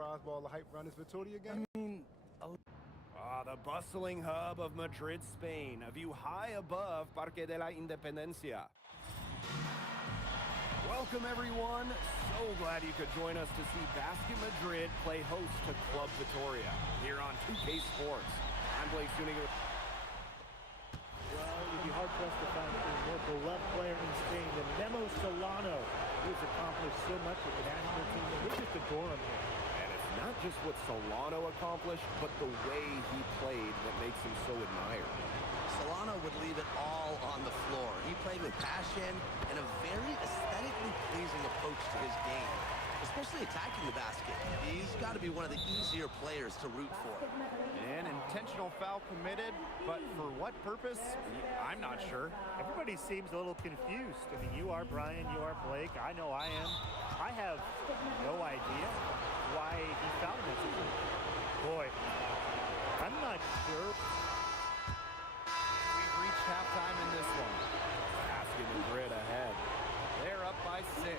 surprised by all the hype around this Vitoria game? The bustling hub of Madrid, Spain. A view high above Parque de la Independencia. Welcome, everyone. So glad you could join us to see Basket Madrid play host to Club Vitoria here on 2K Sports. I'm Blake Zuniga. Well, you'd be hard-pressed to find a more beloved player in Spain than Memo Solano, who's accomplished so much with the national team. We just adore him here. And it's not just what Solano accomplished, but the way he played that makes him so admired. Solano would leave it all on the floor. He played with passion and a very aesthetically pleasing approach to his game, especially attacking the basket. He's got to be one of the easier players to root for. An intentional foul committed, but for what purpose? I'm not sure. Everybody seems a little confused. I mean, you are Brian, you are Blake. I know I am. I have no idea why he fouled this. Boy, I'm not sure. We've reached halftime in this one. Basket Madrid ahead. They're up by 6.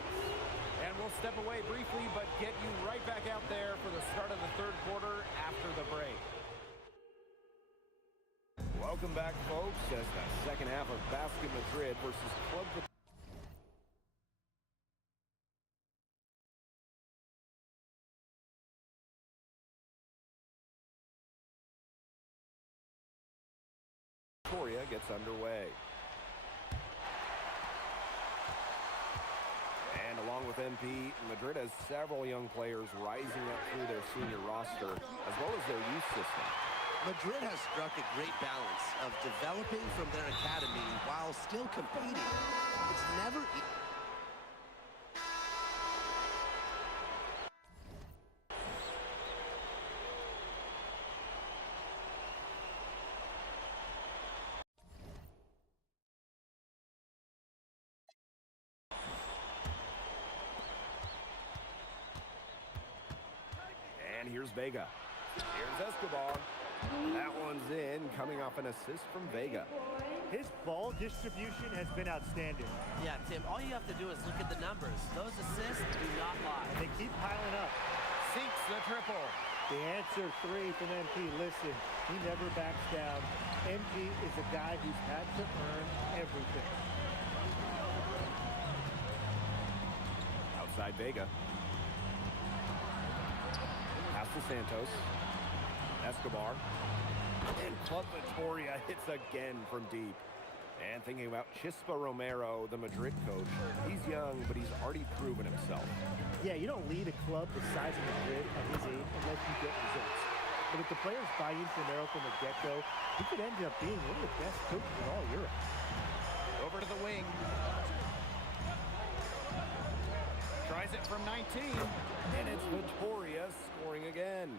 And we'll step away briefly, but get you right back out there for the start of the third quarter after the break. Welcome back, folks, as the second half of Basket Madrid versus Club Vitoria gets underway. And along with MP, Madrid has several young players rising up through their senior roster, as well as their youth system. Madrid has struck a great balance of developing from their academy while still competing. It's never And here's Vega. Here's Escobar. That one's in, coming off an assist from Vega. His ball distribution has been outstanding. Yeah, Tim, all you have to do is look at the numbers. Those assists do not lie. They keep piling up. Sinks the triple. The answer 3 from MP. Listen, he never backs down. MP is a guy who's had to earn everything. Outside Vega. Pass to Santos. Escobar. And Club Vitoria hits again from deep. And thinking about Chispa Romero, the Madrid coach. He's young, but he's already proven himself. Yeah, you don't lead a club the size of Madrid at his age unless you get results. But if the players buy into Romero from the get-go, he could end up being one of the best coaches in all Europe. Over to the wing. Tries it from 19. And it's Vitoria scoring again.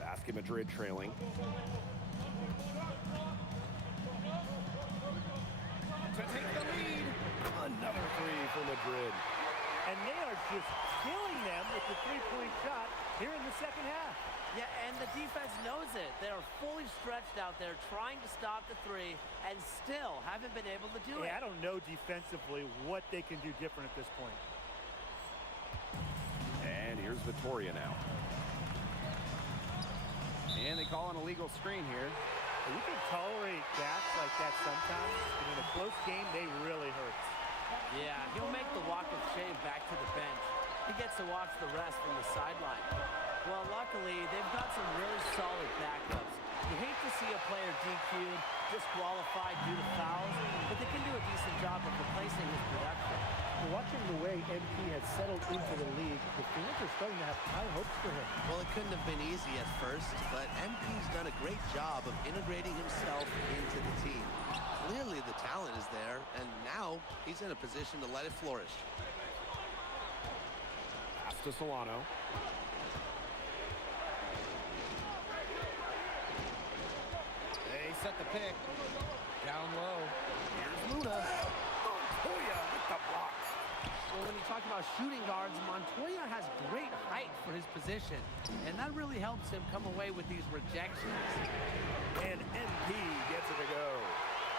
Basket Madrid trailing. To take the lead. Another 3 for Madrid. And they are just killing them with the three-point shot here in the second half. Yeah, and the defense knows it. They are fully stretched out there trying to stop the 3 and still haven't been able to do it. I don't know defensively what they can do different at this point. And here's Vitoria now. And they call an illegal screen here. You can tolerate gaps like that sometimes, but in a close game, they really hurt. Yeah, he'll make the walk of shame back to the bench. He gets to watch the rest from the sideline. Well, luckily, they've got some really solid backups. You hate to see a player DQ'd, disqualified due to fouls, but they can do a decent job of replacing his production. Watching the way MP has settled into the league, the fans are starting to have high hopes for him. Well, it couldn't have been easy at first, but MP's done a great job of integrating himself into the team. Clearly the talent is there, and now he's in a position to let it flourish. Pass to Solano. They set the pick. Down low. Here's Luna. Montoya with the block. Well, when you talk about shooting guards, Montoya has great height for his position, and that really helps him come away with these rejections. And MP gets it to go.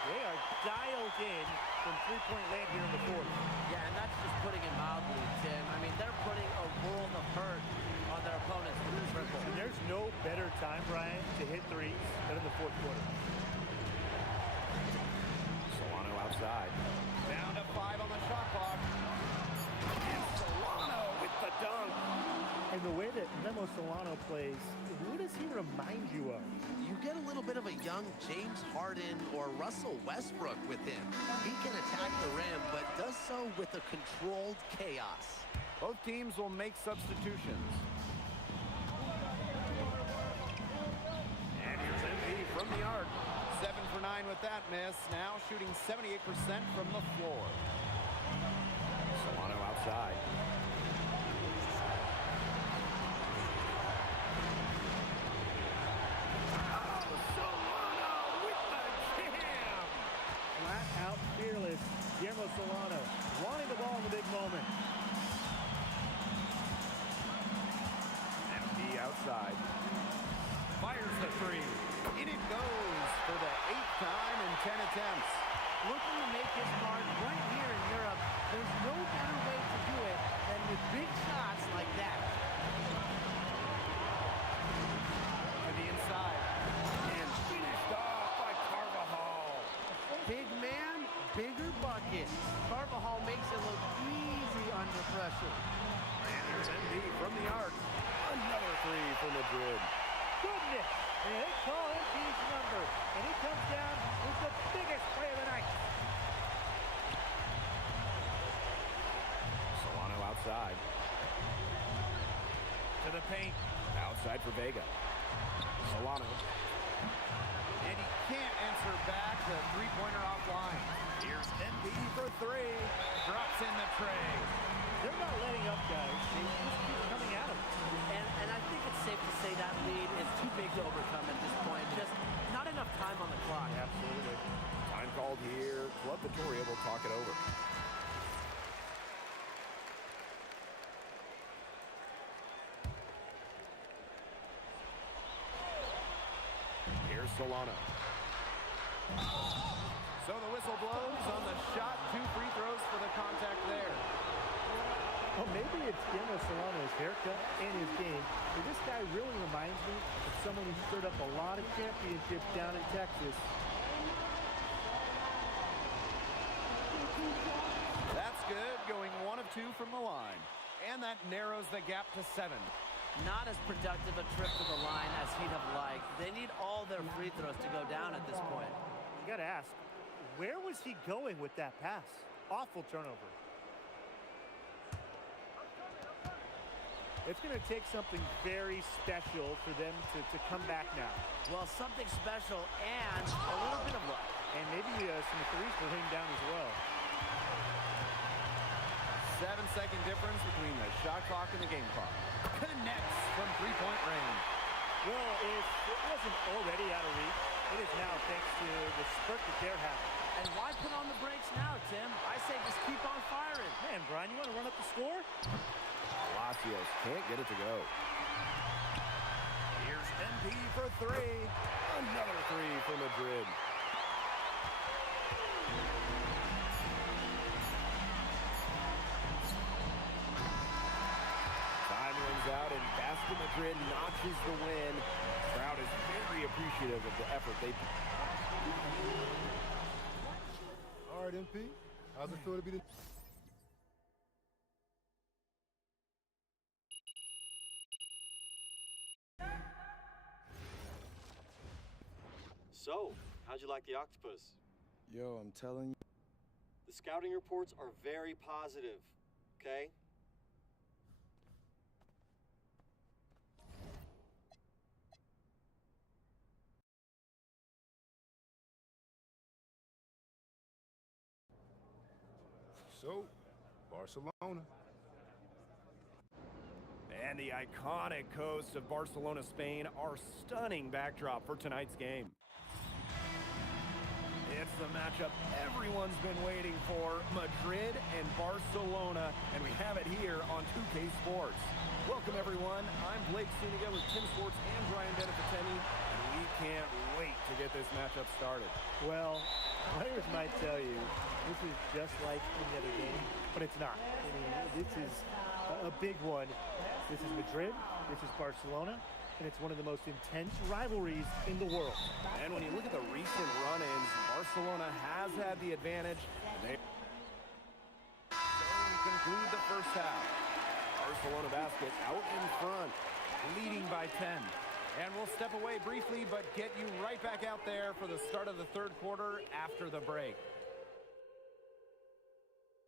They are dialed in from three-point land here in the fourth. Yeah, and that's just putting it mildly, Tim. I mean, they're putting a world of hurt on their opponents with the triple. And there's no better time, Brian, to hit threes than in the fourth quarter. Solano outside. Down to 5 on the shot clock. And Solano with the dunk. And the way that Memo Solano plays, who does he remind you of? You get a little bit of a young James Harden or Russell Westbrook with him. He can attack the rim, but does so with a controlled chaos. Both teams will make substitutions. And here's MP from the arc. 7 for 9 with that miss. Now shooting 78% from the floor. Solano outside. Flat out fearless, Guillermo Solano, wanting the ball in the big moment. MP outside. Fires the three. In it goes for the 8th time in 10 attempts. Looking to make his mark right here in Europe. There's no better way to do it than with big shots like that. To the inside. And finished off by Carvajal. Big man, bigger bucket. Carvajal makes it look easy under pressure. And there's MP from the arc. Another three for Madrid. Goodness! And they call MP's number, and he comes down with the biggest play of the night. Solano outside. To the paint. Outside for Vega. Solano. And he can't answer back. The three-pointer offline. Here's MP for 3. Drops in the tray. They're not letting up, guys. They just keep coming at him. And I think it's safe to say that lead is too big to overcome at this point. Just not enough time on the clock. Absolutely. Time called here. Club Vitoria will talk it over. Here's Solano. So the whistle blows on the shot. 2 free throws for the contact there. Oh, maybe it's Guillermo Solano's haircut and his game, but this guy really reminds me of someone who stirred up a lot of championships down in Texas. That's good, going 1 of 2 from the line. And that narrows the gap to 7. Not as productive a trip to the line as he'd have liked. They need all their free throws to go down at this point. You gotta ask, where was he going with that pass? Awful turnover. It's going to take something very special for them to come back now. Well, something special and a little bit of luck. And maybe some threes will rain down as well. 7-second difference between the shot clock and the game clock. Connects from three-point range. Well, if it wasn't already out of reach, it is now thanks to the spurt that they're having. And why put on the brakes now, Tim? I say just keep on firing. Man, Brian, you want to run up the score? Palacios can't get it to go. Here's MP for 3. Another 3 for Madrid. Time runs out and Basket Madrid notches the win. Crowd is very appreciative of the effort they put. All right, MP. How's it feel to be the... So, how'd you like the octopus? Yo, I'm telling you. The scouting reports are very positive, okay? So, Barcelona. And the iconic coast of Barcelona, Spain, our stunning backdrop for tonight's game. It's the matchup everyone's been waiting for, Madrid and Barcelona, and we have it here on 2K Sports. Welcome, everyone. I'm Blake Suniga with Tim Sports and Brian Benefitteni, and we can't wait to get this matchup started. Well, Players might tell you this is just like any other game, but it's not. I mean, this is a big one. This is Madrid, this is Barcelona, and it's one of the most intense rivalries in the world. And when you look at the recent run-ins, Barcelona has had the advantage. And they conclude the first half. Barcelona Basket out in front, Leading by 10. And we'll step away briefly, but get you right back out there for the start of the third quarter after the break.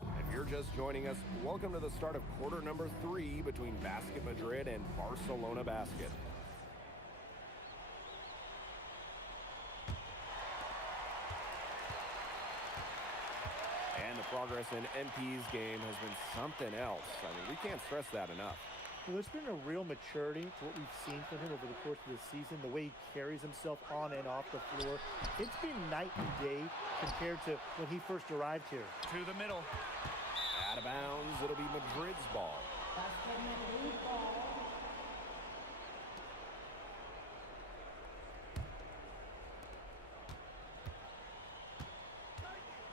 If you're just joining us, welcome to the start of quarter number 3 between Basket Madrid and Barcelona Basket. And the progress in MP's game has been something else. I mean, we can't stress that enough. Well, there's been a real maturity to what we've seen from him over the course of the season, the way he carries himself on and off the floor. It's been night and day compared to when he first arrived here. To the middle. Out of bounds, it'll be Madrid's ball.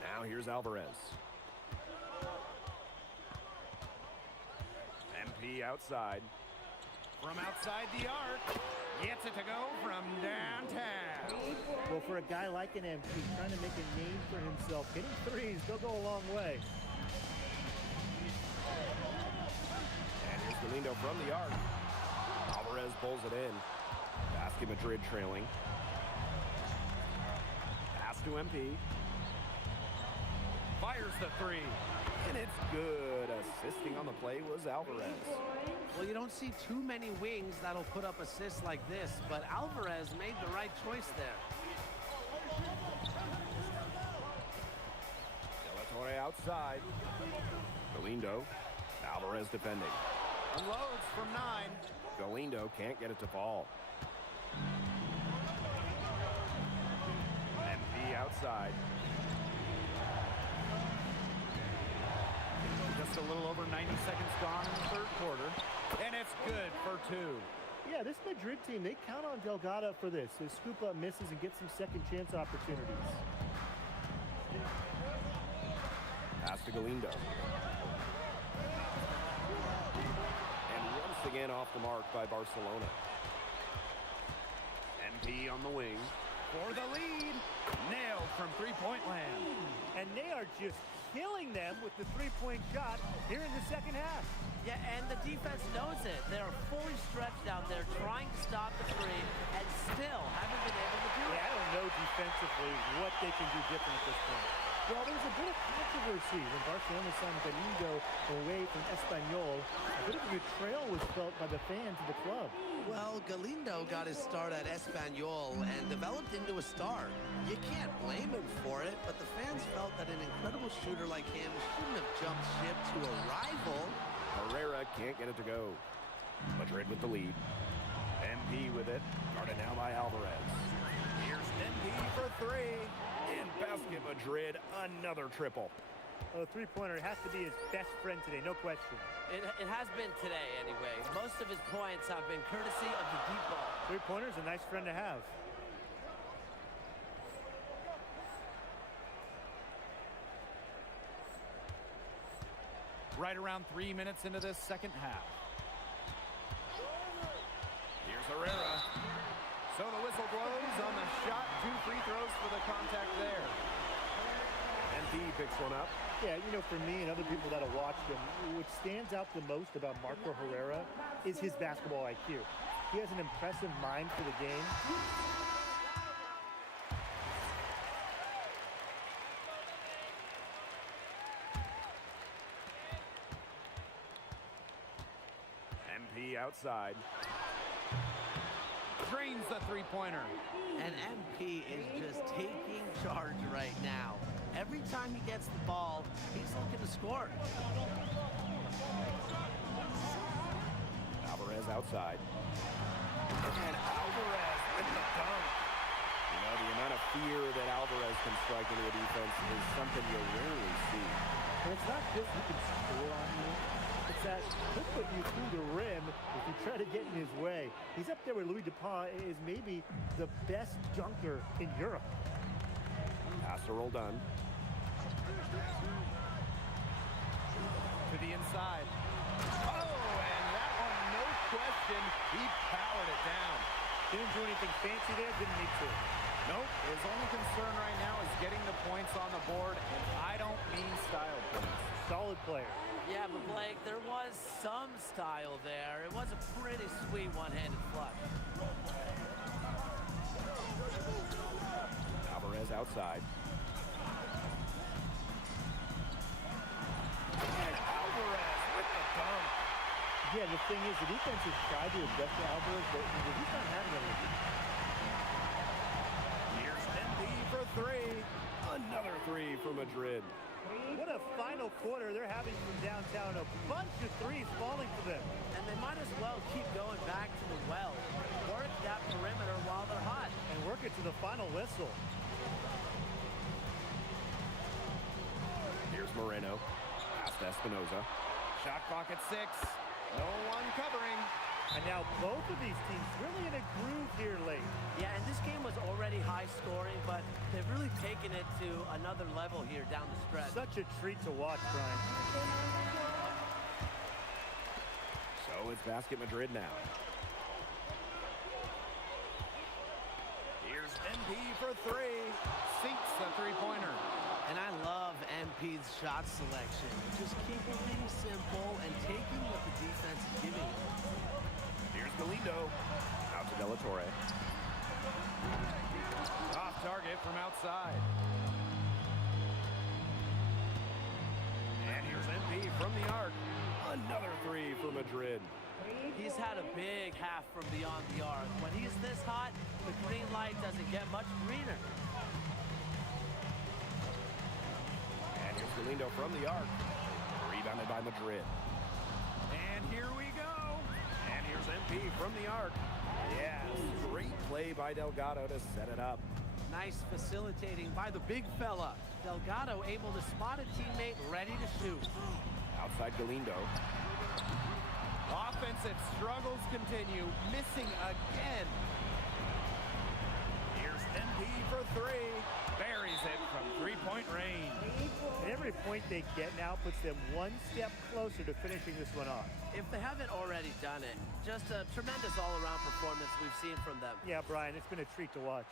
Now here's Alvarez. MP outside. From outside the arc. Gets it to go from downtown. Well, for a guy like an MP trying to make a name for himself, hitting threes, they'll go a long way. And here's Galindo from the arc. Alvarez pulls it in. Basket Madrid trailing. Pass to MP. Fires the three. And it's good. Assisting on the play was Alvarez. Well, you don't see too many wings that'll put up assists like this, but Alvarez made the right choice there. De La Torre outside. Galindo. Alvarez defending. Unloads from 9. Galindo can't get it to fall. MP outside. Just a little over 90 seconds gone in the third quarter. And it's good for 2. Yeah, this Madrid team, they count on Delgado for this. So scoop up misses and get some second chance opportunities. Pass to Galindo. And once again off the mark by Barcelona. MP on the wing. For the lead. Nailed from three-point land. And they are just killing them with the three-point shot here in the second half. Yeah, and the defense knows it. They're fully stretched out there trying to stop the three and still haven't been able to do it. Yeah, I don't know defensively what they can do different at this point. Well, there was a bit of controversy when Barcelona signed Galindo away from Espanyol. A bit of a betrayal was felt by the fans of the club. Well, Galindo got his start at Espanyol and developed into a star. You can't blame him for it, but the fans felt that an incredible shooter like him shouldn't have jumped ship to a rival. Herrera can't get it to go. Madrid with the lead. MP with it. Guarded now by Alvarez. Here's MP for 3. In Basket Madrid, another triple. Well, the three-pointer has to be his best friend today, no question. It has been today, anyway. Most of his points have been courtesy of the deep ball. Three-pointer's a nice friend to have. Right around 3 minutes into this second half. Here's Herrera. So the whistle blows on the shot. 2 free throws for the contact there. MP picks one up. Yeah, you know, for me and other people that have watched him, what stands out the most about Marco Herrera is his basketball IQ. He has an impressive mind for the game. MP outside. Drains the three-pointer. And MP is just taking charge right now. Every time he gets the ball, he's looking to score. Alvarez outside. And Alvarez with the dunk. You know, the amount of fear that Alvarez can strike into a defense is something you rarely see. And it's not just he can score on you. It's that he'll put you through the rim if you try to get in his way. He's up there with Louis Dupont, is maybe the best dunker in Europe. Pass to Roldan. To the inside. Oh, and that one, no question, he powered it down. Didn't do anything fancy there, didn't need to. Nope, his only concern right now is getting the points on the board, and I don't mean style points. Solid player. Yeah, but Blake, there was some style there. It was a pretty sweet one-handed flush. Alvarez outside. And Alvarez with the dunk. Yeah, the thing is, the defense has tried to adjust to Alvarez, but he's not having it. Here's MP for three. Another three for Madrid. What a final quarter they're having from downtown. A bunch of threes falling for them. And they might as well keep going back to the well. Work that perimeter while they're hot. And work it to the final whistle. Here's Moreno. Pass to Espinoza. Shot clock at 6. No one covering. And now both of these teams really in a groove here late. Yeah, and this game was already high scoring, but they've really taken it to another level here down the stretch. Such a treat to watch, Brian. So it's Basket Madrid now. Here's MP for three. Sinks the three-pointer. And I love MP's shot selection. Just keeping things simple and taking what the defense is giving him. Here's Galindo. Out to De La Torre. Off target from outside. And here's MP from the arc. Another three for Madrid. He's had a big half from beyond the arc. When he's this hot, the green light doesn't get much greener. And here's Galindo from the arc. Rebounded by Madrid. And here we go. And here's MP from the arc. Yeah, great play by Delgado to set it up. Nice facilitating by the big fella. Delgado able to spot a teammate ready to shoot. Outside Galindo. Offensive struggles continue. Missing again. Here's MP for three. Buries it from three-point range. And every point they get now puts them one step closer to finishing this one off. If they haven't already done it, just a tremendous all-around performance we've seen from them. Yeah, Brian, it's been a treat to watch.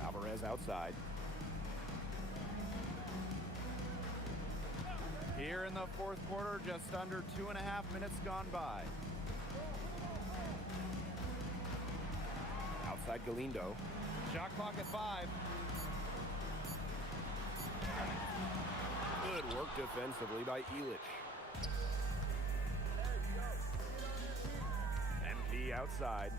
Alvarez outside. Here in the fourth quarter, just under 2.5 minutes gone by. Outside Galindo. Shot clock at 5. Good work defensively by Illich. MP outside.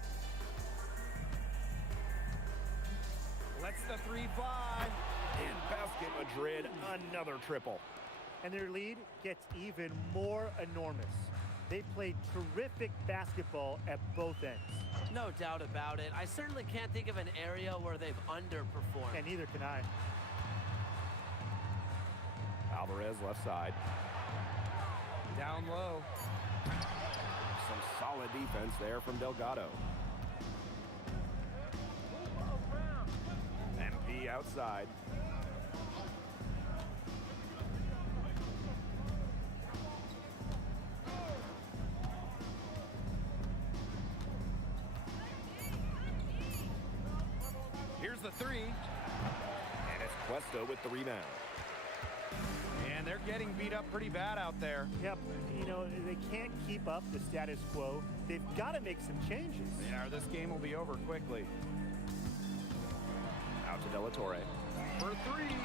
Lets the three fly. And Basket Madrid, another triple. And their lead gets even more enormous. They played terrific basketball at both ends. No doubt about it. I certainly can't think of an area where they've underperformed. And neither can I. Alvarez left side. Down low. Some solid defense there from Delgado. MP outside. Here's the three. And it's Cuesta with the rebound. And they're getting beat up pretty bad out there. Yep, you know, they can't keep up the status quo. They've got to make some changes. Yeah, this game will be over quickly. Out to De La Torre. For three.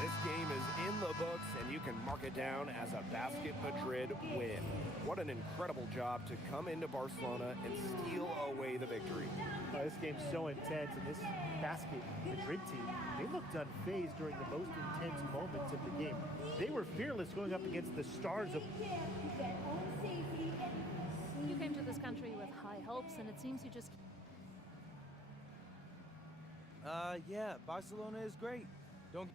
This game is in the books, and you can mark it down as a Basket Madrid win. What an incredible job to come into Barcelona and steal away the victory. This game's so intense, and this Basket Madrid team, they looked unfazed during the most intense moments of the game. They were fearless going up against the stars of... You came to this country with high hopes, and it seems you just... Yeah, Barcelona is great. Don't...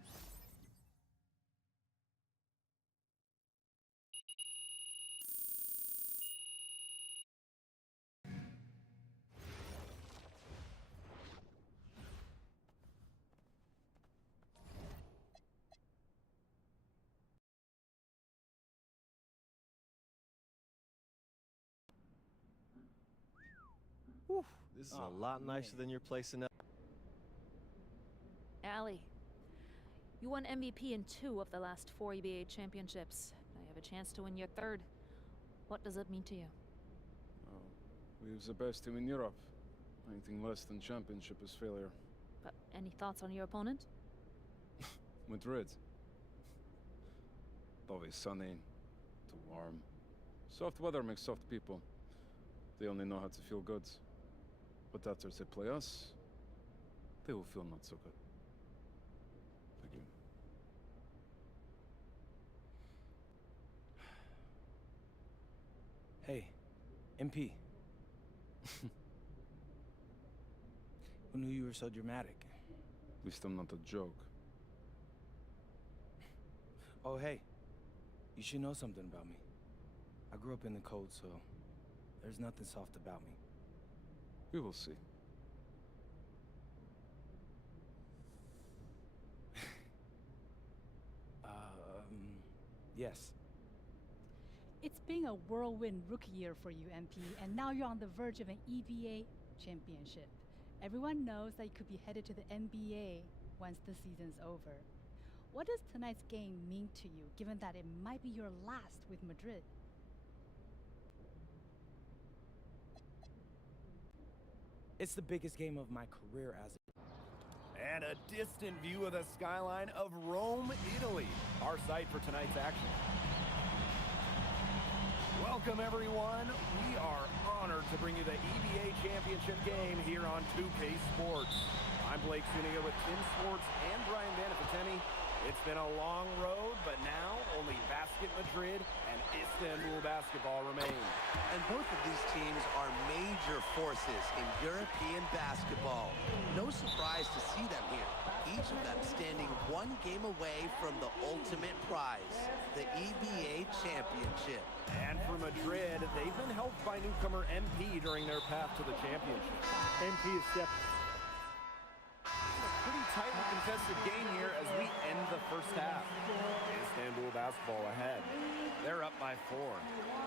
This is a lot nicer than your place in... Allie, you won MVP in 2 of the last 4 EBA championships. Now you have a chance to win your 3rd. What does it mean to you? Oh, we was the best team in Europe. Anything less than championship is failure. But any thoughts on your opponent? Madrid. Always sunny, too warm. Soft weather makes soft people. They only know how to feel good. But after they play us, they will feel not so good. Thank you. Hey, MP. Who knew you were so dramatic? At least I'm not a joke. Oh, hey. You should know something about me. I grew up in the cold, so there's nothing soft about me. We will see. Yes. It's been a whirlwind rookie year for you, MP, and now you're on the verge of an EBA championship. Everyone knows that you could be headed to the NBA once the season's over. What does tonight's game mean to you, given that it might be your last with Madrid? It's the biggest game of my career as a... And a distant view of the skyline of Rome, Italy, our site for tonight's action. Welcome, everyone. We are honored to bring you the EBA Championship game here on 2K Sports. I'm Blake Zuniga with Tim Sports and Brian Banafitemi. It's been a long road, but now only Basket Madrid and Istanbul basketball remain. And both of these teams are major forces in European basketball. No surprise to see them here. Each of them standing one game away from the ultimate prize, the EBA Championship. And for Madrid, they've been helped by newcomer MP during their path to the championship. MP is step. Pretty tightly contested game here as we end the first half. Istanbul basketball ahead. They're up by 4.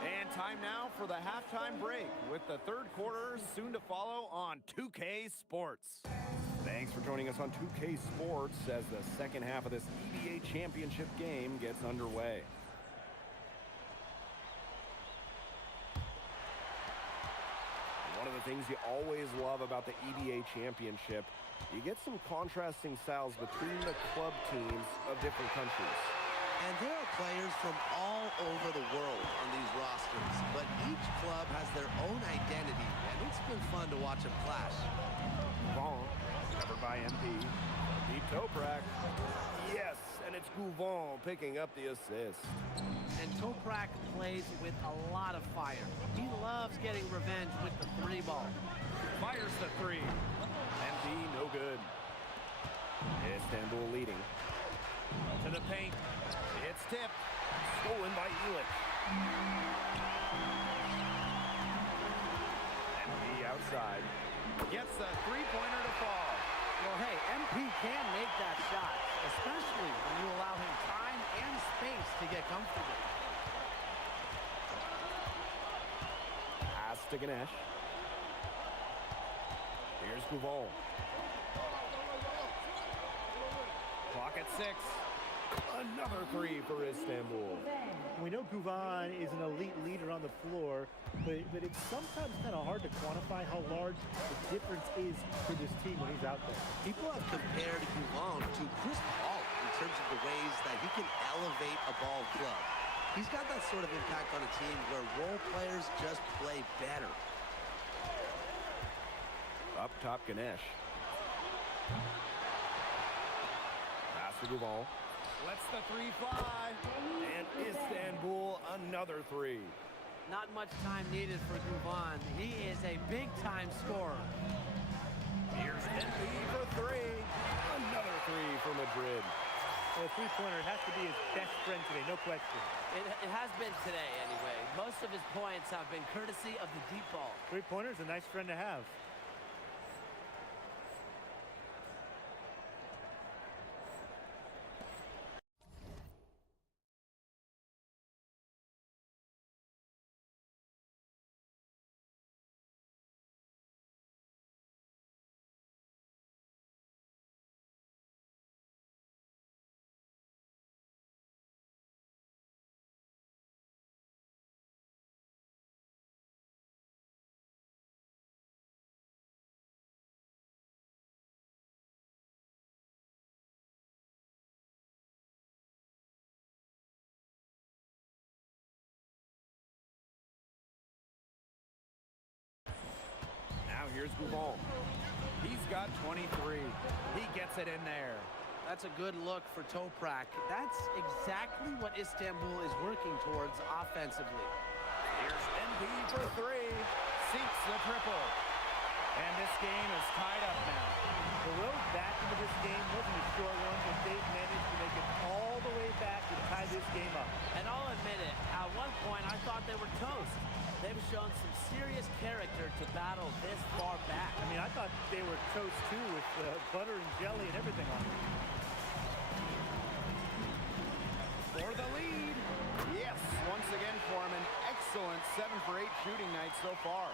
And time now for the halftime break with the 3rd quarter soon to follow on 2K Sports. Thanks for joining us on 2K Sports as the second half of this EBA Championship game gets underway. One of the things you always love about the EBA Championship, you get some contrasting styles between the club teams of different countries. And there are players from all over the world on these rosters, but each club has their own identity, and it's been fun to watch them clash. Gouvon, covered by MP. Deep Toprak. Yes, and it's Gouvon picking up the assist. And Toprak plays with a lot of fire. He loves getting revenge with the 3 ball. Fires the 3. MP, no good. Istanbul leading. To the paint. It's tipped. Stolen by Ulic. MP outside. Gets the 3-pointer to fall. Well, hey, MP can make that shot, especially when you allow him time and space to get comfortable. Pass to Ganesh. Here's Gouvon. Clock at 6. Another 3 for Istanbul. We know Gouvon is an elite leader on the floor, but it's sometimes kind of hard to quantify how large the difference is for this team when he's out there. People have compared Gouvon to Chris Paul in terms of the ways that he can elevate a ball club. He's got that sort of impact on a team where role players just play better. Up top, Ganesh. Pass to Gouvon. Lets the 3 fly. And Istanbul, another 3. Not much time needed for Gouvon. He is a big-time scorer. Here's MP for three. Another three for Madrid. Well, a three-pointer has to be his best friend today, no question. It has been today, anyway. Most of his points have been courtesy of the deep ball. Three-pointer's a nice friend to have. Now here's Gouval. He's got 23. He gets it in there. That's a good look for Toprak. That's exactly what Istanbul is working towards offensively. Here's NP for three. Sinks the triple. And this game is tied up now. The road back into this game wasn't a short one, but they managed to make it all the way back to tie this game up. And I'll admit it, at one point I thought they were toast. They've shown some serious character to battle this far back. I mean, I thought they were toast too with butter and jelly and everything on it. For the lead. Yes, once again for him, an excellent 7 for 8 shooting night so far.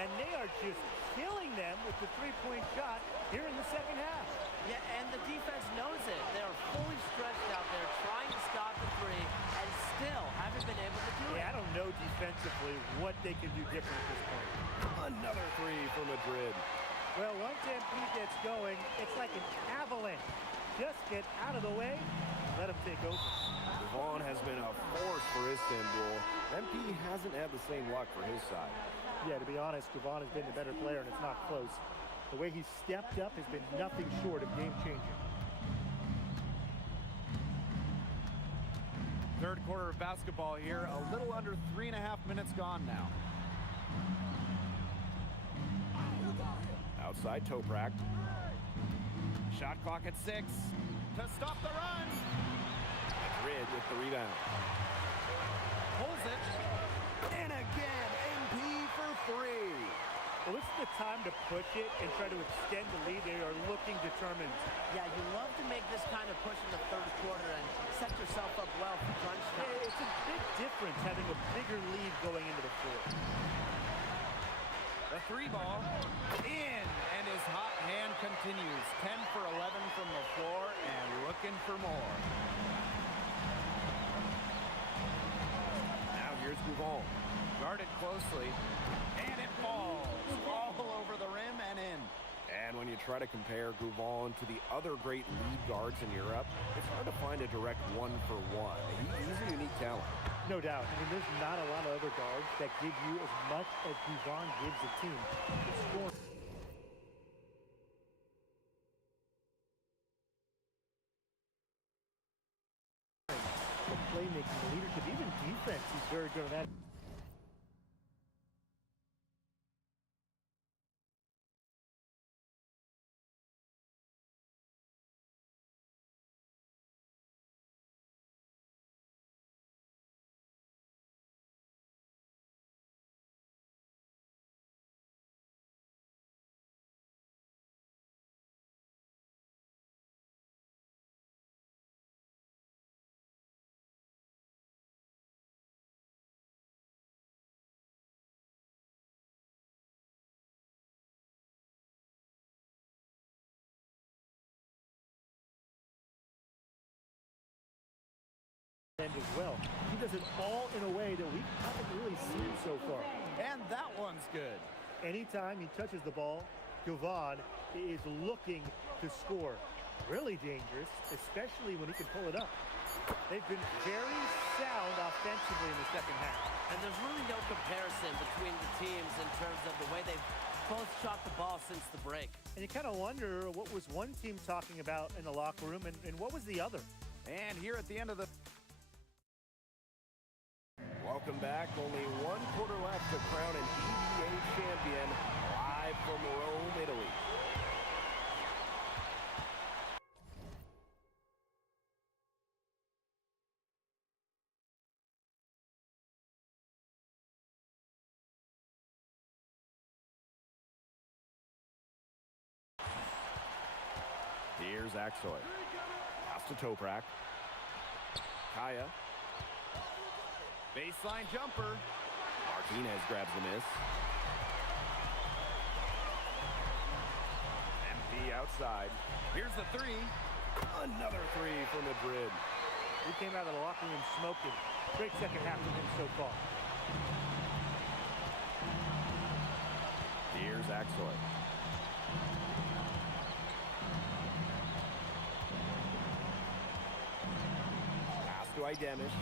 And they are just killing them with the three-point shot here in the second half. Yeah, and the defense knows it. They're fully stretched out there trying to stop the three and still haven't been able to do it. Yeah, I don't know defensively what they can do different at this point. Another three for Madrid. Well, once MP gets going, it's like an avalanche. Just get out of the way, let him take over. Gouval has been a force for Istanbul. MP hasn't had the same luck for his side. Yeah, to be honest, Gouval has been the better player, and it's not close. The way he's stepped up has been nothing short of game-changing. Third quarter of basketball here, a little under 3.5 minutes gone now. Outside Toprak. Shot clock at 6 to stop the run. Madrid with the rebound. Pulls it. And again, MP for three. Well, this is the time to push it and try to extend the lead. They are looking determined. Yeah, you love to make this kind of push in the third quarter and set yourself up well for crunch time. It's a big difference having a bigger lead going into the fourth. The three ball in, and his hot hand continues. 10 for 11 from the floor and looking for more. Now here's Gouval. Guarded closely, and it falls all over the rim and in. And when you try to compare Gouval to the other great lead guards in Europe, it's hard to find a direct one-for-one. He's a unique talent. No doubt. I mean, there's not a lot of other guards that give you as much as Gouval gives the team. The playmaking, the leadership, even defense, he's very good at that. As well. He does it all in a way that we haven't really seen so far. And that one's good. Anytime he touches the ball, Gouval is looking to score. Really dangerous, especially when he can pull it up. They've been very sound offensively in the second half. And there's really no comparison between the teams in terms of the way they've both shot the ball since the break. And you kind of wonder what was one team talking about in the locker room and what was the other. And here at the end of the Welcome back. Only 1 quarter left to crown an EVA champion live from Rome, Italy. Here's Aksoy. Pass to Toprak. Kaya. Baseline jumper. Martinez grabs the miss. MP outside. Here's the three. Another three for Madrid. He came out of the locker room smoking. Great second half from him so far. Here's Aksoy. Pass to Idemish.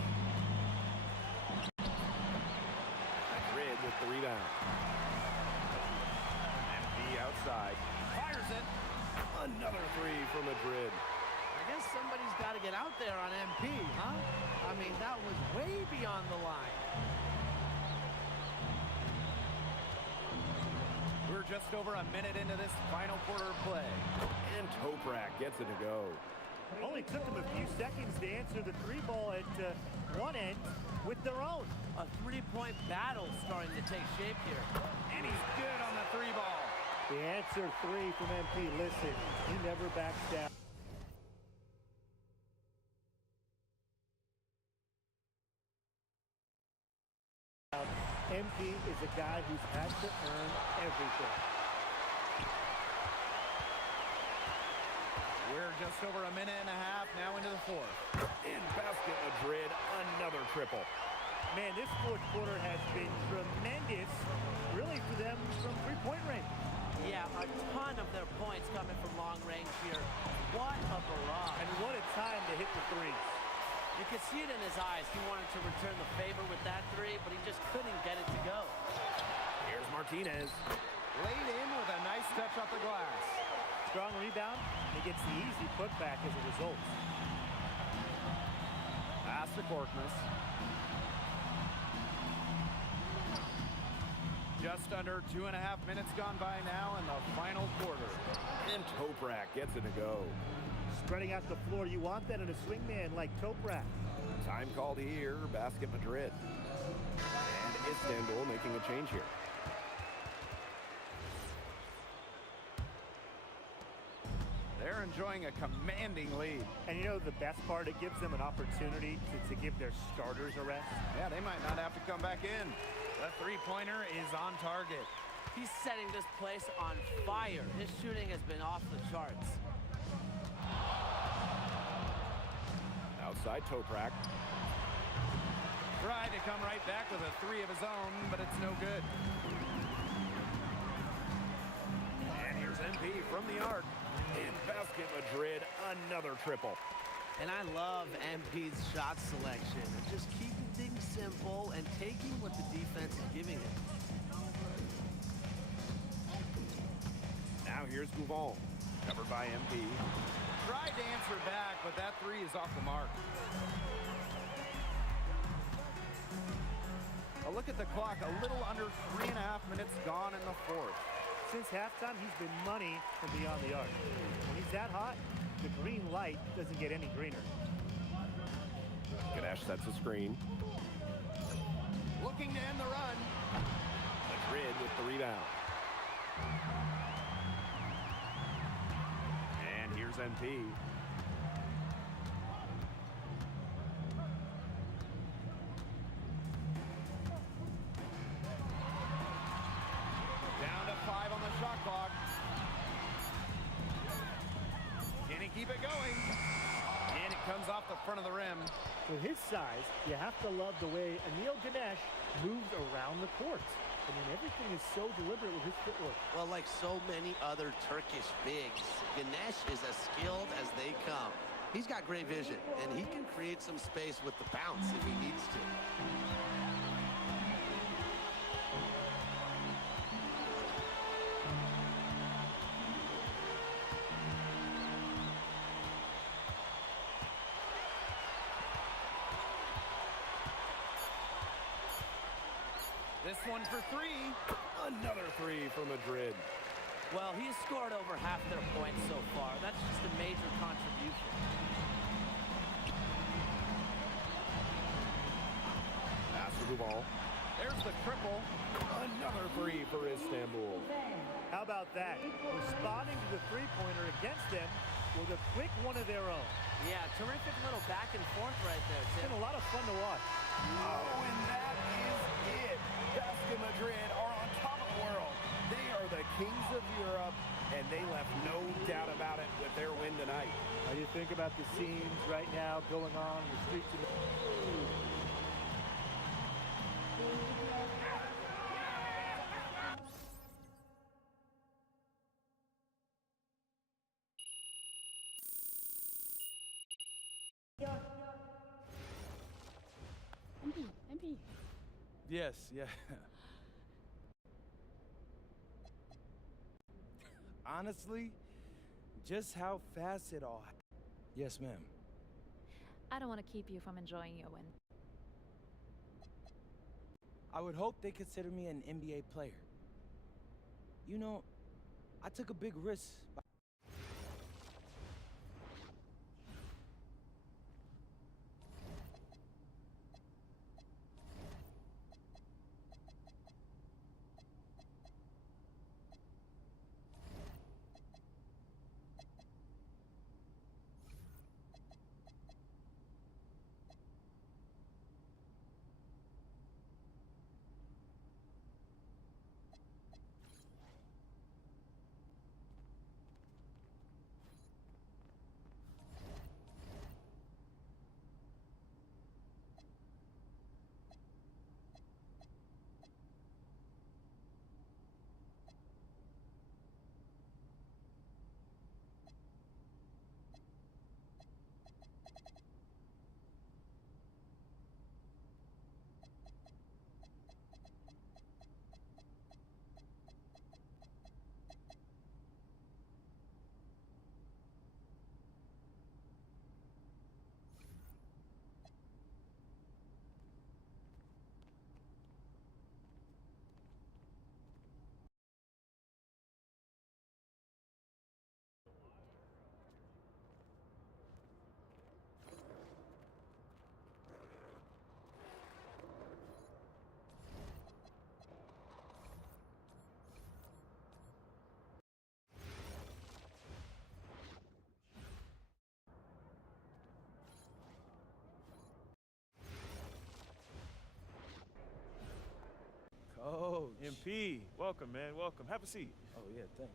Madrid with the rebound. MP outside. Fires it. Another three for Madrid. I guess somebody's got to get out there on MP, huh? I mean, that was way beyond the line. We're just over a minute into this final quarter of play. And Toprak gets it to go. Only took them a few seconds to answer the three ball at one end with their own. A three-point battle starting to take shape here. And he's good on the three ball. The answer three from MP. Listen, he never backs down. MP is a guy who's had to earn everything. We're just over a minute and a half now into the fourth. In basket Madrid, another triple. Man, this fourth quarter has been tremendous, really, for them from three-point range. Yeah, a ton of their points coming from long range here. What a barrage. And what a time to hit the threes. You could see it in his eyes. He wanted to return the favor with that three, but he just couldn't get it to go. Here's Martinez. Laid in with a nice touch off the glass. Strong rebound. He gets the easy putback as a result. Pass to Korkmaz. Just under 2.5 minutes gone by now in the final quarter. And Toprak gets it to go. Spreading out the floor, you want that in a swingman like Toprak. Time called here, basket Madrid. And Istanbul making a change here. They're enjoying a commanding lead. And you know the best part? It gives them an opportunity to give their starters a rest. Yeah, they might not have to come back in. The three-pointer is on target. He's setting this place on fire. His shooting has been off the charts. Outside Toprak. Tried to come right back with a three of his own, but it's no good. And here's MP from the arc. In basket Madrid, another triple. And I love MP's shot selection. Just keeping things simple and taking what the defense is giving him. Now here's Gouval. Covered by MP. Tried to answer back, but that three is off the mark. A look at the clock, a little under 3.5 minutes gone in the fourth. Since halftime, he's been money from beyond the arc. When he's that hot, the green light doesn't get any greener. Ganesh sets a screen. Looking to end the run. Madrid with the rebound. And here's MP. Down to 5 on the shot clock. Can he keep it going? And it comes off the front of the rim. With his size, you have to love the way Anil Ganesh moves around the court. I mean, everything is so deliberate with his footwork. Well, like so many other Turkish bigs, Ganesh is as skilled as they come. He's got great vision, and he can create some space with the bounce if he needs to. This one for three. Another three for Madrid. Well, he's scored over half their points so far. That's just a major contribution. Pass to Gouval. There's the triple. Another three for Istanbul. How about that? Responding to the three-pointer against them with a quick one of their own. Yeah, terrific little back and forth right there, It's Tim. been a lot of fun to watch. Oh, and that is it. Basque Madrid are on top of the world. They are the kings of Europe, and they left no doubt about it with their win tonight. How do you think about the scenes right now going on in the streets of MP. Yes, yeah. Honestly, just how fast it all. Yes, ma'am. I don't want to keep you from enjoying your win. I would hope they consider me an NBA player. You know, I took a big risk. Coach. MP, welcome, man. Welcome. Have a seat. Oh, yeah, thanks.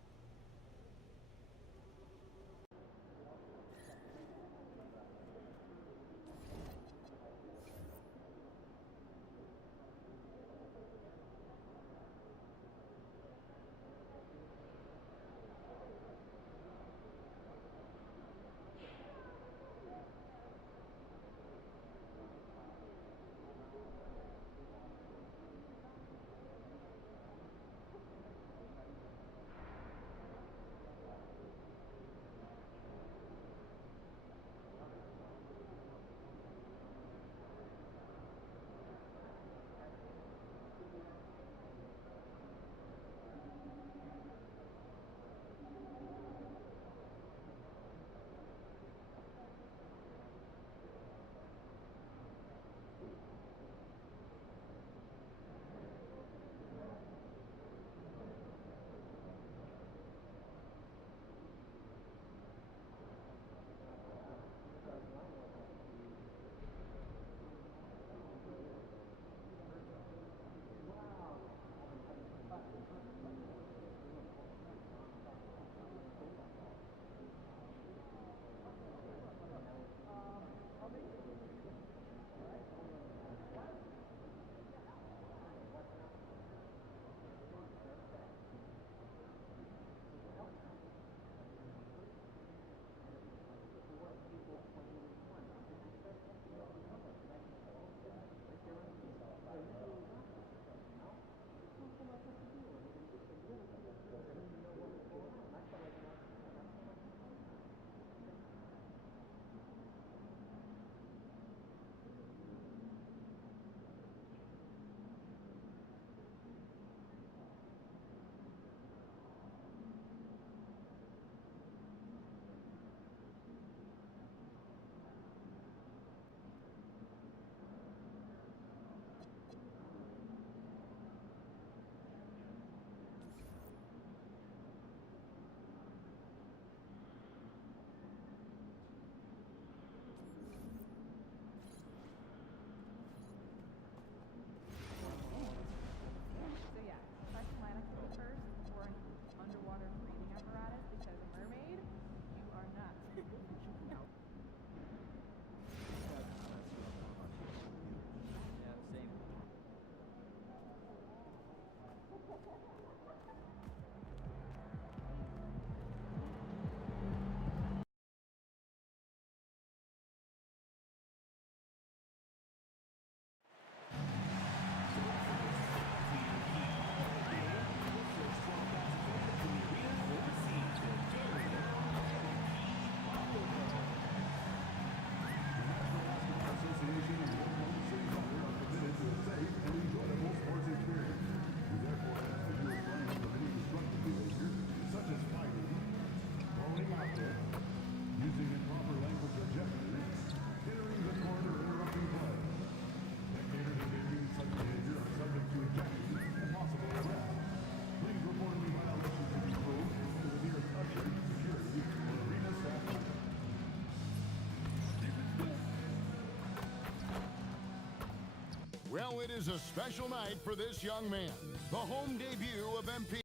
Well, it is a special night for this young man. The home debut of MP.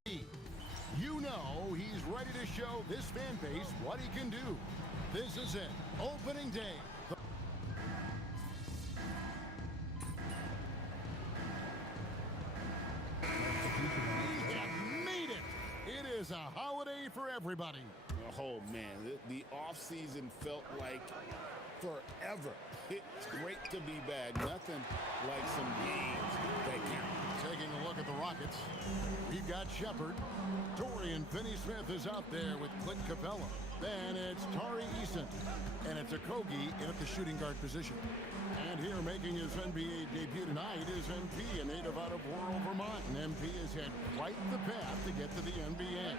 You know he's ready to show this fan base what he can do. This is it. Opening day. We have made it. It is a holiday for everybody. Oh, man, the offseason felt like forever. It's great to be back. Nothing like some games that count. Taking a look at the Rockets, we've got Shepard. Dorian Finney-Smith is out there with Clint Capella. Then it's Tari Eason. And it's Okogie in at the shooting guard position. And here making his NBA debut tonight is MP, a native out of rural Vermont. And MP has had quite the path to get to the NBA.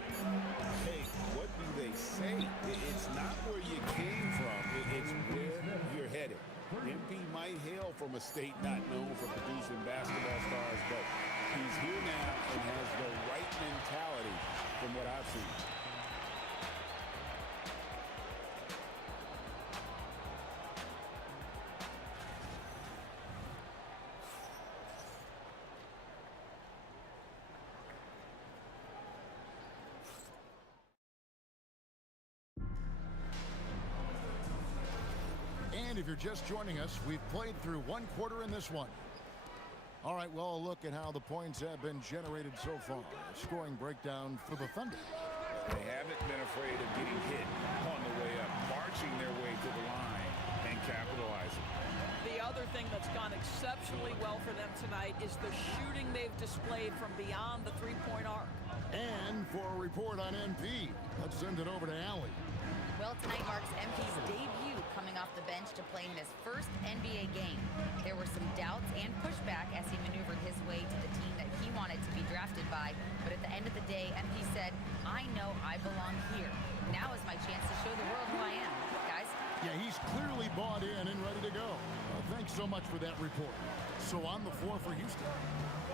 Hey, what do they say? It's not where you came from. It's where you're headed. MP might hail from a state not known for producing basketball stars, but he's here now and has the right mentality from what I've seen. And if you're just joining us, we've played through one quarter in this one. All right, well, a look at how the points have been generated so far. A scoring breakdown for the Thunder. They haven't been afraid of getting hit on the way up, marching their way to the line and capitalizing. The other thing that's gone exceptionally well for them tonight is the shooting they've displayed from beyond the three-point arc. And for a report on MP, let's send it over to Allie. Well, tonight marks MP's debut coming off the bench to play in his first NBA game. There were some doubts and pushback as he maneuvered his way to the team that he wanted to be drafted by. But at the end of the day, MP said, I know I belong here. Now is my chance to show the world who I am. Guys? Yeah, he's clearly bought in and ready to go. Thanks so much for that report. So on the floor for Houston,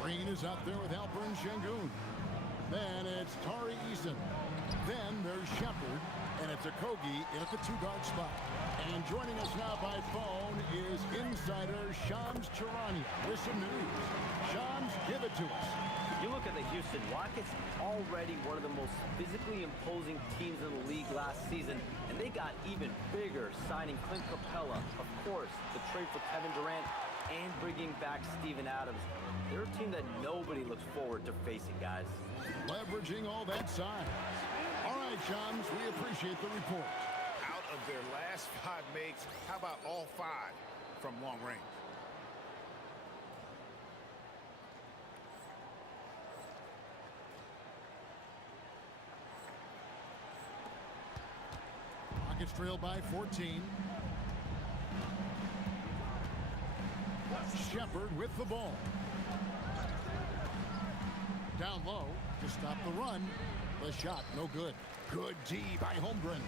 Green is out there with Alperen Sengun. Then it's Tari Eason. Then there's Shepard, and it's Okogie in at the two-guard spot. And joining us now by phone is insider Shams Charania with some news. Shams, give it to us. You look at the Houston Rockets, already one of the most physically imposing teams in the league last season, and they got even bigger signing Clint Capella, of course, the trade for Kevin Durant, and bringing back Steven Adams. They're a team that nobody looks forward to facing, guys. Leveraging all that size. All right, Shams, we appreciate the report. Out of their last 5 makes, how about all 5 from long range? Rockets trailed by 14. Shepard with the ball. Down low to stop the run. The shot, no good. Good D by Holmgren.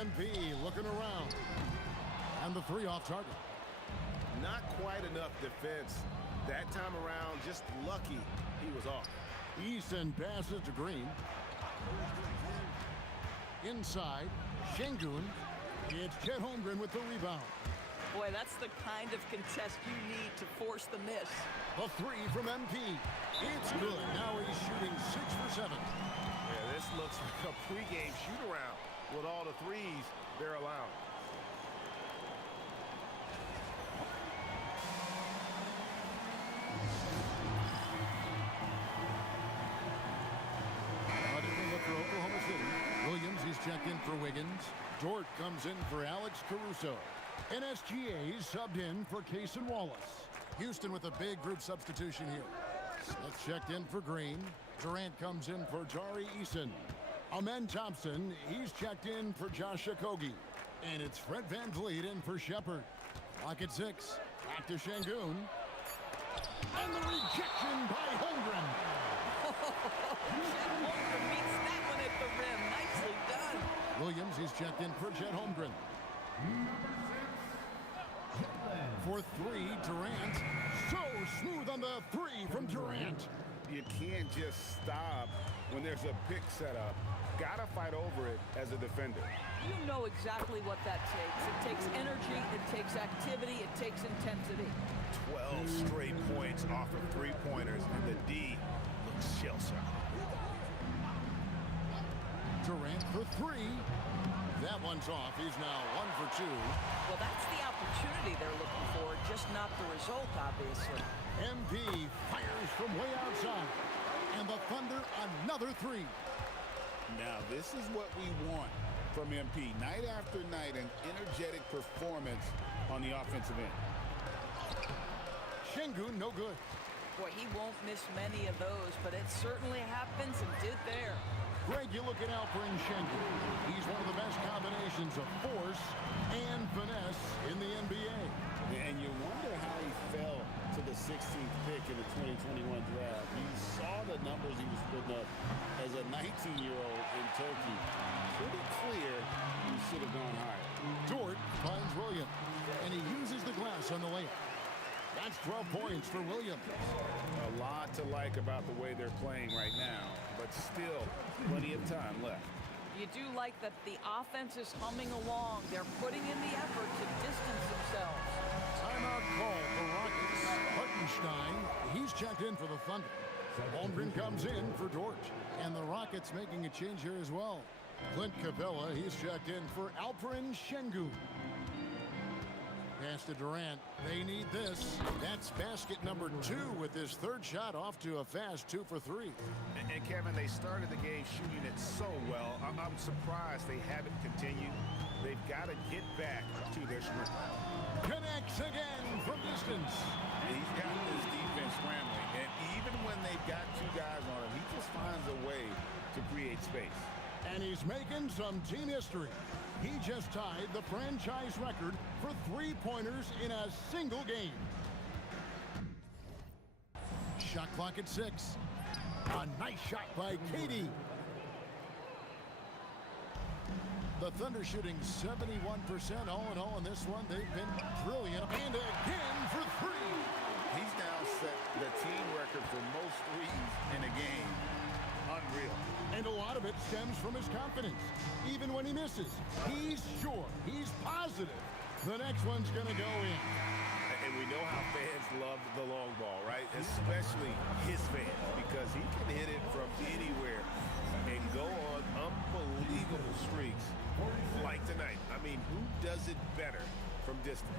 MP looking around. And the 3 off target. Not quite enough defense. That time around, just lucky he was off. Eason passes to Green. Inside, Sengun. It's Chet Holmgren with the rebound. Boy, that's the kind of contest you need to force the miss. The 3 from MP. It's good. Now he's shooting 6 for 7. Yeah, this looks like a pregame shoot-around with all the threes they're allowing. A different look for Oklahoma City. Williams is checked in for Wiggins. Dort comes in for Alex Caruso. NSGA subbed in for Cason Wallace. Houston with a big group substitution here. Smith checked in for Green. Durant comes in for Tari Eason. Amen Thompson, he's checked in for Josh Okogie. And it's Fred VanVleet in for Shepard. Clock at 6. Back to Sengun. And the rejection by Holmgren. Chet Holmgren meets that one at the rim. Nicely done. Williams, he's checked in for Chet Holmgren. For 3, Durant. So smooth on the 3 from Durant. You can't just stop when there's a pick set up. Gotta fight over it as a defender. You know exactly what that takes. It takes energy, it takes activity, it takes intensity. 12 straight points off of three-pointers, and the D looks shell-shocked. Durant for three. That one's off. He's now 1 for 2. Well, that's the opportunity they're looking for, just not the result, obviously. MP fires from way outside. And the Thunder another three. Now, this is what we want from MP. Night after night, an energetic performance on the offensive end. Şengün, no good. Boy, he won't miss many of those, but it certainly happens and did there. Greg, you look at Alperen Şengün. He's one of the best combinations of force and finesse in the NBA. And you wonder how he fell to the 16th pick in the 2021 draft. You saw the numbers he was putting up as a 19-year-old in Turkey. Pretty clear he should have gone higher. Dort finds Williams, and he uses the glass on the layup. That's 12 points for Williams. A lot to like about the way they're playing right now, but still plenty of time left. You do like that the offense is humming along. They're putting in the effort to distance themselves. Timeout call for Rockets. Hartenstein, he's checked in for the Thunder. Holmgren comes in for Dort. And the Rockets making a change here as well. Clint Capella, he's checked in for Alperen Şengün. Pass to Durant. They need this. That's basket number 2 with his third shot off to a fast 2 for 3. And Kevin, they started the game shooting it so well. I'm surprised they haven't continued. They've got to get back to their strength. Connects again from distance. He's got this defense scrambling, and even when they've got 2 guys on him, he just finds a way to create space. And he's making some team history. He just tied the franchise record for three-pointers in a single game. Shot clock at 6. A nice shot by KD. The Thunder shooting 71% all in all in this one. They've been brilliant. And again for 3. He's now set the team record for most threes in a game. Unreal. And a lot of it stems from his confidence. Even when he misses, he's sure, he's positive the next one's going to go in. And we know how fans love the long ball, right? Especially his fans, because he can hit it from anywhere and go on unbelievable streaks like tonight. I mean, who does it better from distance?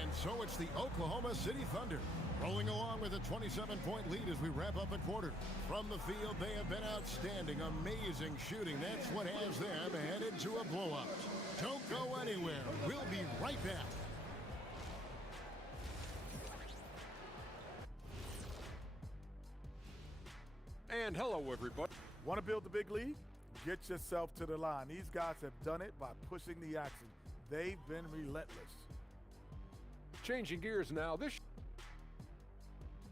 And so it's the Oklahoma City Thunder rolling along with a 27-point lead as we wrap up a quarter. From the field, they have been outstanding, amazing shooting. That's what has them headed to a blowout. Don't go anywhere. We'll be right back. And hello, everybody. Want to build the big league? Get yourself to the line. These guys have done it by pushing the action. They've been relentless. Changing gears now.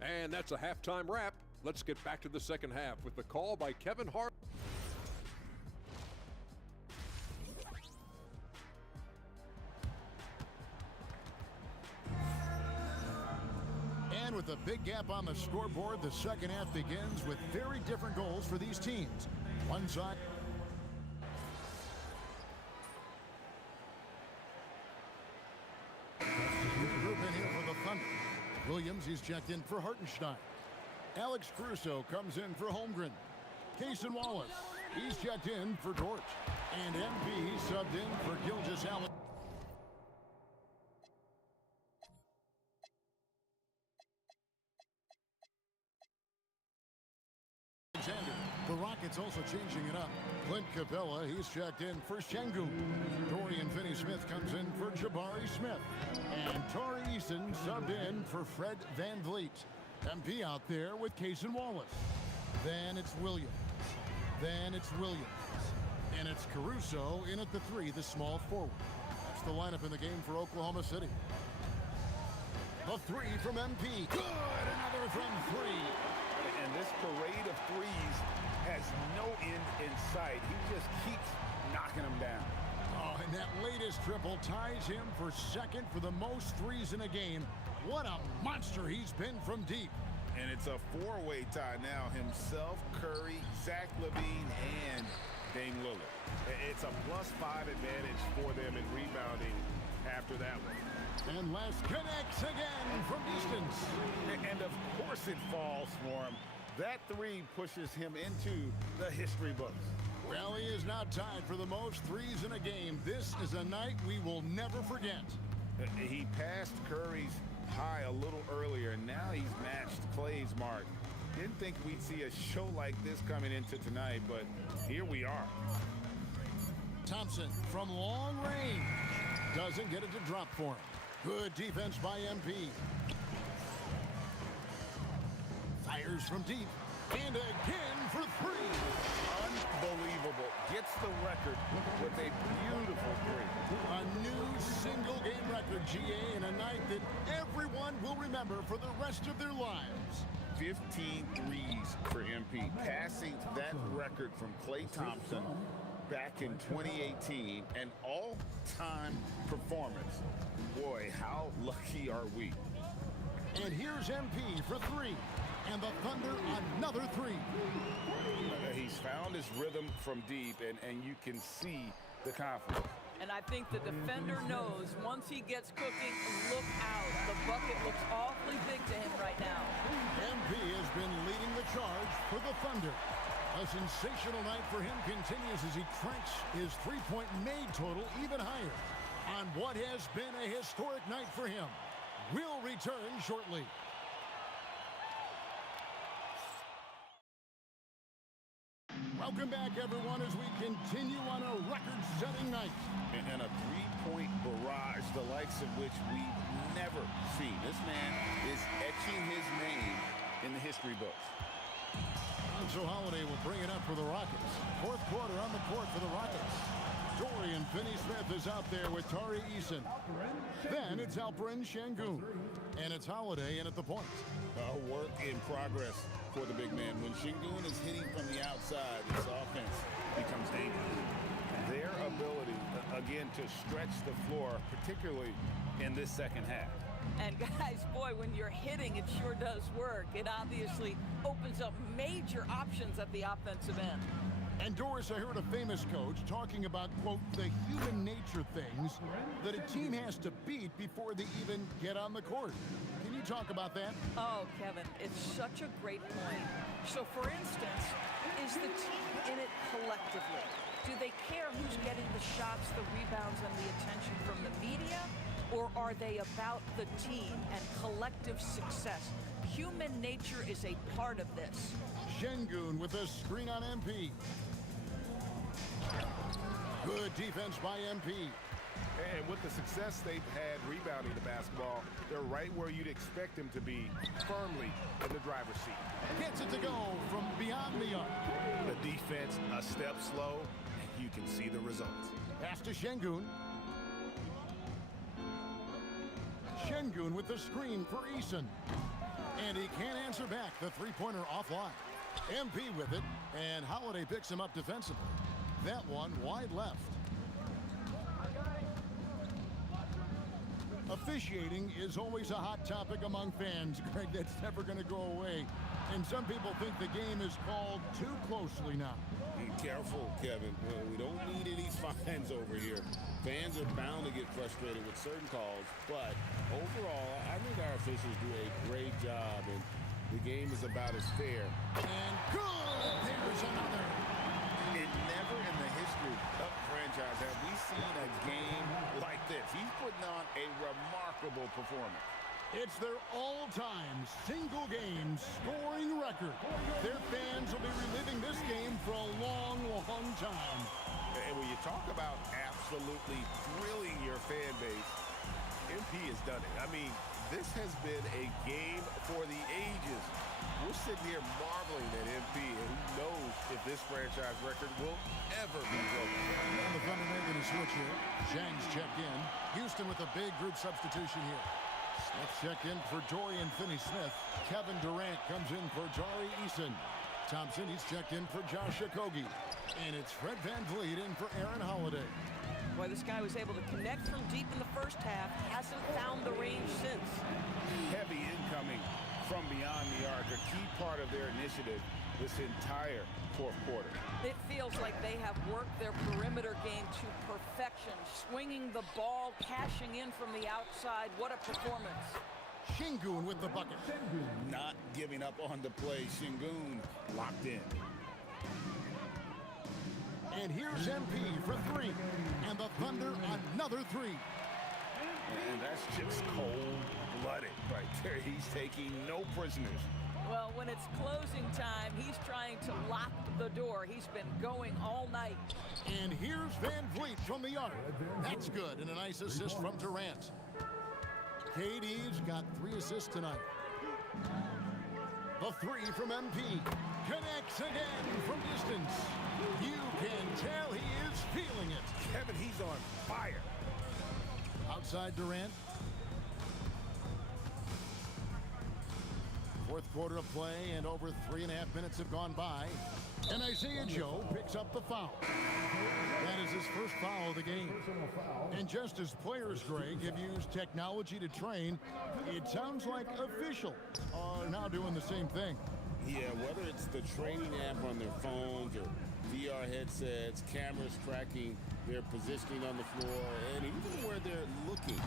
And that's a halftime wrap. Let's get back to the second half with the call by Kevin Hart. And with a big gap on the scoreboard, the second half begins with very different goals for these teams. One side. Group in here for the Thunder. Williams, he's checked in for Hartenstein. Alex Caruso comes in for Holmgren. Cason Wallace, he's checked in for Dort. And MP subbed in for Gilgeous Allen. The Rockets also changing it up. Clint Capella, he's checked in for Şengün. Dorian Finney-Smith comes in for Jabari Smith. And Tari Eason subbed in for Fred VanVleet. MP out there with Cason Wallace. Then it's Williams. Then it's Williams. And it's Caruso in at the 3, the small forward. That's the lineup in the game for Oklahoma City. The 3 from MP. Good! Another from 3. And this parade of threes has no end in sight. He just keeps knocking them down. Oh, and that latest triple ties him for second for the most threes in a game. What a monster he's been from deep. And it's a four-way tie now. Himself, Curry, Zach LaVine, and Dame Lillard. It's a +5 advantage for them in rebounding after that one. And Les connects again from distance. And of course it falls for him. That three pushes him into the history books. Well, he is now tied for the most threes in a game. This is a night we will never forget. He passed Curry's high a little earlier, and now he's matched Clay's mark. Didn't think we'd see a show like this coming into tonight, but here we are. Thompson from long range. Doesn't get it to drop for him. Good defense by MP. Fires from deep. And again for three. Unbelievable. Gets the record with a beautiful three. A new single-game record, GA, in a night that everyone will remember for the rest of their lives. 15 threes for MP, passing that record from Klay Thompson back in 2018, an all-time performance. Boy, how lucky are we? And here's MP for three. And the Thunder, another three. He's found his rhythm from deep, and you can see the confidence. And I think the defender knows once he gets cooking, look out. The bucket looks awfully big to him right now. MP has been leading the charge for the Thunder. A sensational night for him continues as he cranks his three-point made total even higher on what has been a historic night for him. We'll return shortly. Welcome back, everyone, as we continue on a record-setting night. And a three-point barrage, the likes of which we've never seen. This man is etching his name in the history books. Lonzo Holiday will bring it up for the Rockets. Fourth quarter on the court for the Rockets. Dorian Finney-Smith is out there with Tari Eason. Then it's Alperen Sengun. And it's Holiday in at the point. A work in progress for the big man. When Sengun is hitting from the outside, this offense becomes dangerous. Their ability, again, to stretch the floor, particularly in this second half. And guys, boy, when you're hitting, it sure does work. It obviously opens up major options at the offensive end. And Doris, I heard a famous coach talking about, quote, the human nature things that a team has to beat before they even get on the court. Can you talk about that? Oh, Kevin, it's such a great point. So, for instance, is the team in it collectively? Do they care who's getting the shots, the rebounds, and the attention from the media? Or are they about the team and collective success? Human nature is a part of this. Sengun with a screen on MP. Good defense by MP. And with the success they've had rebounding the basketball, they're right where you'd expect them to be, firmly in the driver's seat. Gets it to go from beyond the arc. The defense a step slow, and you can see the results. Pass to Sengun. Sengun with the screen for Eason. And he can't answer back. The three-pointer offline. MP with it, and Holiday picks him up defensively. That one wide left. Officiating is always a hot topic among fans, Greg. That's never going to go away. And some people think the game is called too closely now. Be careful, Kevin. We don't need any fines over here. Fans are bound to get frustrated with certain calls, but overall, I think our officials do a great job, and the game is about as fair. And good! There's another. And never in the history of the franchise have we seen a game like this. He's putting on a remarkable performance. It's their all-time single-game scoring record. Their fans will be reliving this game for a long, long time. And when you talk about absolutely thrilling your fan base, MP has done it. I mean, this has been a game for the ages. We're sitting here marveling at MP, and who knows if this franchise record will ever be broken. And the Thunder making a switch here. Zhang's checked in. Houston with a big group substitution here. Smith checked in for Dorian Finney-Smith. Kevin Durant comes in for Tari Eason. Thompson, he's checked in for Josh Okogie. And it's Fred VanVleet in for Aaron Holiday. Boy, this guy was able to connect from deep in the first half. Hasn't found the range since. Heavy incoming from beyond the arc, a key part of their initiative this entire fourth quarter. It feels like they have worked their perimeter game to perfection, swinging the ball, cashing in from the outside. What a performance. Şengün with the bucket. Not giving up on the play. Şengün locked in. And here's MP for three. And the Thunder another three. And that's just cold-blooded right there. He's taking no prisoners. Well, when it's closing time, he's trying to lock the door. He's been going all night. And here's Van Vliet from the arc. That's good, and a nice assist from Durant. KD's got 3 assists tonight. The three from MP. Connects again from distance. You can tell he is feeling it. Kevin, he's on fire. Outside Durant. Fourth quarter of play, and over 3.5 minutes have gone by. And Isaiah Joe picks up the foul. That is his first foul of the game. And just as players, Greg, have used technology to train, it sounds like officials are now doing the same thing. Yeah, whether it's the training app on their phones or VR headsets, cameras tracking their positioning on the floor, and even where they're looking,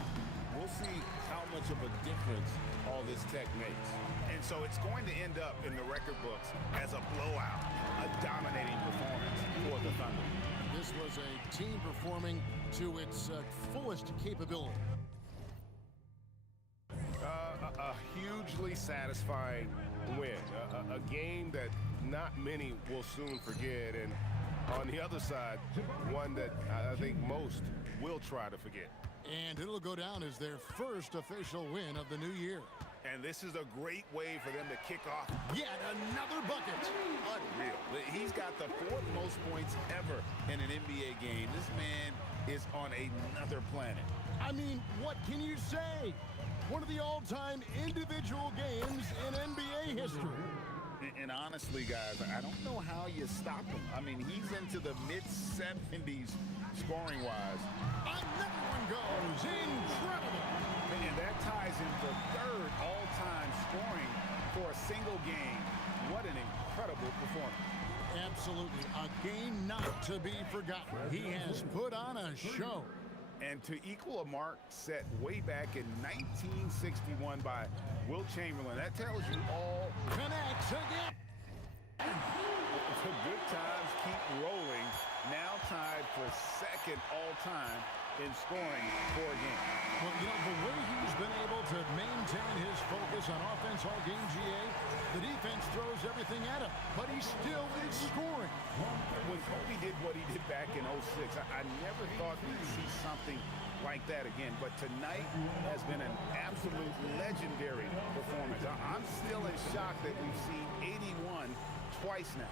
we'll see how much of a difference all this tech makes. And so it's going to end up in the record books as a blowout, a dominating performance for the Thunder. This was a team performing to its fullest capability. A hugely satisfying win. A game that not many will soon forget. And on the other side, one that I think most will try to forget. And it'll go down as their first official win of the new year. And this is a great way for them to kick off. Yet another bucket. Unreal. He's got the 4th most points ever in an NBA game. This man is on another planet. I mean, what can you say? One of the all-time individual games in NBA history. And honestly, guys, I don't know how you stop him. I mean, he's into the mid-70s scoring-wise. Another one goes. Incredible. And that ties him for 3rd all-time scoring for a single game. What an incredible performance. Absolutely. A game not to be forgotten. He has put on a show. And to equal a mark set way back in 1961 by Wilt Chamberlain, that tells you all. Connects again. The good times keep rolling. Now tied for 2nd all-time in scoring for a game. Well, you know, the way he's been able to maintain his focus on offense all game, GA, the defense throws everything at him, but he still is scoring. When Kobe did what he did back in 06, I never thought we'd see something like that again, but tonight has been an absolute legendary performance. I'm still in shock that we've seen 81 twice now.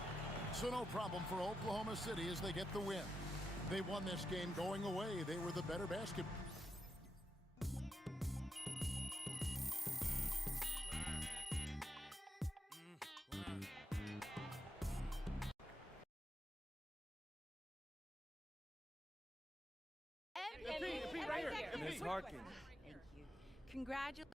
So no problem for Oklahoma City as they get the win. They won this game going away. They were the better basketball. Right here. Ms. Harkins. Thank you. Congratulations.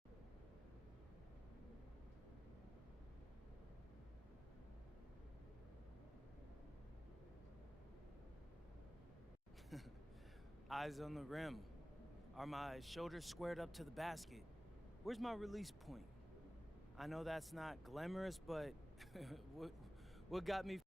Eyes on the rim. Are my shoulders squared up to the basket? Where's my release point? I know that's not glamorous, but what got me...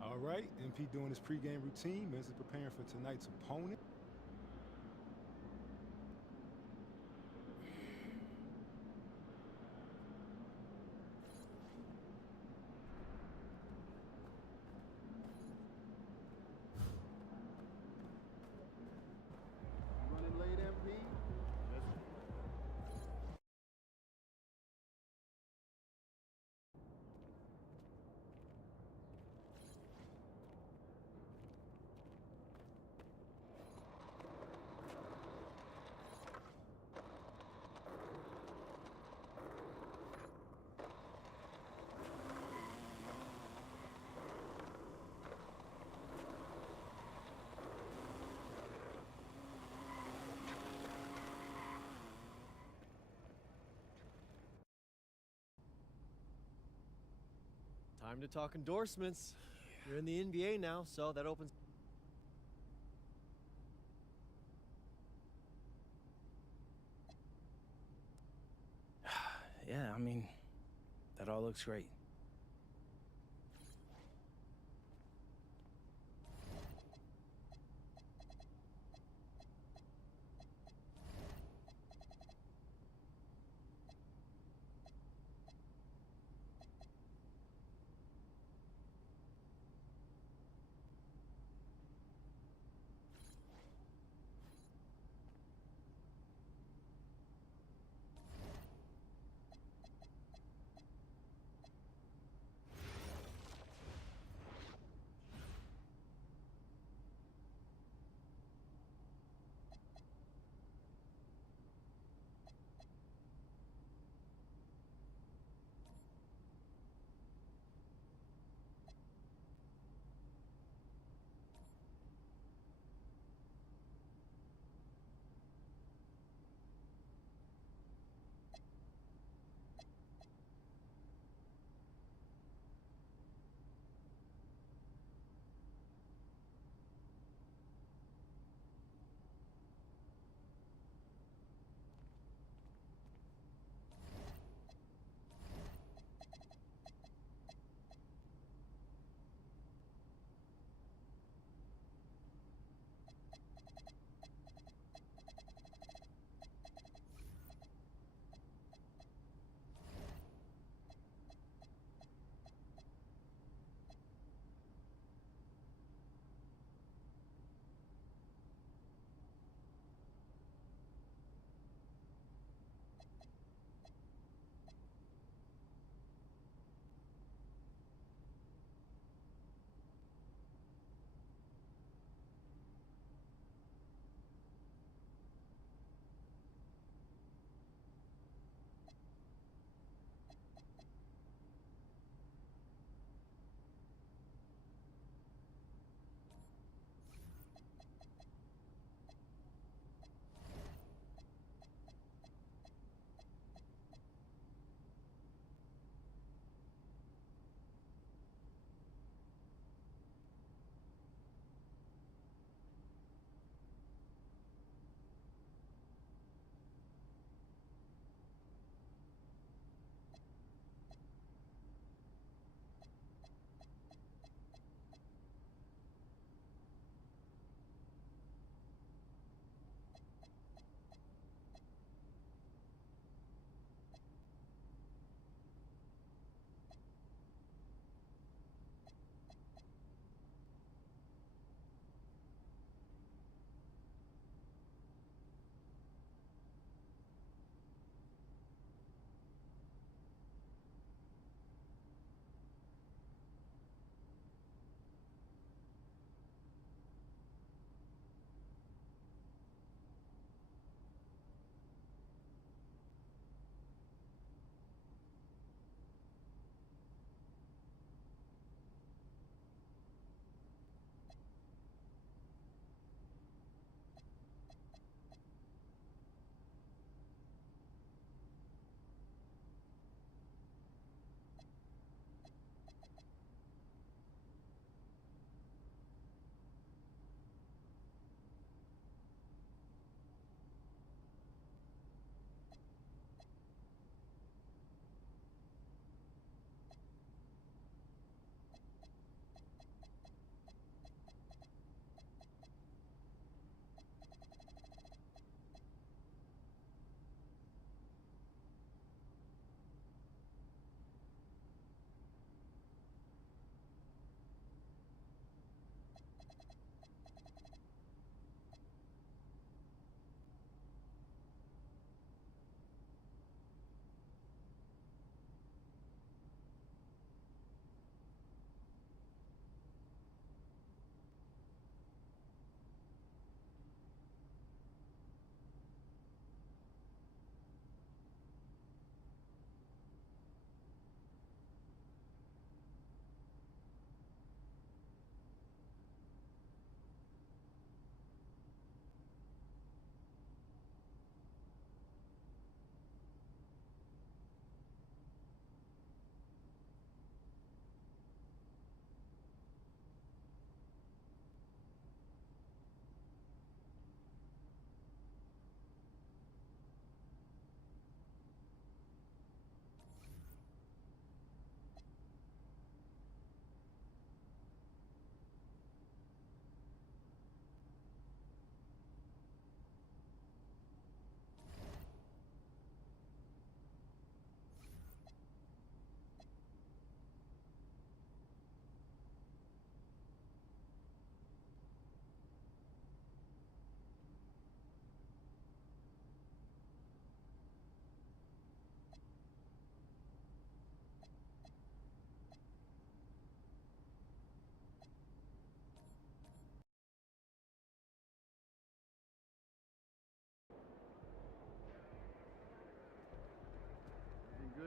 All right, MP doing his pregame routine, mentally preparing for tonight's opponent. Time to talk endorsements. You're in the NBA now, so that opens. Yeah, I mean, that all looks great.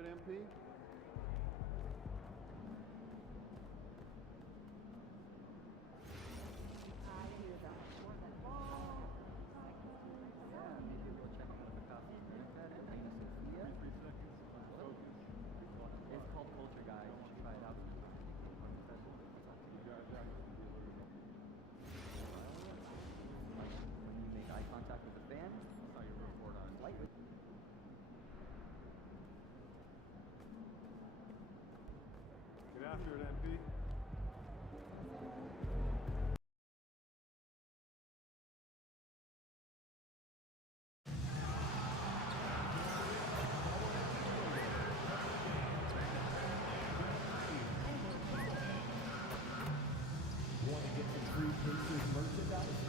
it, MP? It's called Culture Guide. You should try it out. When you make eye contact with the fan, that's how you report on lightweight. Get after it, MP. Want to get some free Pacers merchandise?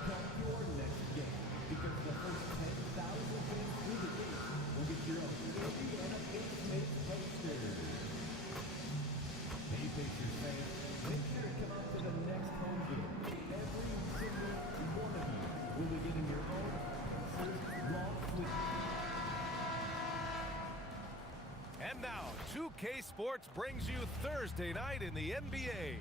Come your next game, because the first 10,000 fans through the gate will get your own Indiana Pacers posters. Hey Pacers fans, make sure to come out to the next home game. Every single one of you will be getting your own Pacers long sleeve. And now, 2K Sports brings you Thursday night in the NBA.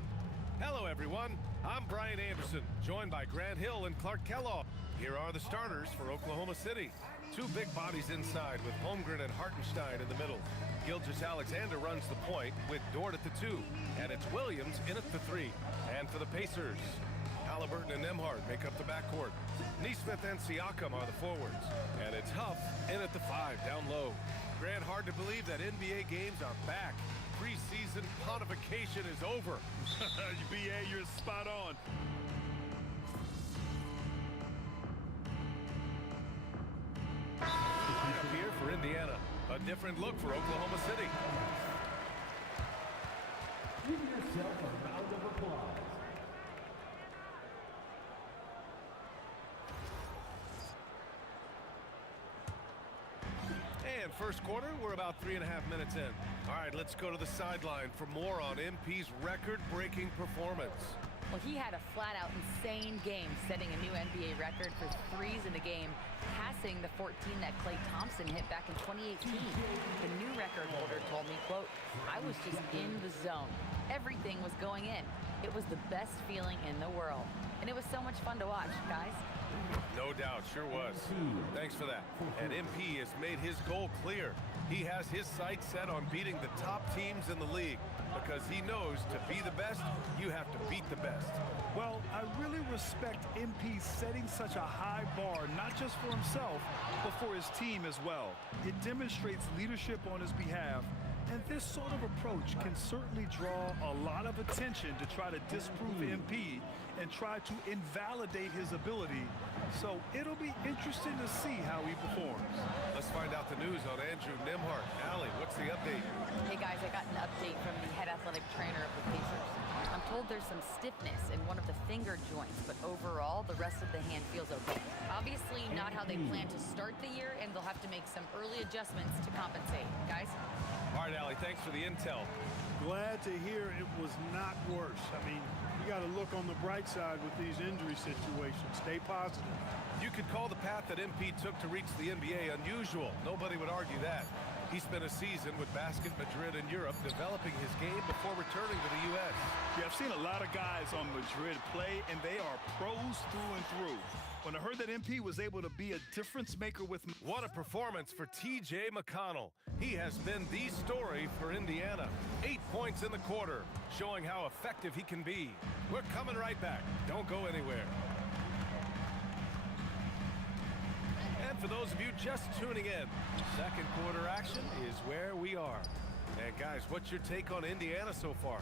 Hello, everyone. I'm Brian Anderson, joined by Grant Hill and Clark Kellogg. Here are the starters for Oklahoma City. Two big bodies inside with Holmgren and Hartenstein in the middle. Gilgeous-Alexander runs the point with Dort at the 2, and it's Williams in at the 3. And for the Pacers, Halliburton and Nembhard make up the backcourt. Nesmith and Siakam are the forwards, and it's Huff in at the 5 down low. Grant, hard to believe that NBA games are back. Preseason pontification is over. BA, you're spot on. Up here for Indiana. A different look for Oklahoma City. Give yourself a round of applause. And first quarter, we're about 3.5 minutes in. All right, let's go to the sideline for more on MP's record-breaking performance. Well, he had a flat-out insane game, setting a new NBA record for threes in a game, passing the 14 that Klay Thompson hit back in 2018. The new record holder told me, quote, "I was just in the zone. Everything was going in. It was the best feeling in the world. And it was so much fun to watch, guys." No doubt, sure was. Thanks for that. And MP has made his goal clear. He has his sights set on beating the top teams in the league because he knows to be the best, you have to beat the best. Well, I really respect MP setting such a high bar, not just for himself, but for his team as well. It demonstrates leadership on his behalf, and this sort of approach can certainly draw a lot of attention to try to disprove MP and try to invalidate his ability. So it'll be interesting to see how he performs. Let's find out the news on Andrew Nembhard. Allie, what's the update? Hey guys, I got an update from the head athletic trainer of the Pacers. I'm told there's some stiffness in one of the finger joints, but overall, the rest of the hand feels okay. Obviously not how they plan to start the year, and they'll have to make some early adjustments to compensate. Guys? All right, Allie, thanks for the intel. Glad to hear it was not worse. I mean, you got to look on the bright side with these injury situations. Stay positive. You could call the path that MP took to reach the NBA unusual. Nobody would argue that. He spent a season with Basket Madrid in Europe developing his game before returning to the U.S. Yeah, I've seen a lot of guys on Madrid play, and they are pros through and through. When I heard that MP was able to be a difference maker with... What a performance for T.J. McConnell. He has been the story for Indiana. 8 points in the quarter, showing how effective he can be. We're coming right back. Don't go anywhere. And for those of you just tuning in, second quarter action is where we are. And guys, what's your take on Indiana so far?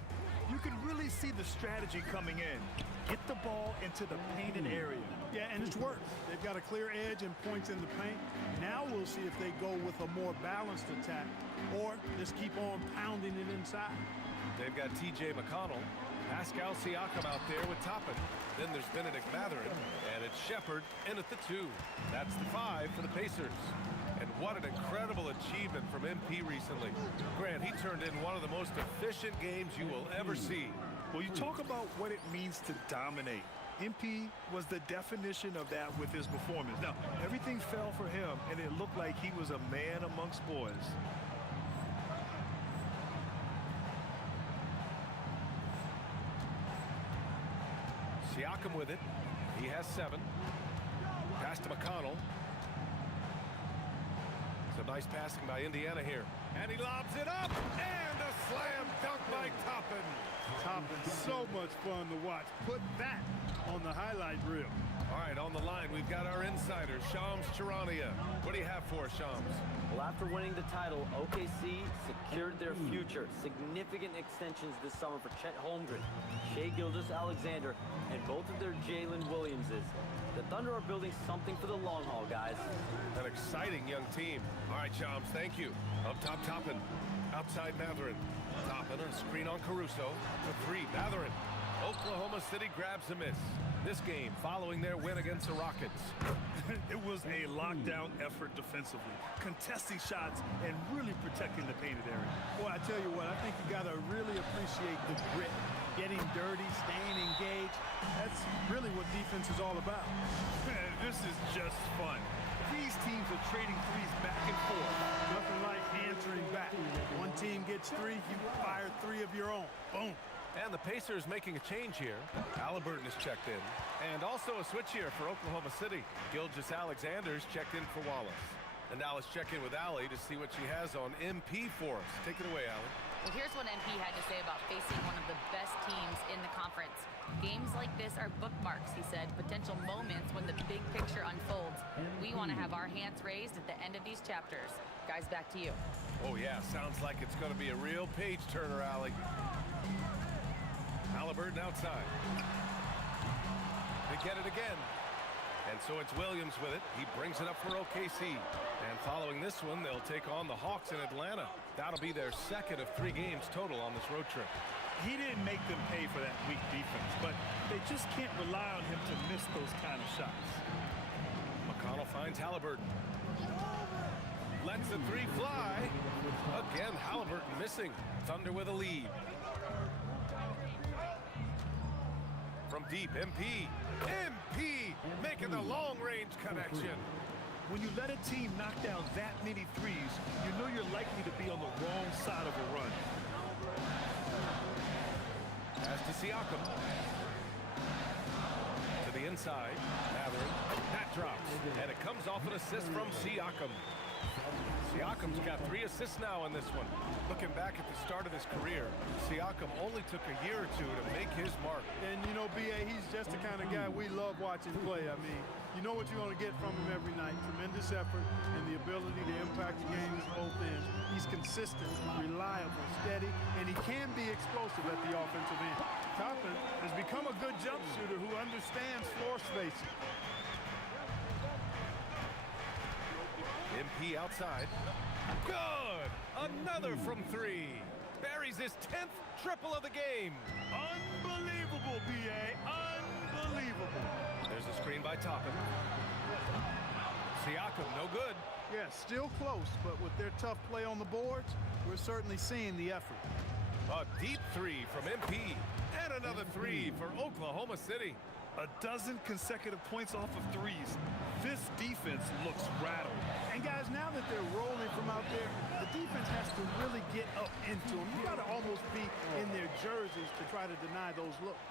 You can really see the strategy coming in. Get the ball into the painted area. Yeah, and it's worked. They've got a clear edge and points in the paint. Now we'll see if they go with a more balanced attack or just keep on pounding it inside. They've got T.J. McConnell, Pascal Siakam out there with Toppin. Then there's Benedict Mathurin, and it's Shepherd in at the 2. That's the 5 for the Pacers. And what an incredible achievement from MP recently. Grant, he turned in one of the most efficient games you will ever see. Well, you talk about what it means to dominate. MP was the definition of that with his performance. Now, everything fell for him, and it looked like he was a man amongst boys. Siakam with it. He has 7. Pass to McConnell. Some nice passing by Indiana here. And he lobs it up. And a slam dunk by Toppin. Toppin's so much fun to watch. Put that on the highlight reel. All right, on the line, we've got our insider, Shams Charania. What do you have for us, Shams? Well, after winning the title, OKC secured their future. Significant extensions this summer for Chet Holmgren, Shai Gilgeous-Alexander, and both of their Jalen Williamses. The Thunder are building something for the long haul, guys. An exciting young team. All right, Shams, thank you. Up top, Toppin. Outside, Mathurin. Toppin, a screen on Caruso. The 3, Mathurin. Oklahoma City grabs a miss. This game following their win against the Rockets. It was a lockdown effort defensively, contesting shots and really protecting the painted area. Boy, I tell you what, I think you got to really appreciate the grit, getting dirty, staying engaged. That's really what defense is all about. This is just fun. These teams are trading threes back and forth. Nothing like answering back. One team gets 3, you fire 3 of your own. Boom. And the Pacers making a change here. Halliburton is checked in. And also a switch here for Oklahoma City. Gilgeous-Alexander's checked in for Wallace. And now let's check in with Allie to see what she has on MP for us. Take it away, Allie. Well, here's what MP had to say about facing one of the best teams in the conference. Games like this are bookmarks, he said, potential moments when the big picture unfolds. We want to have our hands raised at the end of these chapters. Guys, back to you. Oh, yeah, sounds like it's going to be a real page-turner, Allie. Halliburton outside. They get it again. And so it's Williams with it. He brings it up for OKC. And following this one, they'll take on the Hawks in Atlanta. That'll be their second of 3 games total on this road trip. He didn't make them pay for that weak defense, but they just can't rely on him to miss those kind of shots. McConnell finds Halliburton. Lets the 3 fly. Again, Halliburton missing. Thunder with a lead. From deep, MP. MP making the long-range connection. When you let a team knock down that many threes, you know you're likely to be on the wrong side of a run. Pass to Siakam. To the inside. Mathurin. That drops. And it comes off an assist from Siakam. Siakam's got 3 assists now in this one. Looking back at the start of his career, Siakam only took a year or 2 to make his mark. And, you know, B.A., he's just the kind of guy we love watching play. I mean, you know what you're going to get from him every night. Tremendous effort and the ability to impact the game at both ends. He's consistent, reliable, steady, and he can be explosive at the offensive end. Toppin has become a good jump shooter who understands floor spacing. MP outside. Good! Another from 3. Buries his 10th triple of the game. Unbelievable, B.A. Unbelievable. There's a screen by Toppin. Siakam, no good. Yeah, still close, but with their tough play on the boards, we're certainly seeing the effort. A deep 3 from MP. And another 3 for Oklahoma City. A dozen consecutive points off of threes. This defense looks rattled. And guys, now that they're rolling from out there, the defense has to really get up into them. You got to almost be in their jerseys to try to deny those looks.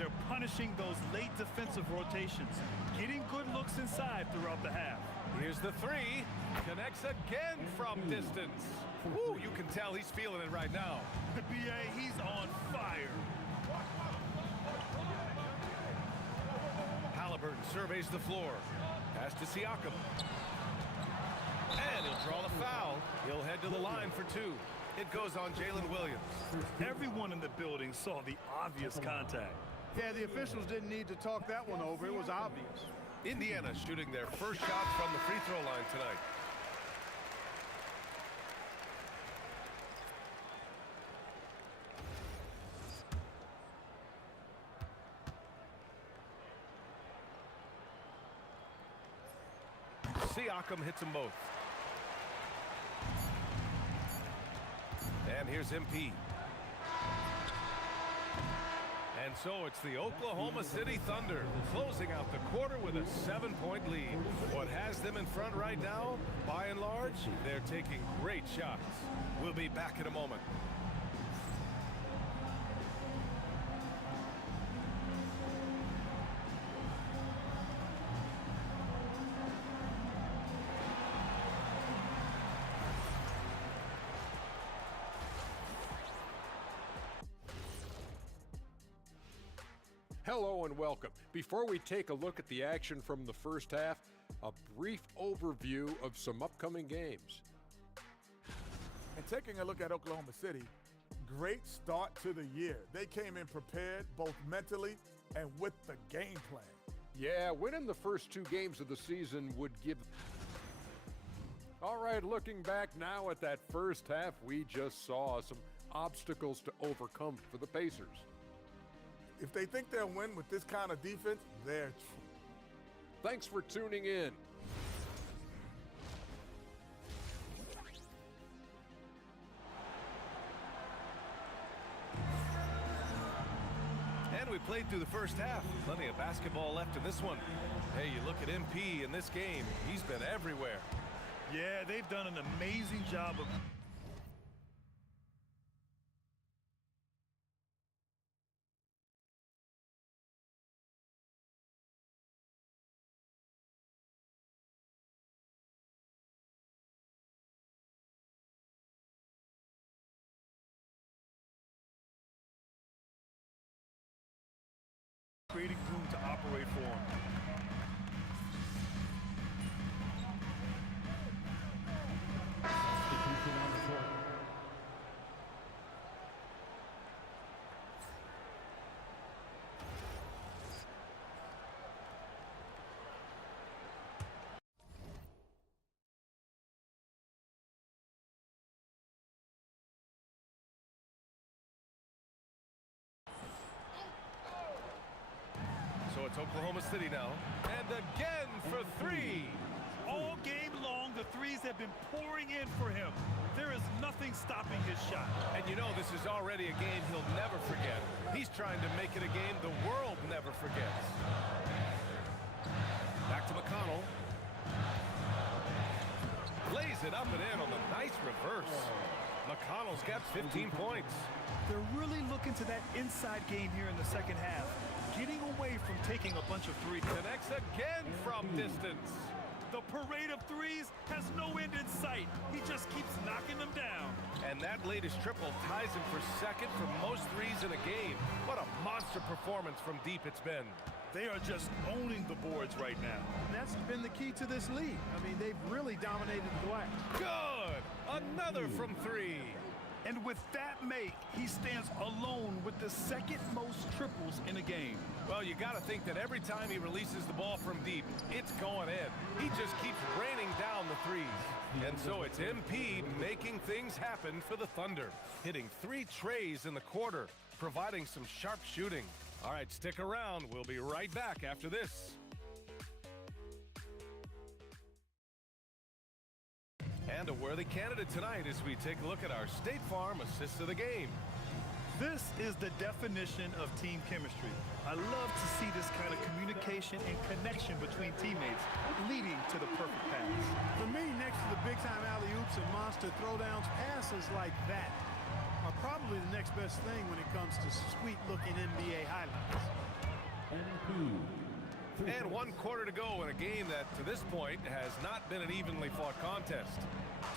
They're punishing those late defensive rotations, getting good looks inside throughout the half. Here's the 3. Connects again from distance. Woo, you can tell he's feeling it right now. B.A., he's on fire. Halliburton surveys the floor. Pass to Siakam. And he'll draw the foul. He'll head to the line for 2. It goes on Jalen Williams. Everyone in the building saw the obvious contact. Yeah, the officials didn't need to talk that one over. It was obvious. Indiana shooting their first shot from the free throw line tonight. Siakam hits them both. And here's MP. And so it's the Oklahoma City Thunder closing out the quarter with a 7-point lead. What has them in front right now, by and large, they're taking great shots. We'll be back in a moment. Hello and welcome. Before we take a look at the action from the first half, a brief overview of some upcoming games. And taking a look at Oklahoma City, great start to the year. They came in prepared both mentally and with the game plan. Yeah, winning the first 2 games of the season would give... All right, looking back now at that first half, we just saw some obstacles to overcome for the Pacers. If they think they'll win with this kind of defense, they're true. Thanks for tuning in. And we played through the first half. Plenty of basketball left in this one. Hey, you look at MP in this game, he's been everywhere. Yeah, they've done an amazing job of... creating room to operate for him. Substitution on the court. So it's Oklahoma City now. And again for 3. All game long, the threes have been pouring in for him. There is nothing stopping his shot. And you know this is already a game he'll never forget. He's trying to make it a game the world never forgets. Back to McConnell. Lays it up and in on the nice reverse. McConnell's got 15 points. They're really looking to that inside game here in the second half, getting away from taking a bunch of threes. Connects again from distance. The parade of threes has no end in sight. He just keeps knocking them down. And that latest triple ties him for second for most threes in a game. What a monster performance from deep it's been. They are just owning the boards right now. And that's been the key to this league. I mean, they've really dominated the glass. Good! Another from 3. And with that make, he stands alone with the second most triples in a game. Well, you got to think that every time he releases the ball from deep, it's going in. He just keeps raining down the threes. And so it's MP making things happen for the Thunder, hitting 3 trays in the quarter, providing some sharp shooting. All right, stick around. We'll be right back after this. And a worthy candidate tonight as we take a look at our State Farm Assist of the Game. This is the definition of team chemistry. I love to see this kind of communication and connection between teammates leading to the perfect pass. For me, next to the big-time alley-oops and monster throwdowns, passes like that are probably the next best thing when it comes to sweet-looking NBA highlights. And 1 quarter to go in a game that, to this point, has not been an evenly fought contest.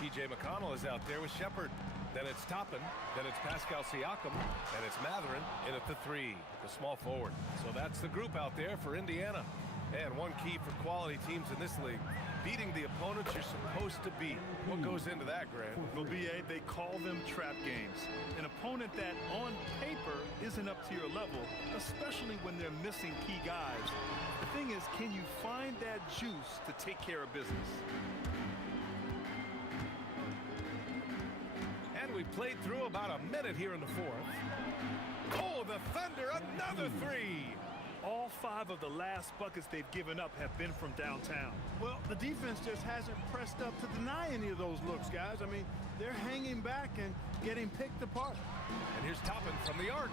T.J. McConnell is out there with Shepard. Then it's Toppin. Then it's Pascal Siakam. And it's Mathurin in at the 3, the small forward. So that's the group out there for Indiana. And one key for quality teams in this league, beating the opponents you're supposed to beat. What goes into that, Grant? Well, B.A., they call them trap games. An opponent that, on paper, isn't up to your level, especially when they're missing key guys. The thing is, can you find that juice to take care of business? And we played through about a minute here in the 4th. Oh, the Thunder, another 3! All 5 of the last buckets they've given up have been from downtown. Well, the defense just hasn't pressed up to deny any of those looks, guys. I mean, they're hanging back and getting picked apart. And here's Toppin from the arc.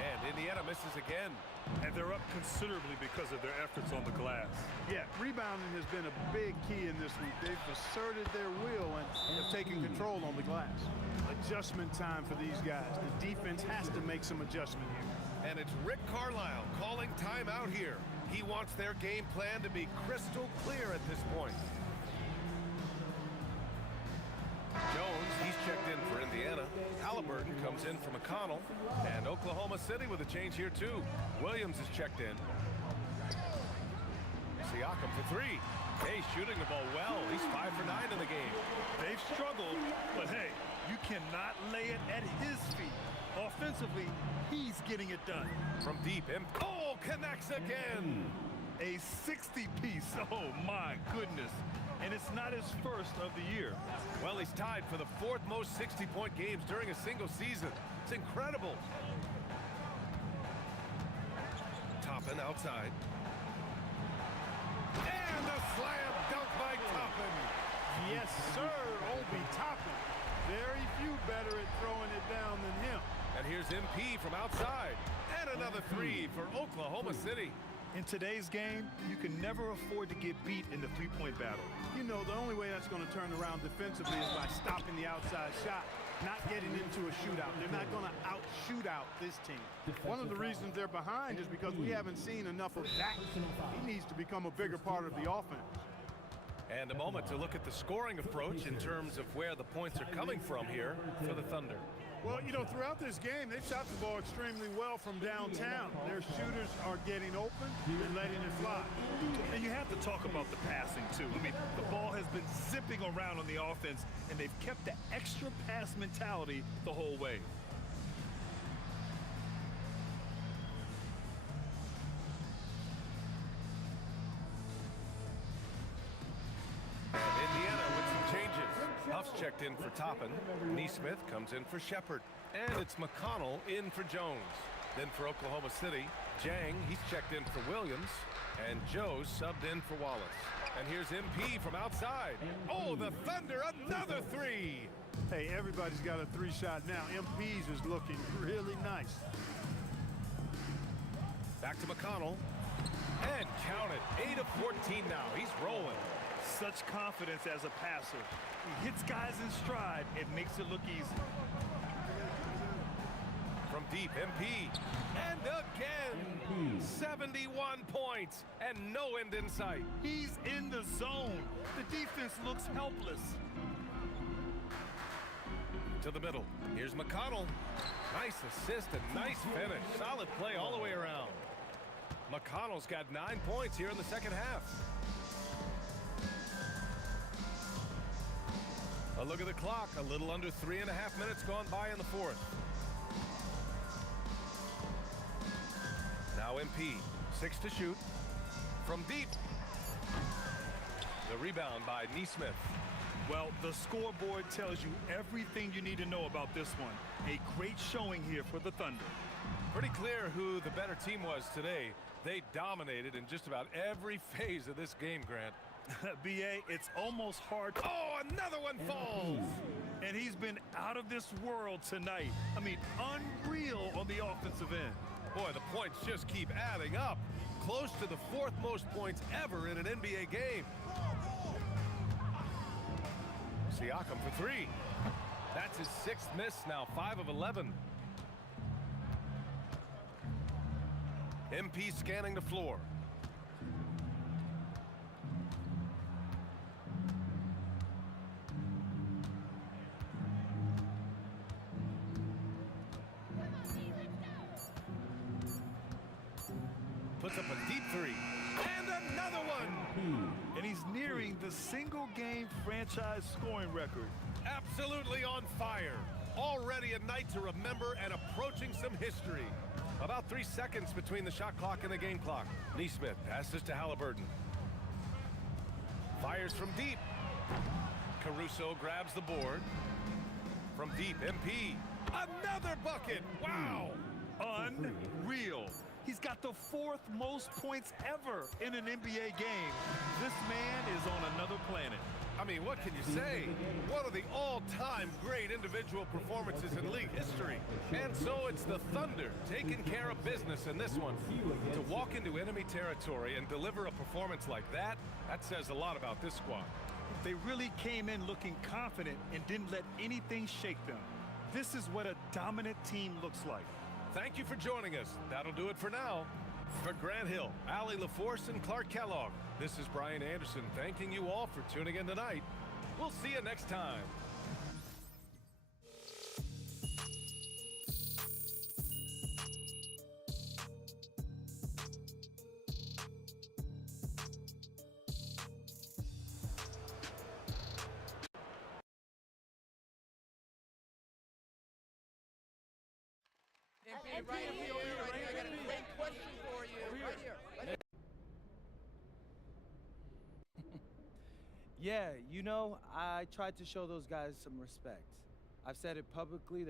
And Indiana misses again. And they're up considerably because of their efforts on the glass. Yeah, rebounding has been a big key in this week. They've asserted their will and have taken control on the glass. Adjustment time for these guys. The defense has to make some adjustment here. And it's Rick Carlisle calling timeout here. He wants their game plan to be crystal clear at this point. Jones, he's checked in for Indiana. Halliburton comes in from a McConnell. And Oklahoma City with a change here, too. Williams is checked in. Siakam for three. Hey, shooting the ball well. He's 5 for 9 in the game. They've struggled, but hey, you cannot lay it at his feet. Offensively, he's getting it done. From deep, Cole connects again. A 60-piece, oh my goodness. And it's not his first of the year. Well, he's tied for the 4th most 60-point games during a single season. It's incredible. Toppin outside. And a slam dunk by Toppin. Yes, sir, Obi Toppin. Very few better at throwing it down than him. And here's MP from outside. And another three for Oklahoma City. In today's game, you can never afford to get beat in the three-point battle. You know, the only way that's going to turn around defensively is by stopping the outside shot, not getting into a shootout. They're not going to out-shoot out this team. One of the reasons they're behind is because we haven't seen enough of that. He needs to become a bigger part of the offense. And a moment to look at the scoring approach in terms of where the points are coming from here for the Thunder. Well, you know, throughout this game, they've shot the ball extremely well from downtown. Their shooters are getting open and letting it fly. And you have to talk about the passing, too. I mean, the ball has been zipping around on the offense, and they've kept the extra pass mentality the whole way. Huff's checked in for Toppin. Neesmith comes in for Shepard. And it's McConnell in for Jones. Then for Oklahoma City, Jang, he's checked in for Williams. And Joe's subbed in for Wallace. And here's MP from outside. Oh, the Thunder, another three. Hey, everybody's got a three-shot now. MP's is looking really nice. Back to McConnell. And count it, 8 of 14 now. He's rolling. Such confidence as a passer. He hits guys in stride. It makes it look easy. From deep, MP. And again, 71 points and no end in sight. He's in the zone. The defense looks helpless. To the middle. Here's McConnell. Nice assist and nice finish. Solid play all the way around. McConnell's got 9 points here in the second half. A look at the clock. A little under 3.5 minutes gone by in the fourth. Now MP. 6 to shoot. From deep. The rebound by Neesmith. Well, the scoreboard tells you everything you need to know about this one. A great showing here for the Thunder. Pretty clear who the better team was today. They dominated in just about every phase of this game, Grant. B.A., it's almost hard. Oh, another one falls! And he's been out of this world tonight. I mean, unreal on the offensive end. Boy, the points just keep adding up. Close to the 4th most points ever in an NBA game. Siakam for 3. That's his 6th miss now, 5 of 11. MP scanning the floor. Puts up a deep 3. And another one! And he's nearing the single-game franchise scoring record. Absolutely on fire. Already a night to remember and approaching some history. About 3 seconds between the shot clock and the game clock. Neesmith passes to Halliburton. Fires from deep. Caruso grabs the board. From deep, MP. Another bucket! Wow! Unreal. He's got the 4th most points ever in an NBA game. This man is on another planet. I mean, what can you say? One of the all-time great individual performances in league history. And so it's the Thunder taking care of business in this one. To walk into enemy territory and deliver a performance like that, that says a lot about this squad. They really came in looking confident and didn't let anything shake them. This is what a dominant team looks like. Thank you for joining us. That'll do it for now. For Grant Hill, Allie LaForce, and Clark Kellogg, this is Brian Anderson thanking you all for tuning in tonight. We'll see you next time. MP, right here. I got a great question for you. Right here. Yeah, you know, I tried to show those guys some respect. I've said it publicly.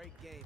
great game.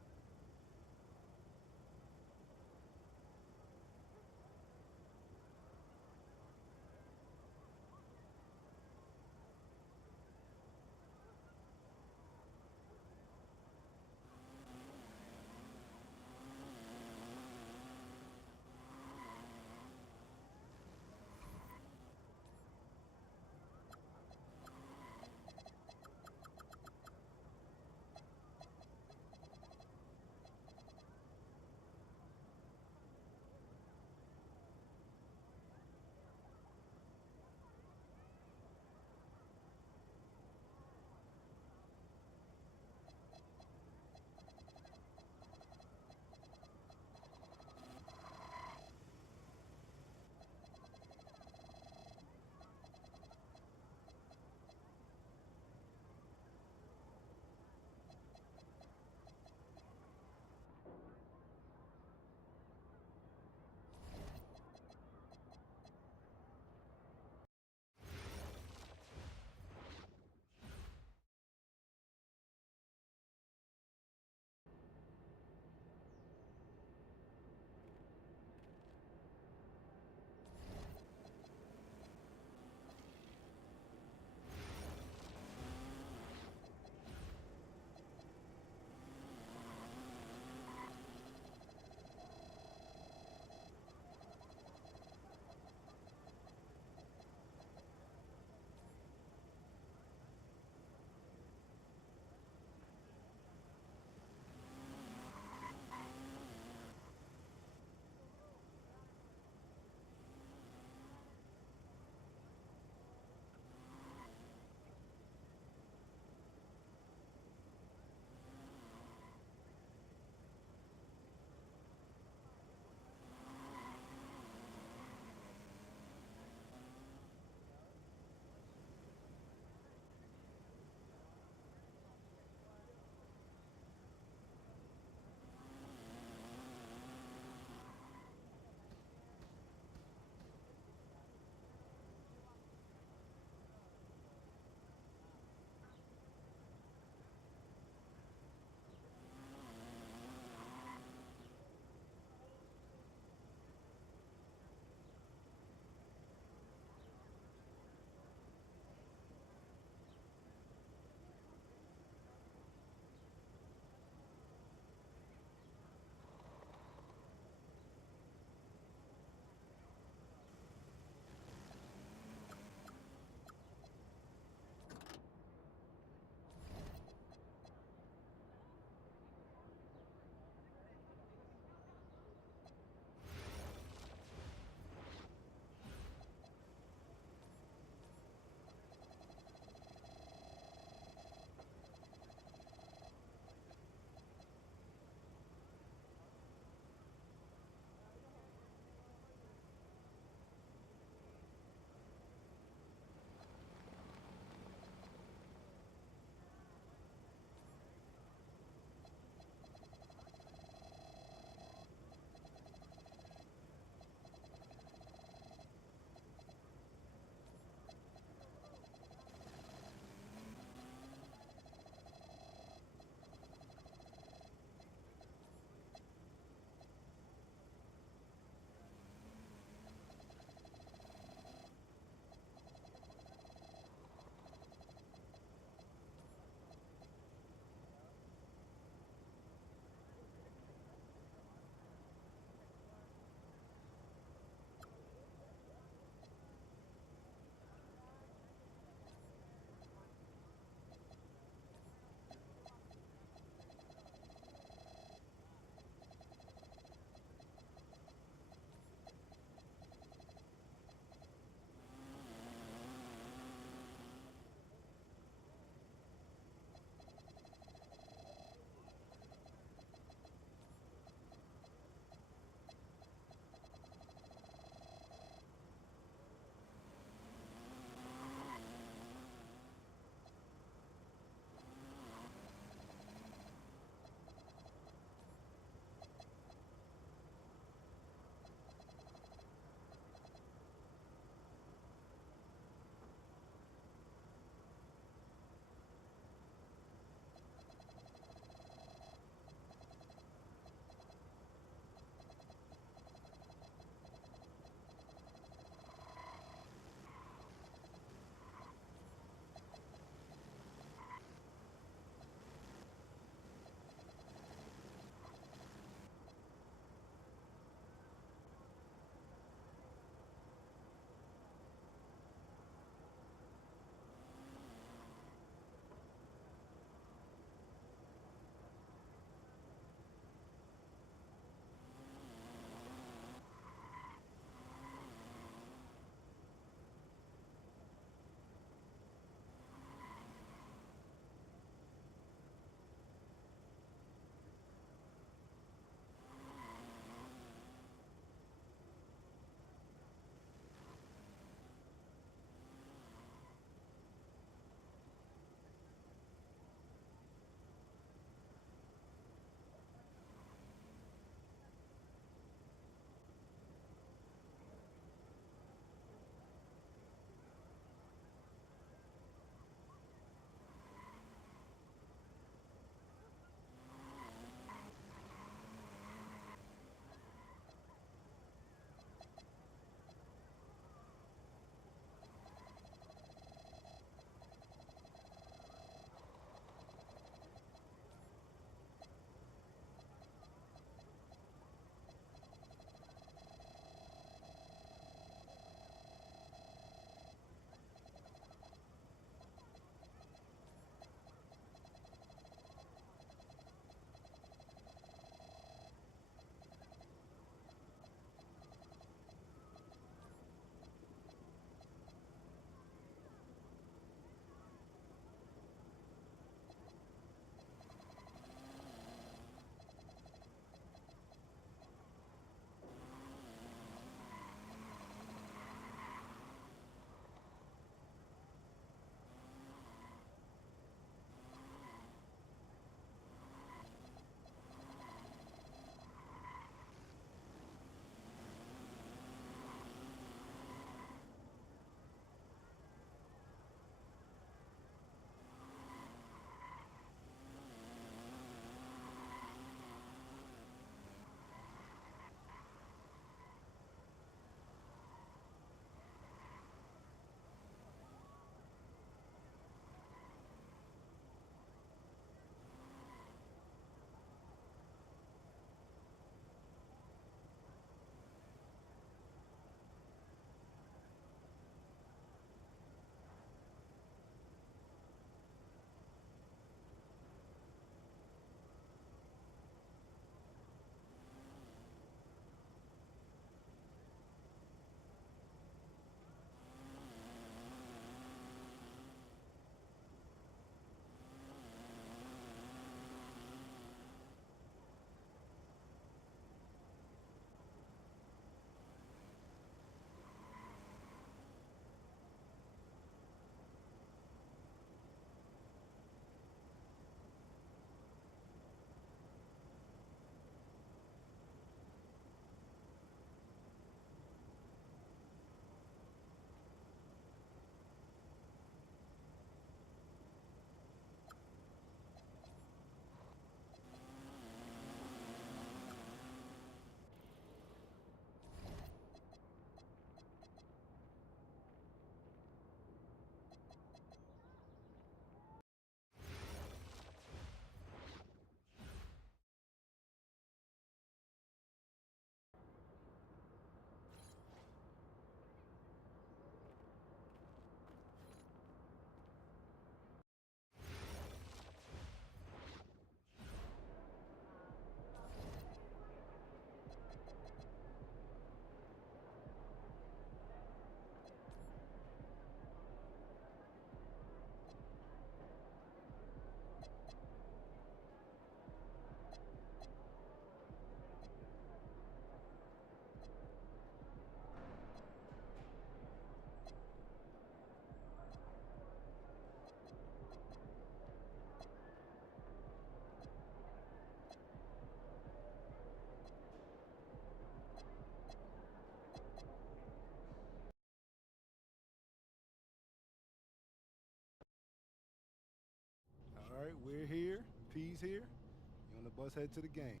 MP's here. You on the bus head to the game.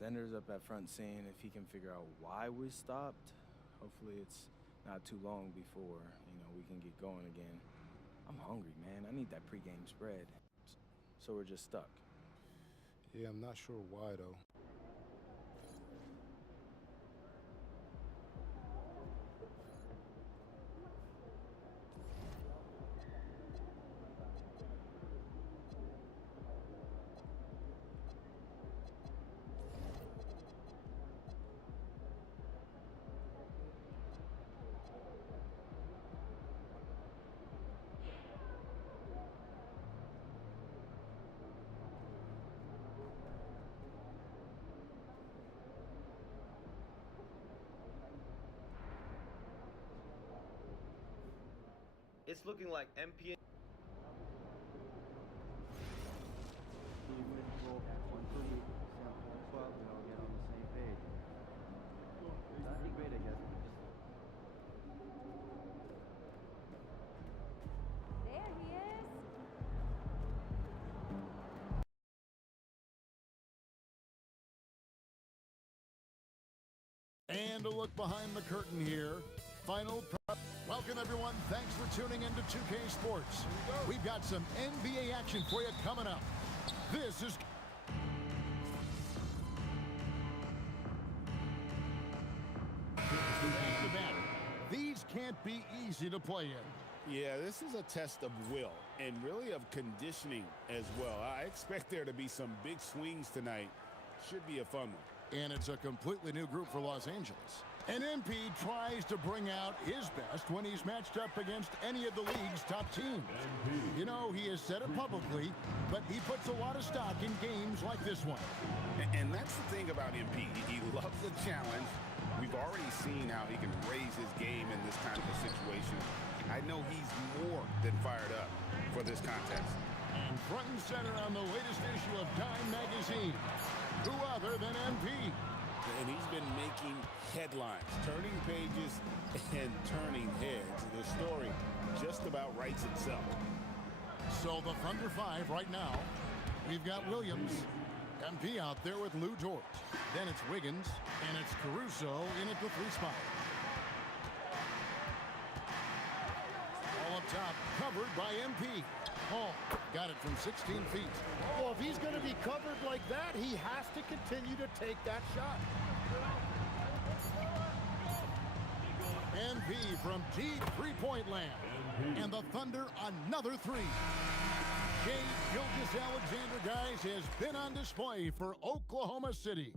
Zender's up at front seeing if he can figure out why we stopped. Hopefully it's not too long before, we can get going again. I'm hungry, man. I need that pregame spread. So we're just stuck. Yeah, I'm not sure why, though. It's looking like MP. And a look behind the curtain here. Final prep. Welcome, everyone. Thanks for tuning into 2K Sports. We've got some NBA action for you coming up. This is... These can't be easy to play in. Yeah, this is a test of will and really of conditioning as well. I expect there to be some big swings tonight. Should be a fun one. And it's a completely new group for Los Angeles. And MP tries to bring out his best when he's matched up against any of the league's top teams. You know, he has said it publicly, but he puts a lot of stock in games like this one. And that's the thing about MP. He loves the challenge. We've already seen how he can raise his game in this kind of a situation. I know he's more than fired up for this contest. And front and center on the latest issue of Dime Magazine, who other than MP? And he's been making headlines, turning pages and turning heads. The story just about writes itself. So the Thunder 5 right now. We've got Williams, MP out there with Lou Dort. Then it's Wiggins, and it's Caruso in at the 3 spot. All up top, covered by MP. Hall got it from 16 feet. Well, if he's going to be covered like that, he has to continue to take that shot. MP from deep three-point land. And the Thunder another 3. Shai Gilgeous-Alexander, guys, has been on display for Oklahoma City.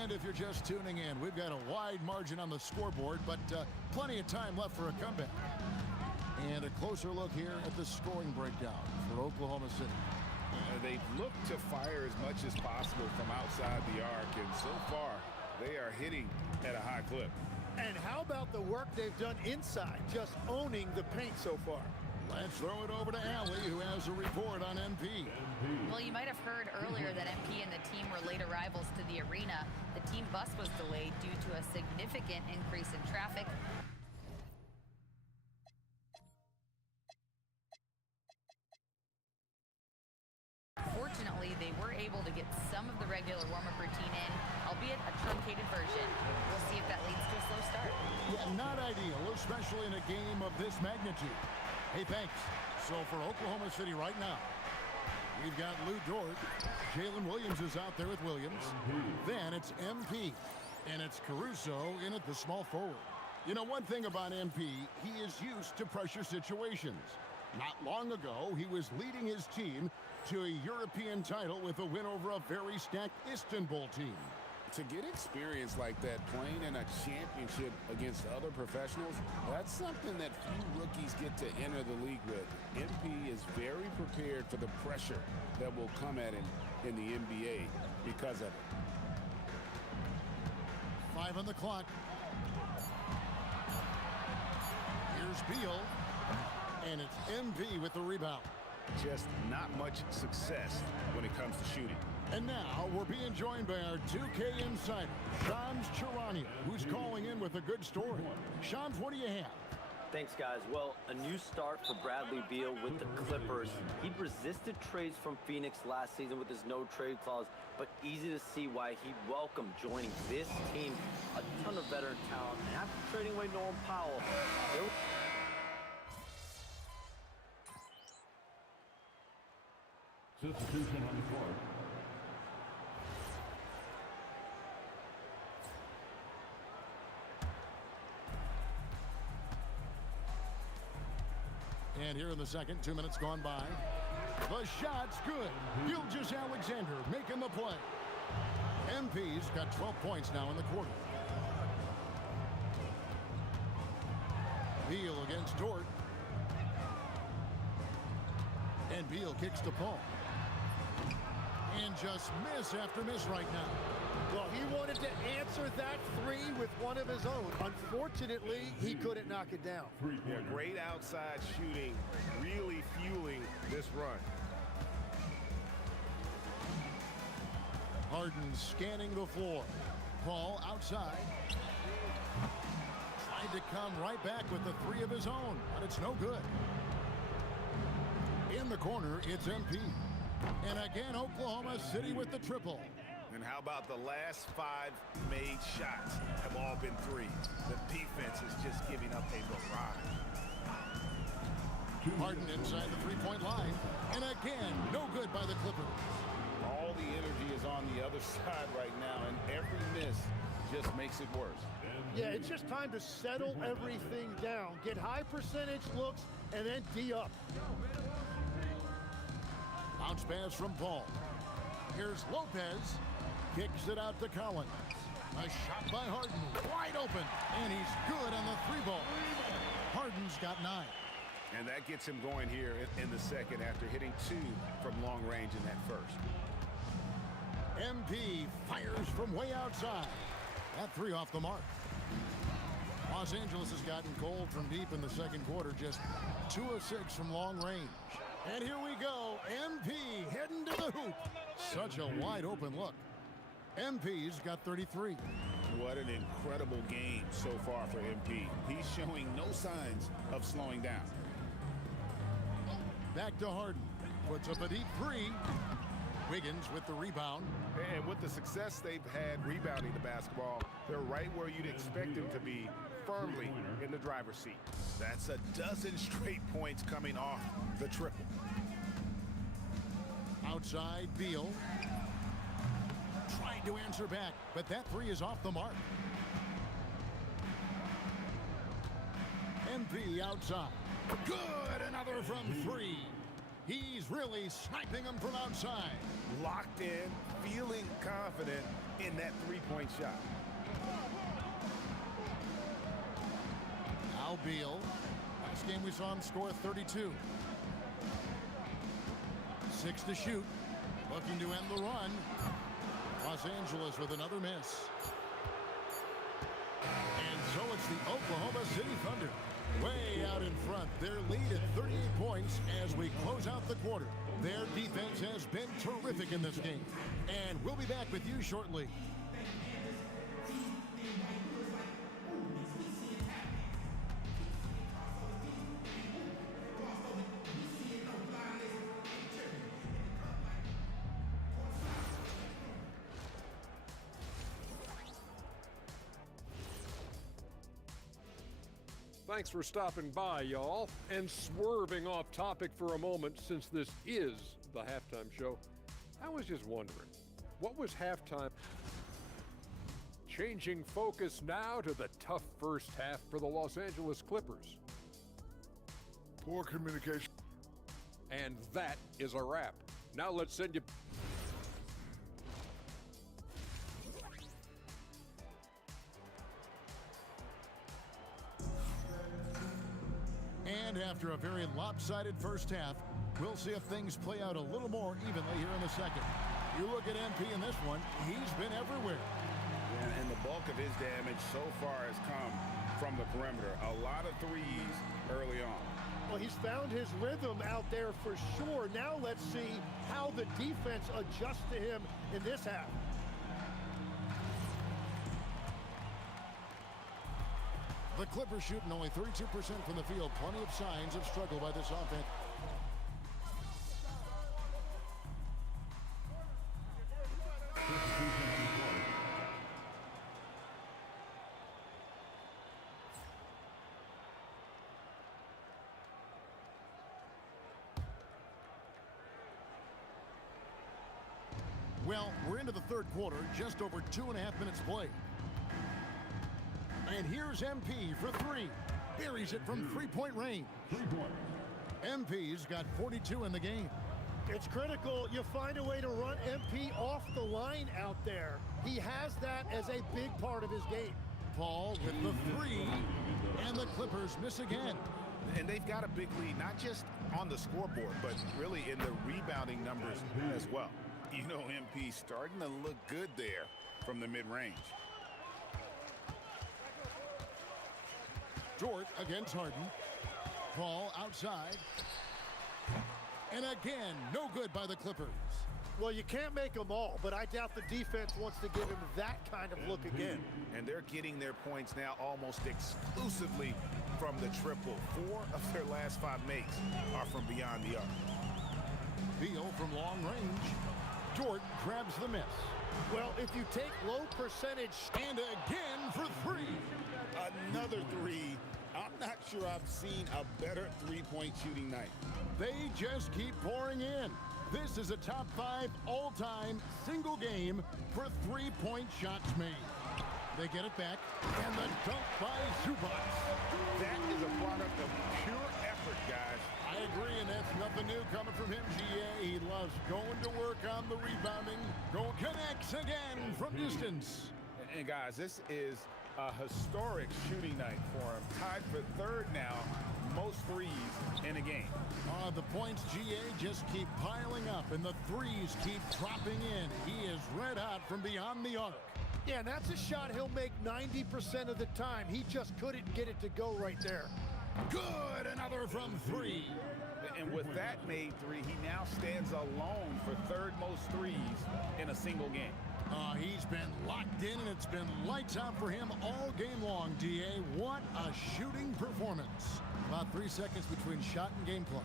And if you're just tuning in, we've got a wide margin on the scoreboard, but plenty of time left for a comeback. And a closer look here at the scoring breakdown for Oklahoma City. They've looked to fire as much as possible from outside the arc, and so far, they are hitting at a high clip. And how about the work they've done inside, just owning the paint so far? Let's throw it over to Allie, who has a report on MP. Well, you might have heard earlier that MP and the team were late arrivals to the arena. The team bus was delayed due to a significant increase in traffic. Fortunately, they were able to get some of the regular warm-up routine in, albeit a truncated version. We'll see if that leads to a slow start. Yeah, not ideal, especially in a game of this magnitude. Hey, thanks. So for Oklahoma City right now, we've got Lou Dort. Jalen Williams is out there with Williams. Then it's MP. And it's Caruso in at the small forward. You know, one thing about MP, he is used to pressure situations. Not long ago, he was leading his team to a European title with a win over a very stacked Istanbul team. To get experience like that playing in a championship against other professionals, that's something that few rookies get to enter the league with. MP is very prepared for the pressure that will come at him in the NBA because of it. 5 on the clock. Here's Beal, and it's MP with the rebound. just not much success when it comes to shooting. And now we're being joined by our 2K insider, Shams Charania, who's calling in with a good story. Shams, what do you have? Thanks, guys. Well, a new start for Bradley Beal with the Clippers. He'd resisted trades from Phoenix last season with his no-trade clause, but easy to see why he'd welcome joining this team. A ton of veteran talent, and after trading away Norman Powell, Substitution on the court. And here in the second, 2 minutes gone by. The shot's good. Gilgeous-Alexander making the play. MP's got 12 points now in the quarter. Beal against Dort. And Beal kicks to Paul. And just miss after miss right now. Well, he wanted to answer that three with one of his own. Unfortunately, he couldn't knock it down. Yeah, great outside shooting, really fueling this run. Harden scanning the floor. Paul outside. Tried to come right back with the three of his own, but it's no good. In the corner, it's MP. And again, Oklahoma City with the triple. And how about the last 5 made shots have all been threes? The defense is just giving up a barrage. Harden inside the three-point line. And again, no good by the Clippers. All the energy is on the other side right now, and every miss just makes it worse. Yeah, it's just time to settle everything down. Get high percentage looks and then D up. Bounce pass from Paul. Here's Lopez. Kicks it out to Collins. A shot by Harden. Wide open. And he's good on the three ball. Harden's got 9. And that gets him going here in the second after hitting 2 from long range in that first. MP fires from way outside. That 3 off the mark. Los Angeles has gotten cold from deep in the second quarter. Just 2 of 6 from long range. And here we go. MP heading to the hoop. Such a wide open look. MP's got 33. What an incredible game so far for MP. He's showing no signs of slowing down. Back to Harden. Puts up a deep 3. Wiggins with the rebound. And with the success they've had rebounding the basketball, they're right where you'd expect them to be, firmly in the driver's seat. That's a dozen straight points coming off the triple. Outside, Beal. Trying to answer back, but that 3 is off the mark. MP outside. Good, another from 3. He's really sniping them from outside. Locked in, feeling confident in that three-point shot. Al Beal. Last game we saw him score 32. 6 to shoot. Looking to end the run. Los Angeles with another miss. And so it's the Oklahoma City Thunder. Way out in front. Their lead at 38 points as we close out the quarter. Their defense has been terrific in this game. And we'll be back with you shortly. Thanks for stopping by, y'all. And swerving off topic for a moment, since this is the halftime show, I was just wondering, what was halftime? Changing focus now to the tough first half for the Los Angeles Clippers. Poor communication. And that is a wrap. Now let's send you... And after a very lopsided first half, we'll see if things play out a little more evenly here in the second. You look at MP in this one, he's been everywhere. Yeah, and the bulk of his damage so far has come from the perimeter. A lot of threes early on. Well, he He's found his rhythm out there for sure. Now let's see how the defense adjusts to him in this half. The Clippers shooting only 32% from the field. Plenty of signs of struggle by this offense. Well, we're into the third quarter, just over 2.5 minutes played. And here's MP for three. Buries it from three-point range. MP's got 42 in the game. It's critical you find a way to run MP off the line out there. He has that as a big part of his game. Paul with the three, and the Clippers miss again. And they've got a big lead, not just on the scoreboard, but really in the rebounding numbers as well. You know, MP starting to look good there from the mid-range. Dort against Harden. Paul outside. And again, no good by the Clippers. Well, you can't make them all, but I doubt the defense wants to give him that kind of look again. And they're getting their points now almost exclusively from the triple. 4 of their last 5 makes are from beyond the arc. Beal from long range. Dort grabs the miss. Well, if you take low percentage, and again for three. Another three. I'm not sure I've seen a better three-point shooting night. They just keep pouring in. This is a top 5 all-time single game for three-point shots made. They get it back, and the dunk by Zubac. That is a product of pure effort, guys. I agree, and that's nothing new coming from him, GA. He loves going to work on the rebounding. Connects again from distance. And guys, this is a historic shooting night for him. Tied for 3rd now, most threes in a game. The points, GA, just keep piling up, and the threes keep dropping in. He is red hot from beyond the arc. Yeah, and that's a shot he'll make 90% of the time. He just couldn't get it to go right there. Good, another from 3. And with that made 3, he now stands alone for 3rd most threes in a single game. He's been locked in, and it's been lights out for him all game long, DA. What a shooting performance. About 3 seconds between shot and game clock.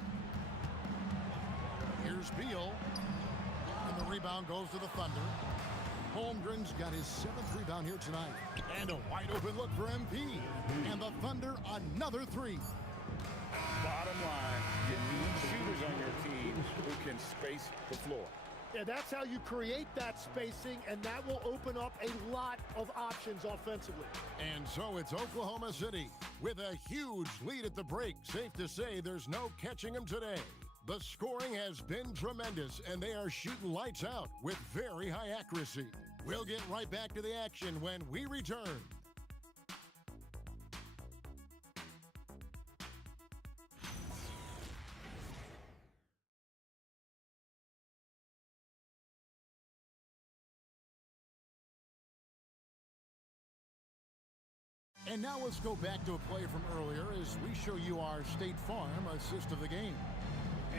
Here's Beal. And the rebound goes to the Thunder. Holmgren's got his 7th rebound here tonight. And a wide open look for MP. And the Thunder, another 3. Bottom line, you need shooters on your team who can space the floor. Yeah, that's how you create that spacing, and that will open up a lot of options offensively. And so it's Oklahoma City with a huge lead at the break. Safe to say there's no catching them today. The scoring has been tremendous, and they are shooting lights out with very high accuracy. We'll get right back to the action when we return. And now let's go back to a play from earlier as we show you our State Farm assist of the game.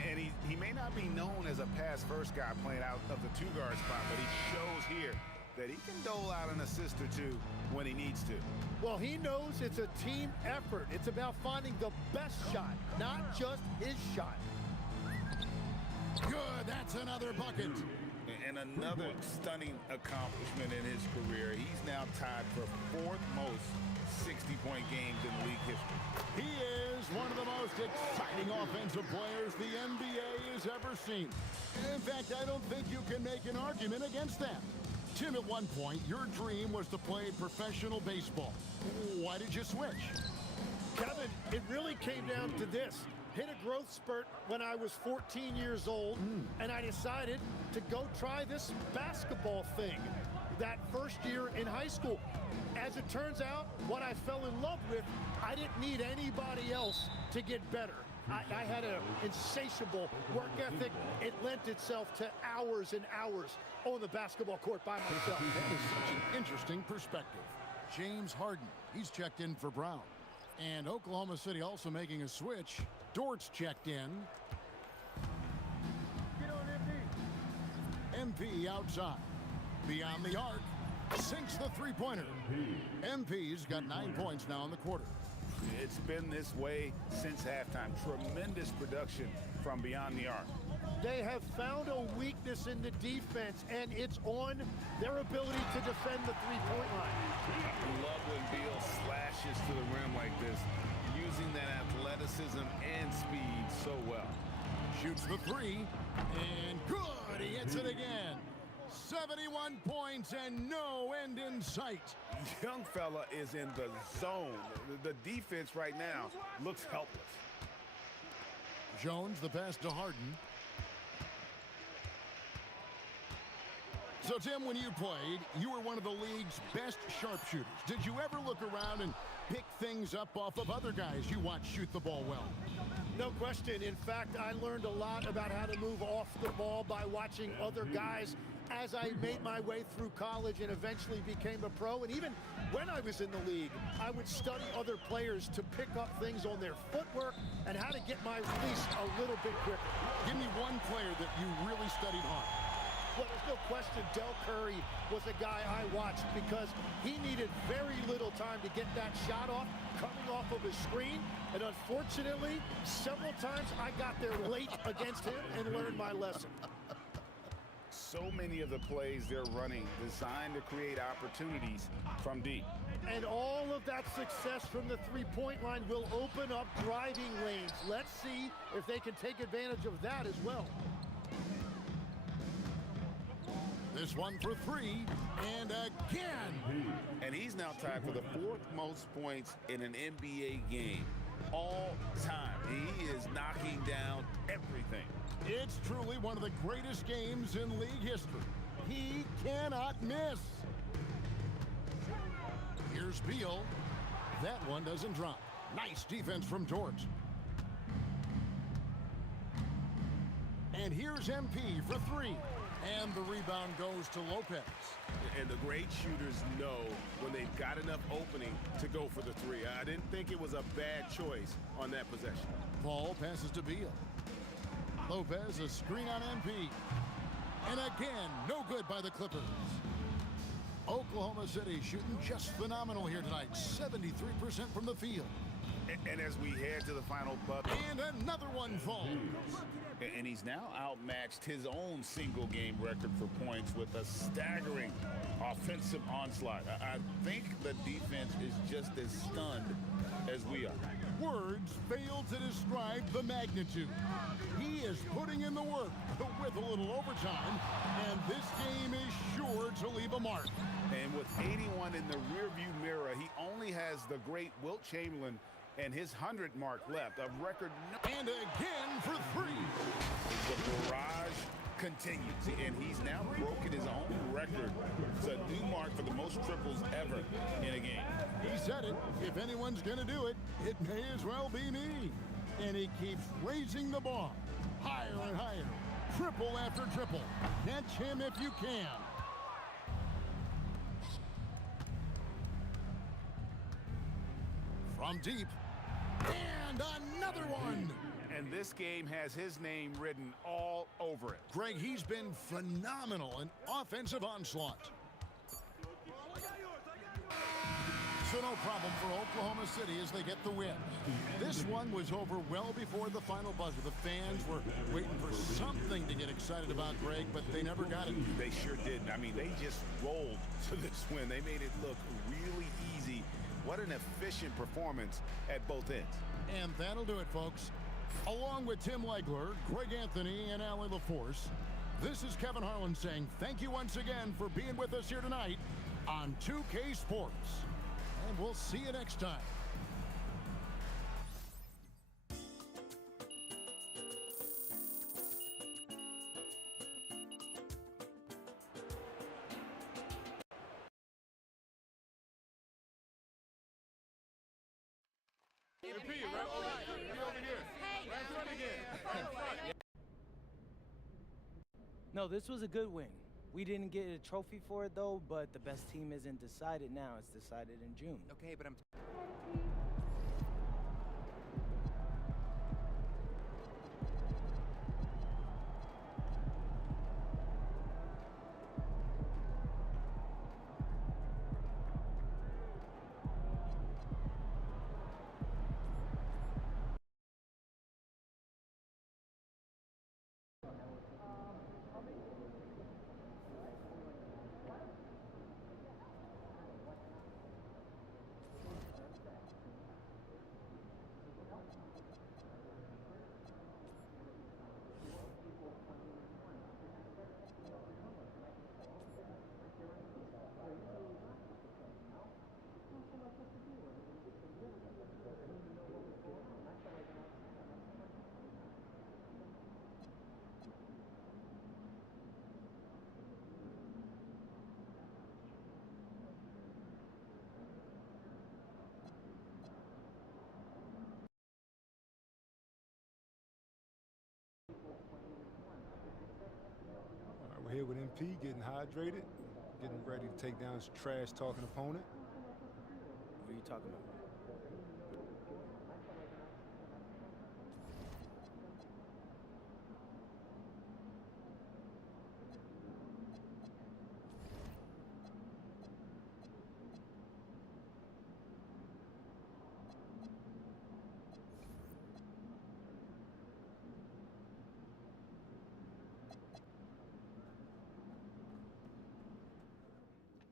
And he may not be known as a pass-first guy playing out of the 2-guard spot, but he shows here that he can dole out an assist or 2 when he needs to. Well, he knows it's a team effort. It's about finding the best shot, not just his shot. Good, that's another bucket. And another stunning accomplishment in his career. He's now tied for 4th most 60-point games in league history. He is one of the most exciting offensive players the NBA has ever seen. In fact, I don't think you can make an argument against that. Tim, at one point, your dream was to play professional baseball. Why did you switch? Kevin, it really came down to this. Hit a growth spurt when I was 14 years old, and I decided to go try this basketball thing that first year in high school. As it turns out, what I fell in love with, I didn't need anybody else to get better. I had an insatiable work ethic. It lent itself to hours and hours on the basketball court by myself. That is such an interesting perspective. James Harden, he's checked in for Brown. And Oklahoma City also making a switch. Dort's checked in. Get on, MP outside. Beyond the arc. Sinks the three-pointer. MP's got 9 points now in the quarter. It's been this way since halftime. Tremendous production from beyond the arc. They have found a weakness in the defense, and it's on their ability to defend the three-point line. I love when Beal slashes to the rim like this, using that athleticism and speed so well. Shoots the three, and good, he hits it again. 71 points and no end in sight. Young fella is in the zone. The defense right now looks helpless. Jones, the pass to Harden. So, Tim, when you played, you were one of the league's best sharpshooters. Did you ever look around and pick things up off of other guys you watch shoot the ball well? No question. In fact, I learned a lot about how to move off the ball by watching other guys as I made my way through college and eventually became a pro. And even when I was in the league, I would study other players to pick up things on their footwork and how to get my release a little bit quicker. Give me one player that you really studied hard. Well, there's no question Del Curry was a guy I watched because he needed very little time to get that shot off coming off of his screen. And unfortunately, several times I got there late against him and learned my lesson. So many of the plays they're running designed to create opportunities from deep. And all of that success from the three-point line will open up driving lanes. Let's see if they can take advantage of that as well. This one for three, and again. And he's now tied for the 4th most points in an NBA game all time. He is knocking down everything. It's truly one of the greatest games in league history. He cannot miss. Here's Beal. That one doesn't drop. Nice defense from Dort. And here's MP for three. And the rebound goes to Lopez. And the great shooters know when they've got enough opening to go for the three. I didn't think it was a bad choice on that possession. Ball passes to Beal. Lopez, a screen on MP. And again, no good by the Clippers. Oklahoma City shooting just phenomenal here tonight. 73% from the field. And as we head to the final bucket. And another one falls. And he's now outmatched his own single-game record for points with a staggering offensive onslaught. I think the defense is just as stunned as we are. Words fail to describe the magnitude. He is putting in the work with a little overtime, and this game is sure to leave a mark. And with 81 in the rearview mirror, he only has the great Wilt Chamberlain and his 100 mark left, a record. And again for three. The barrage continues, and he's now broken his own record. It's a new mark for the most triples ever in a game. He said it. If anyone's going to do it, it may as well be me. And he keeps raising the bar. Higher and higher. Triple after triple. Catch him if you can. From deep. And another one. And this game has his name written all over it. Greg, he's been phenomenal in offensive onslaught. So no problem for Oklahoma City as they get the win. This one was over well before the final buzzer. The fans were waiting for something to get excited about, Greg, but they never got it. They sure didn't. I mean, they just rolled to this win. They made it look really easy. What an efficient performance at both ends. And that'll do it, folks. Along with Tim Legler, Greg Anthony, and Allie LaForce, this is Kevin Harlan saying thank you once again for being with us here tonight on 2K Sports. And we'll see you next time. No, this was a good win. We didn't get a trophy for it, though, but the best team isn't decided now. It's decided in June. Okay, but I'm... here with MP, getting hydrated, getting ready to take down his trash-talking opponent. What are you talking about?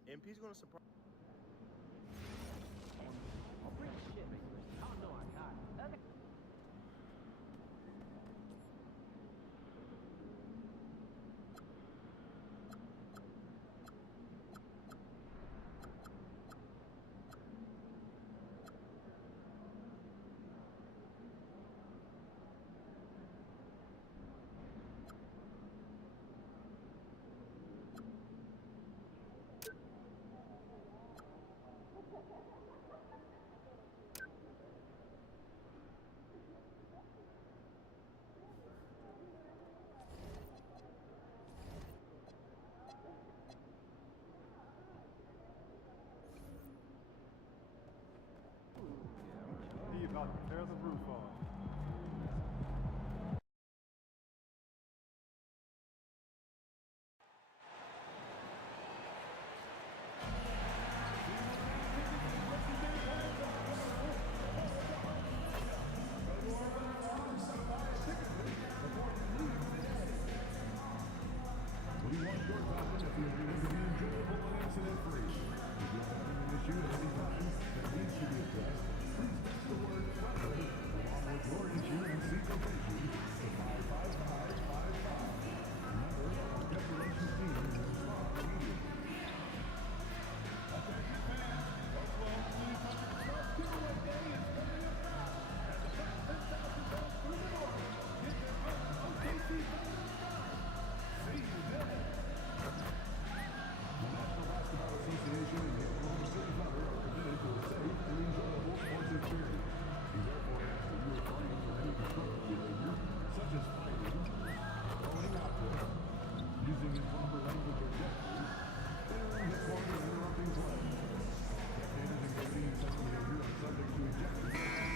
MP's going to surprise. He about to tear the roof off. We want your comment if you're going to be enjoyable and incident-free. If you have an issue at any time that needs to be addressed, please text the word friendly along with your issue and seek location to 55555. Remember, our declarations team will respond immediately. Attention fans, Oklahoma City Thunder Shark giveaway day is coming up now. As the first 10,000 votes through the door, get their vote OKC Thunder. See you then. The National Basketball Association and the Oklahoma City Thunder are committed to a safe and enjoyable sports experience. We therefore ask that you refrain from any disruptive behavior, such as fighting, throwing objects, using improper language or gestures, entering the court and interrupting play. Spectators engaging in such behavior are subject to ejection. And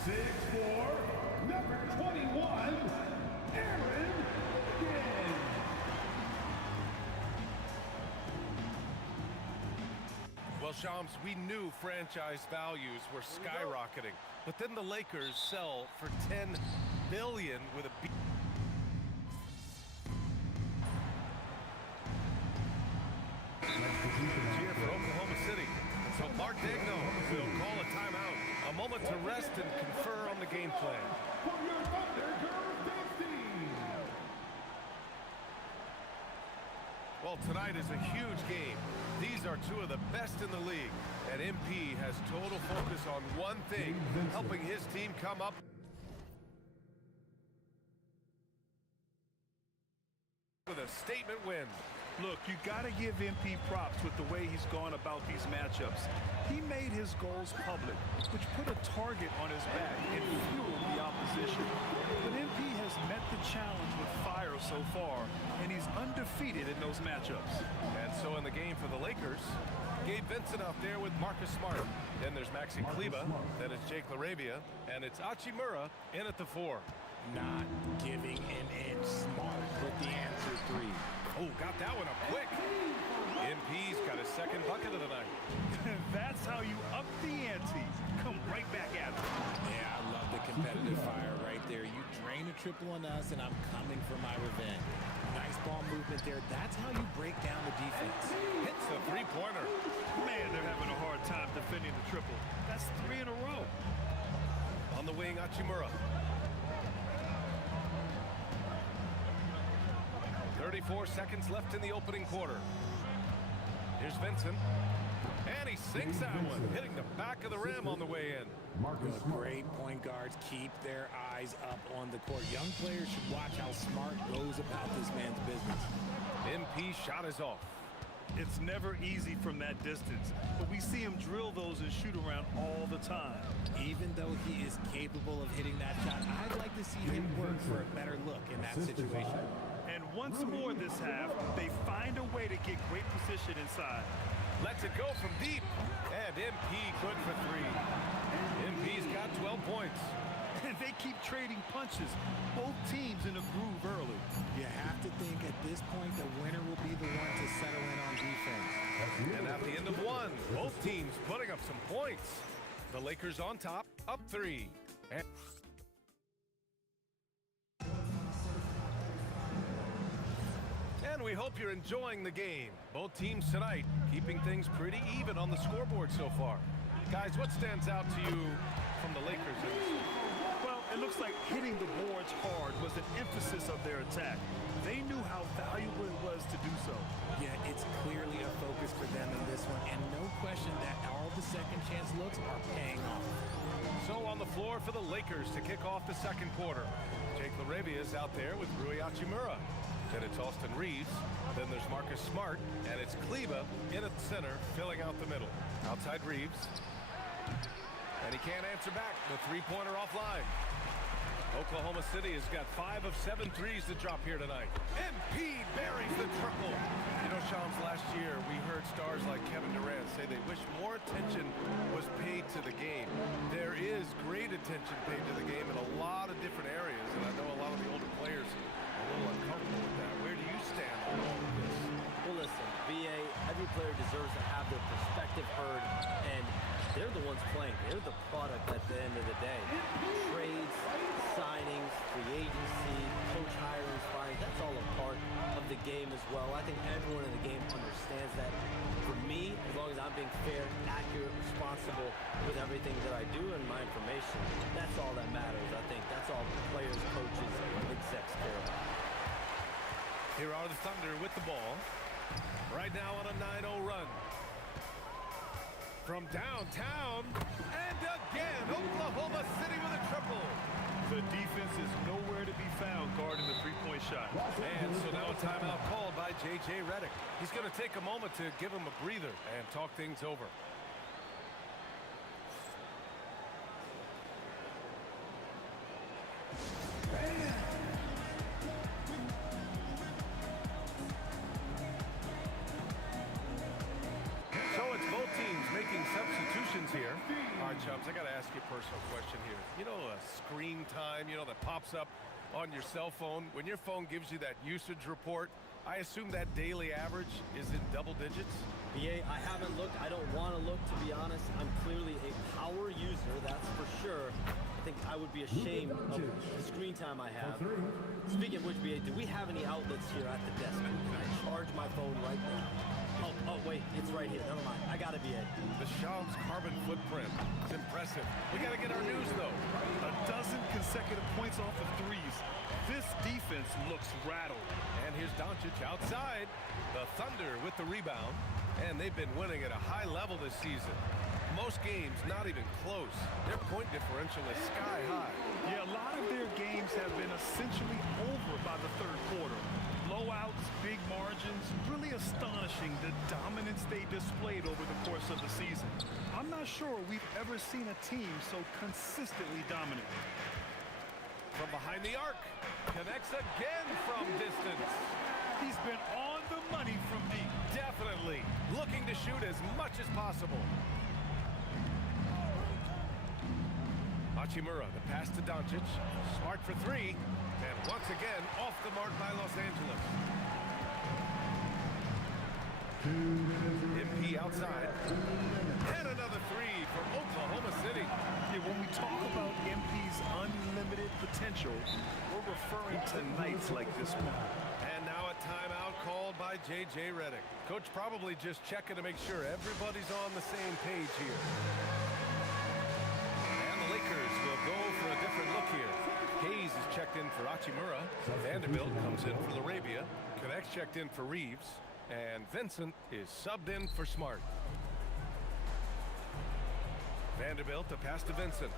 6'4", number 21, Aaron Wiggins. Well, Shams, we knew franchise values were skyrocketing, but then the Lakers sell for $10 billion with a B. Cheer for Oklahoma City. So Mark Daigneault will call a timeout, a moment to rest and confer on the game plan. For your Thunder, Girl 15. Well, tonight is a huge game. These are two of the best in the league, and MP has total focus on one thing, helping his team come up with a statement win. Look, you got to give MP props with the way he's gone about these matchups. He made his goals public, which put a target on his back and fueled the opposition. But MP has met the challenge with fire so far, and he's undefeated in those matchups. And so in the game for the Lakers, Gabe Vincent out there with Marcus Smart. Then there's Maxi Kleba, then it's Jake LaRavia, and it's Hachimura in at the 4. Not giving an inch. Smart with the answer 3. Oh, got that one up quick. MP's got his second bucket of the night. That's how you up the ante. Come right back at him. Yeah, I love the competitive fire right there. You drain a triple on us, and I'm coming for my revenge. Nice ball movement there. That's how you break down the defense. Hits the three-pointer. Man, they're having a hard time defending the triple. That's 3 in a row. On the wing, Hachimura. 34 seconds left in the opening quarter. Here's Vincent. And he sinks that one, hitting the back of the rim on the way in. Great point guards keep their eyes up on the court. Young players should watch how Smart goes about this man's business. MP shot is off. It's never easy from that distance, but we see him drill those and shoot around all the time. Even though he is capable of hitting that shot, I'd like to see him work for a better look in that situation. And once more this half, they find a way to get great position inside. Lets it go from deep, and MP good for 3. MP's got 12 points. And they keep trading punches. Both teams in a groove early. You have to think at this point the winner will be the one to settle in on defense. And at the end of 1, both teams putting up some points. The Lakers on top, up 3. And we hope you're enjoying the game. Both teams tonight keeping things pretty even on the scoreboard so far. Guys, what stands out to you from the Lakers in this one? Well, it looks like hitting the boards hard was an emphasis of their attack. They knew how valuable it was to do so. Yeah, it's clearly a focus for them in this one, and no question that all the second chance looks are paying off. So on the floor for the Lakers to kick off the second quarter. Jake LaRavia is out there with Rui Hachimura. Then it's Austin Reeves. Then there's Marcus Smart. And it's Kleber in at the center, filling out the middle. Outside Reeves. And he can't answer back. The three-pointer offline. Oklahoma City has got 5 of 7 threes to drop here tonight. MP buries the triple. You know, Shams, last year we heard stars like Kevin Durant say they wish more attention was paid to the game. There is great attention paid to the game in a lot of different areas, and I know a lot of the older players are a little uncomfortable with that. Where do you stand on all of this? Well, listen, BA, every player deserves to have their perspective heard, and they're the ones playing. They're the product at the end of the day. Trades, signings, free agency, coach hiring, fines, that's all a part of the game as well. I think everyone in the game understands that. For me, as long as I'm being fair, accurate, responsible with everything that I do and my information, that's all that matters. I think that's all players, coaches, and execs care about. Here are the Thunder with the ball. Right now on a 9-0 run. From downtown, and again, Oklahoma City with a triple. The defense is nowhere to be found guarding the three-point shot. And so now a timeout called by J.J. Redick. He's going to take a moment to give him a breather and talk things over. Substitutions here. All right, chums, I got to ask you a personal question here. You know, screen time, that pops up on your cell phone. When your phone gives you that usage report, I assume that daily average is in double digits? BA, I haven't looked. I don't want to look, to be honest. I'm clearly a power user, that's for sure. I think I would be ashamed of the screen time I have. Speaking of which, BA, do we have any outlets here at the desk? Can I charge my phone right now? Oh, wait, it's right here. Never mind. I got to be it. The Shams carbon footprint. It's impressive. We got to get our news, though. A dozen consecutive points off of threes. This defense looks rattled. And here's Doncic outside. The Thunder with the rebound. And they've been winning at a high level this season. Most games not even close. Their point differential is sky high. Yeah, a lot of their games have been essentially over by the third quarter. Blowouts, big margins, really astonishing the dominance they displayed over the course of the season. I'm not sure we've ever seen a team so consistently dominant. From behind the arc, connects again from distance. He's been on the money from deep. Definitely looking to shoot as much as possible. Hachimura, the pass to Doncic. Smart for 3. And once again, off the mark by Los Angeles. MP outside. And another 3 for Oklahoma City. Yeah, when we talk about MP's unlimited potential, we're referring to nights like this one. And now a timeout called by J.J. Redick. Coach probably just checking to make sure everybody's on the same page here. And the Lakers will go for a different look here. Hayes is checked in for Hachimura. Vanderbilt comes in for LaRavia. Connects checked in for Reeves. And Vincent is subbed in for Smart. Vanderbilt to pass to Vincent.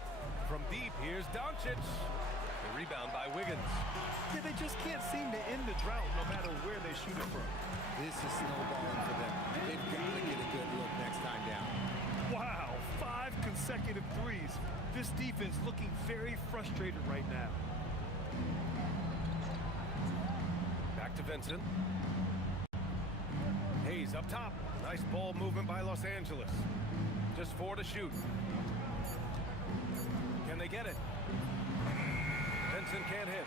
From deep, here's Doncic. The rebound by Wiggins. Yeah, they just can't seem to end the drought no matter where they shoot it from. This is snowballing for them. They've got to get a good look next time down. Wow, 5 consecutive threes. This defense looking very frustrated right now. Back to Vincent. Hayes up top. Nice ball movement by Los Angeles. Just 4 to shoot. Can they get it? Vincent can't hit.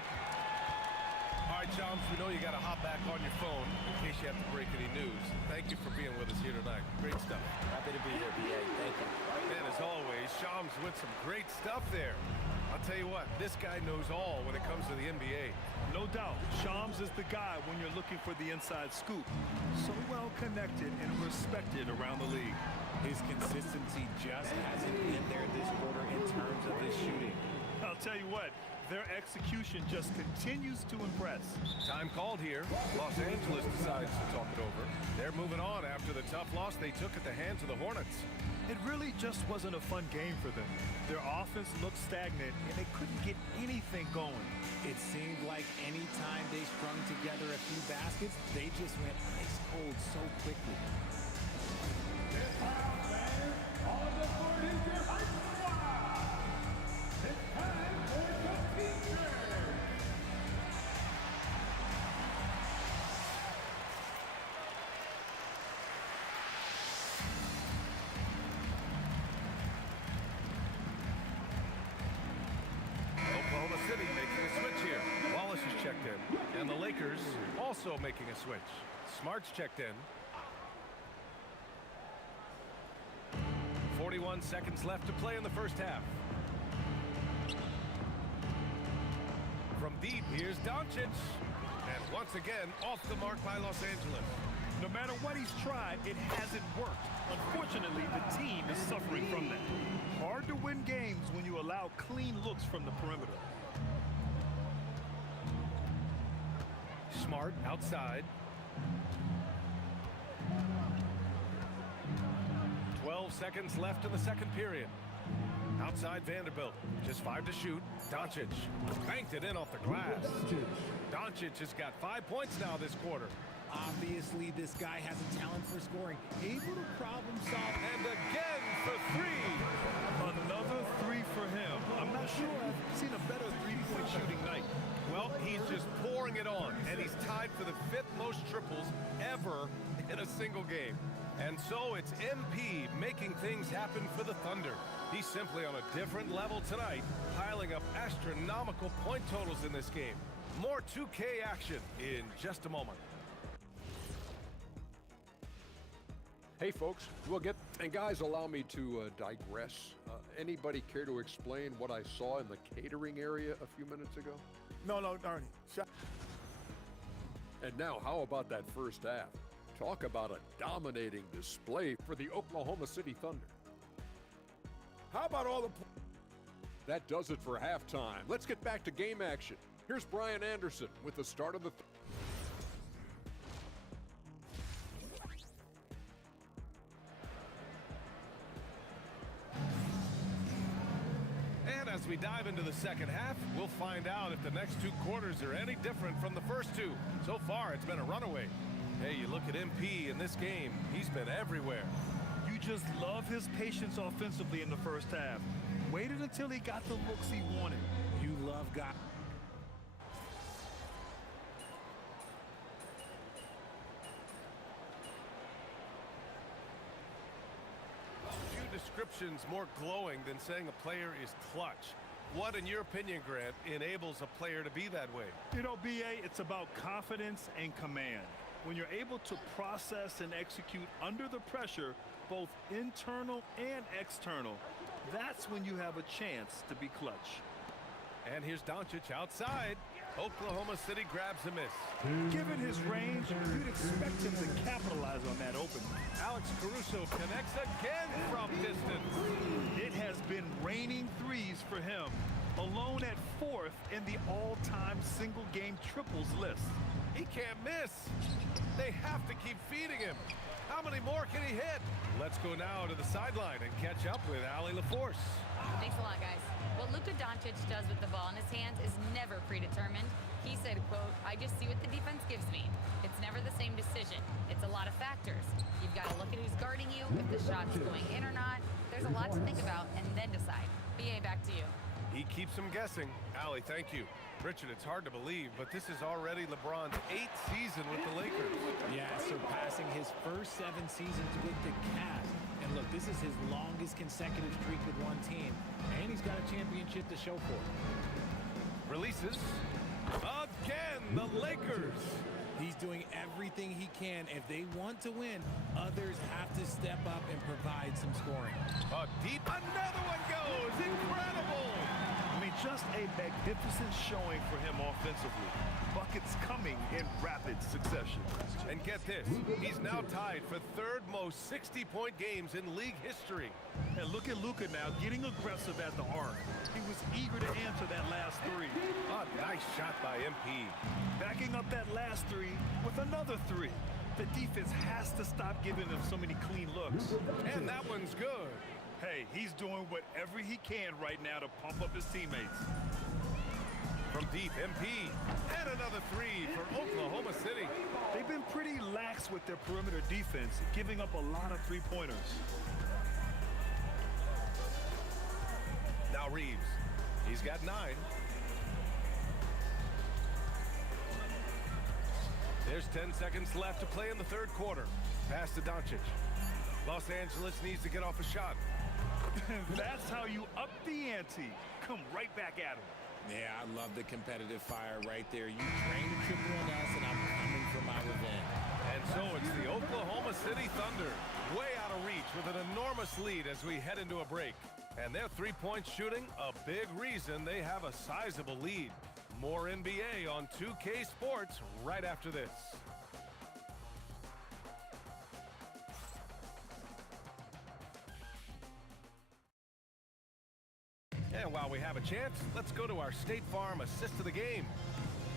All right, Chomps, we know you got to hop back on your phone in case you have to break any news. Thank you for being with us here tonight. Great stuff. Happy to be here, B.A. Thank you. And as always, Shams with some great stuff there. I'll tell you what, this guy knows all when it comes to the NBA. No doubt, Shams is the guy when you're looking for the inside scoop. So well connected and respected around the league. His consistency just hasn't been there this quarter in terms of his shooting. I'll tell you what, their execution just continues to impress. Time called here. Los Angeles decides to talk it over. They're moving on after the tough loss they took at the hands of the Hornets. It really just wasn't a fun game for them. Their offense looked stagnant, and they couldn't get anything going. It seemed like any time they strung together a few baskets, they just went ice cold so quickly. Oklahoma City making a switch here. Wallace is checked in. And the Lakers also making a switch. Smart's checked in. 41 seconds left to play in the first half. From deep, here's Doncic. And once again, off the mark by Los Angeles. No matter what he's tried, it hasn't worked. Unfortunately, the team is suffering from that. Hard to win games when you allow clean looks from the perimeter. Smart outside. 12 seconds left in the second period. Outside Vanderbilt. Just 5 to shoot. Doncic banked it in off the glass. Doncic has got 5 points now this quarter. Obviously, this guy has a talent for scoring. Able to problem solve. And again for 3. Another 3 for him. I'm not sure I've seen a better three-point shooting night. Well, he's just pouring it on, and he's tied for the 5th most triples ever in a single game. And so it's MP making things happen for the Thunder. He's simply on a different level tonight, piling up astronomical point totals in this game. More 2K action in just a moment. Hey, folks, and guys, allow me to digress. Anybody care to explain what I saw in the catering area a few minutes ago? No, Ernie. And now, how about that first half? Talk about a dominating display for the Oklahoma City Thunder. How about all the... That does it for halftime. Let's get back to game action. Here's Brian Anderson with the start of the... And as we dive into the second half, we'll find out if the next 2 quarters are any different from the first 2. So far, it's been a runaway. Hey, you look at MP in this game, he's been everywhere. You just love his patience offensively in the first half. Waited until he got the looks he wanted. You love guys. Few descriptions more glowing than saying a player is clutch. What, in your opinion, Grant, enables a player to be that way? You know, B.A., it's about confidence and command. When you're able to process and execute under the pressure, both internal and external, that's when you have a chance to be clutch. And here's Doncic outside. Oklahoma City grabs a miss. Given his range, you'd expect him to capitalize on that opening. Alex Caruso connects again from distance. It has been raining threes for him, alone at 4th in the all-time single-game triples list. He can't miss. They have to keep feeding him. How many more can he hit? Let's go now to the sideline and catch up with Allie LaForce. Thanks a lot, guys. What Luka Doncic does with the ball in his hands is never predetermined. He said, quote, "I just see what the defense gives me. It's never the same decision. It's a lot of factors. You've got to look at who's guarding you, if the shot's going in or not. There's a lot to think about and then decide." BA, back to you. He keeps them guessing. Allie, thank you. Richard, it's hard to believe, but this is already LeBron's 8th season with the Lakers. Yeah, surpassing his first 7 seasons with the Cavs. And look, this is his longest consecutive streak with one team, and he's got a championship to show for it. Releases. Again, the Lakers. He's doing everything he can. If they want to win, others have to step up and provide some scoring. Deep, another one goes. Incredible. I mean, just a magnificent showing for him offensively. Buckets coming in rapid succession. And get this, he's now tied for 3rd most 60-point games in league history. And look at Luka now getting aggressive at the arc. He was eager to answer that last 3. Nice shot by MP. Backing up that last 3 with another 3. The defense has to stop giving them so many clean looks. And that one's good. Hey, he's doing whatever he can right now to pump up his teammates. From deep, MP. And another 3 for Oklahoma City. They've been pretty lax with their perimeter defense, giving up a lot of 3-pointers. Now Reeves. He's got 9. There's 10 seconds left to play in the 3rd quarter. Pass to Doncic. Los Angeles needs to get off a shot. That's how you up the ante. Come right back at him. Yeah, I love the competitive fire right there. You train to triple on us, and I'm coming for my revenge. And so it's the Oklahoma City Thunder, way out of reach with an enormous lead as we head into a break. And their 3-point shooting, a big reason they have a sizable lead. More NBA on 2K Sports right after this. And while we have a chance, let's go to our State Farm assist of the game.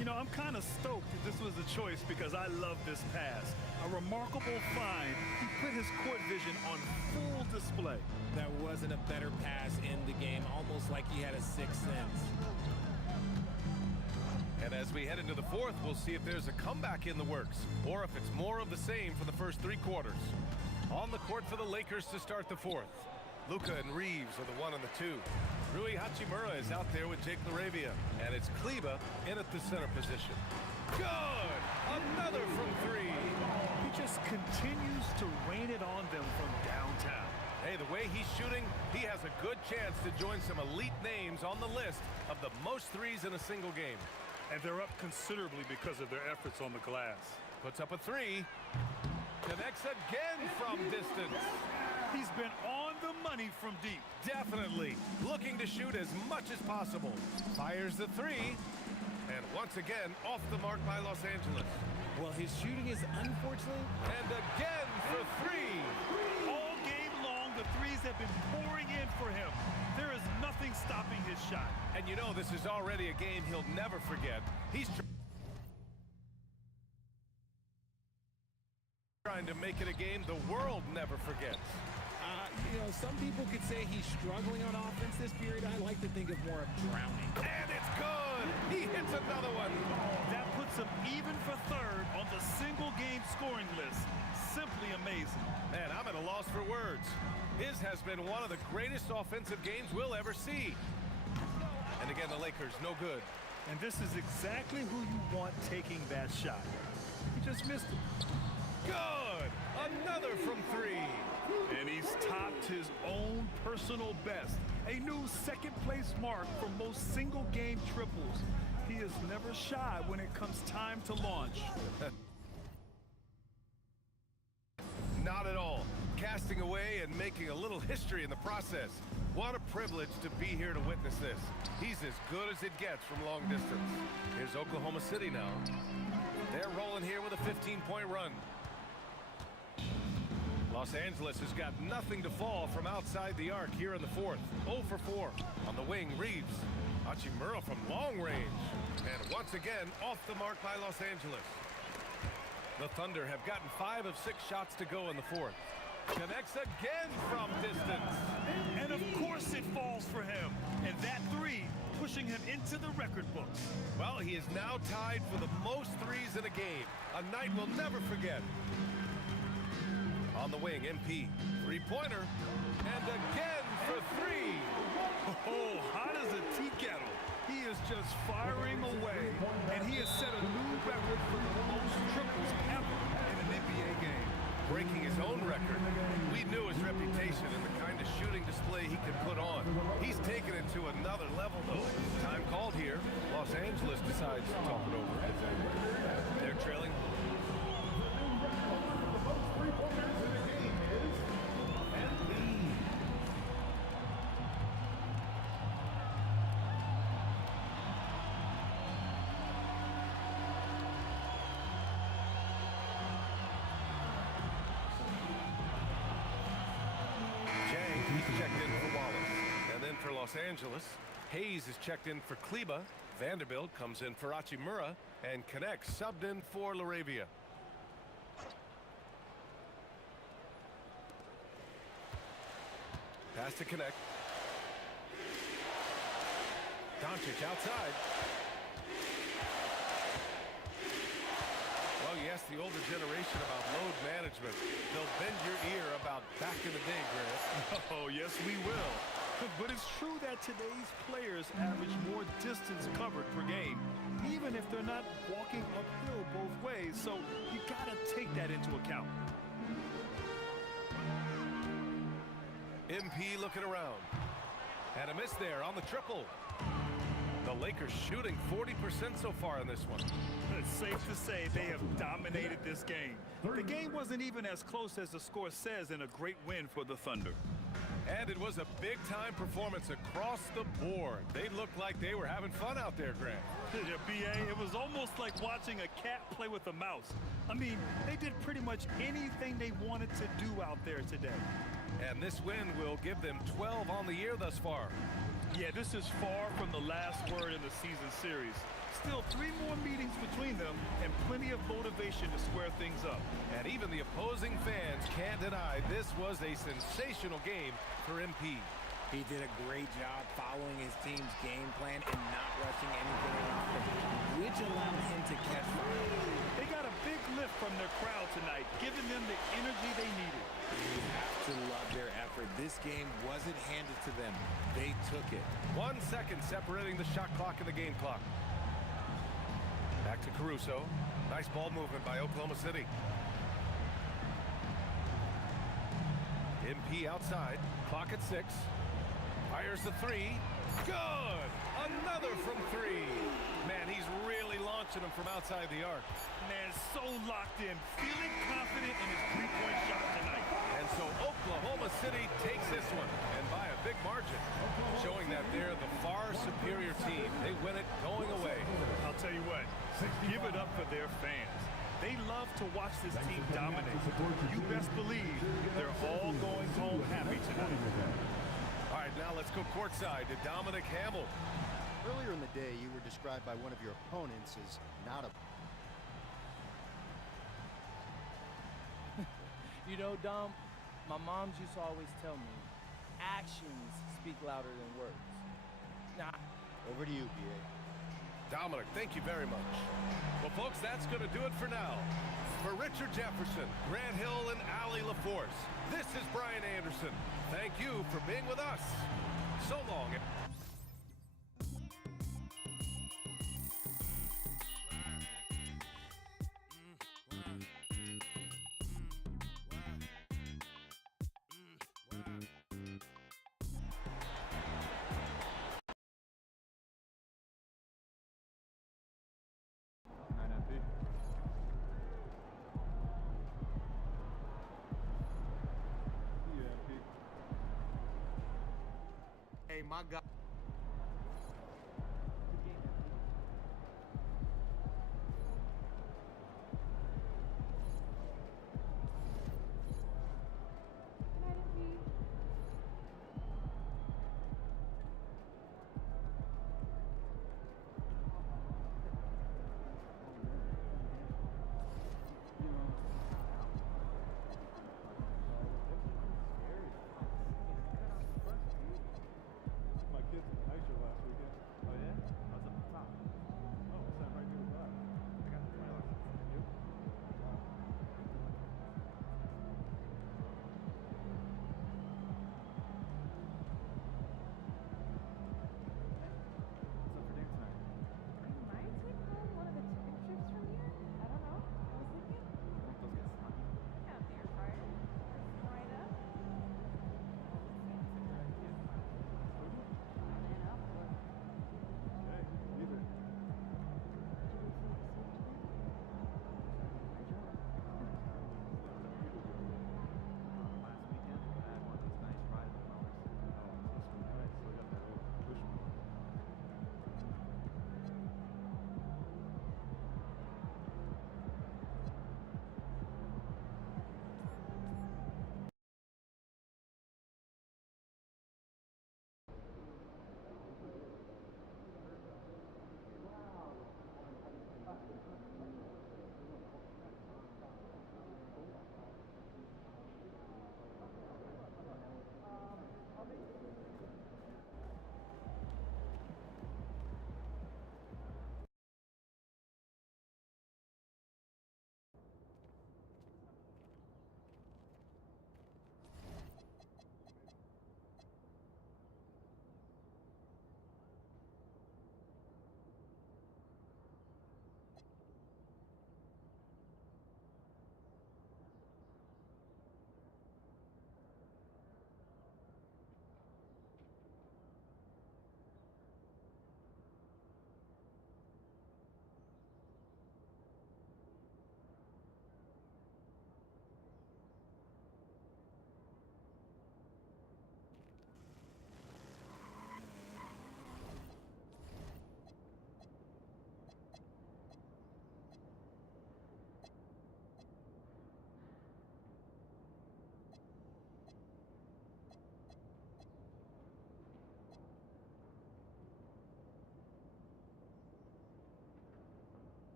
You know, I'm kind of stoked that this was a choice because I love this pass. A remarkable find. He put his court vision on full display. There wasn't a better pass in the game, almost like he had a 6th sense. And as we head into the 4th, we'll see if there's a comeback in the works, or if it's more of the same for the first 3 quarters. On the court for the Lakers to start the 4th. Luka and Reeves are the 1 and the 2. Rui Hachimura is out there with Jake LaRavia, and it's Kleber in at the center position. Good! Another from 3. He just continues to rain it on them from downtown. Hey, the way he's shooting, he has a good chance to join some elite names on the list of the most 3s in a single game. And they're up considerably because of their efforts on the glass. Puts up a 3. Connects again from distance. He's been on the money from deep. Definitely. Looking to shoot as much as possible. Fires the 3. And once again, off the mark by Los Angeles. Well, his shooting is unfortunately... And again for 3. All game long, the 3s have been pouring in for him. There is nothing stopping his shot. And you know this is already a game he'll never forget. He's trying to make it a game the world never forgets. You know, some people could say he's struggling on offense this period. I like to think of more of drowning. And it's good! He hits another one. That puts him even for 3rd on the single-game scoring list. Simply amazing. Man, I'm at a loss for words. His has been one of the greatest offensive games we'll ever see. And again, the Lakers, no good. And this is exactly who you want taking that shot. He just missed it. Good! Another from 3. And he's topped his own personal best. A new 2nd-place mark for most single-game triples. He is never shy when it comes time to launch. Not at all. Casting away and making a little history in the process. What a privilege to be here to witness this. He's as good as it gets from long distance. Here's Oklahoma City now. They're rolling here with a 15-point run. Los Angeles has got nothing to fall from outside the arc here in the 4th. 0 for 4. On the wing, Reeves. Hachimura from long range. And once again, off the mark by Los Angeles. The Thunder have gotten 5 of 6 shots to go in the fourth. Connects again from distance. And of course it falls for him. And that three pushing him into the record books. Well, he is now tied for the most threes in a game. A night we'll never forget. On the wing, MP. Three-pointer. And again for 3. Oh, hot as a tea kettle. He is just firing away. And he has set a new record for the most triples ever in an NBA game. Breaking his own record. We knew his reputation and the kind of shooting display he could put on. He's taken it to another level, though. Time called here. Los Angeles decides to talk it over. They're trailing. Checked in for Wallace. And then for Los Angeles, Hayes is checked in for Kleba. Vanderbilt comes in for Hachimura. And Connect subbed in for LaRavia. Pass to Connect. Doncic outside. Well, you ask the older generation about load management. They'll bend your ear about back in the day, Grant. Oh, yes, we will. But it's true that today's players average more distance covered per game, even if they're not walking uphill both ways. So you got to take that into account. MP looking around. And a miss there on the triple. The Lakers shooting 40% so far in this one. It's safe to say they have dominated this game. The game wasn't even as close as the score says in a great win for the Thunder. And it was a big-time performance across the board. They looked like they were having fun out there, Grant. Yeah, B.A., it was almost like watching a cat play with a mouse. I mean, they did pretty much anything they wanted to do out there today. And this win will give them 12 on the year thus far. Yeah, this is far from the last word in the season series. Still 3 more meetings between them and plenty of motivation to square things up. And even the opposing fans can't deny this was a sensational game for MP. He did a great job following his team's game plan and not rushing anything around him, which allowed him to catch fire. They got a big lift from their crowd tonight, giving them the energy they needed. You have to love their effort. This game wasn't handed to them. They took it. 1 second separating the shot clock and the game clock. Back to Caruso. Nice ball movement by Oklahoma City. MP outside. Clock at 6. Fires the 3. Good! Another from 3. Man, he's really launching them from outside the arc. Man, so locked in, feeling confident in his three-point shot tonight. And so Oklahoma City takes this one, and by a big margin, showing that they're the far superior team. They win it going away. I'll tell you what, give it up for their fans. They love to watch this team dominate. You best believe they're all going home happy tonight. All right, now let's go courtside to Dominic Hamill. Earlier in the day, you were described by one of your opponents as not a... You know, Dom, my moms used to always tell me, actions speak louder than words. Nah. Over to you, B.A. Dominic, thank you very much. Well, folks, that's going to do it for now. For Richard Jefferson, Grant Hill, and Allie LaForce, this is Brian Anderson. Thank you for being with us. So long. Hey, my God.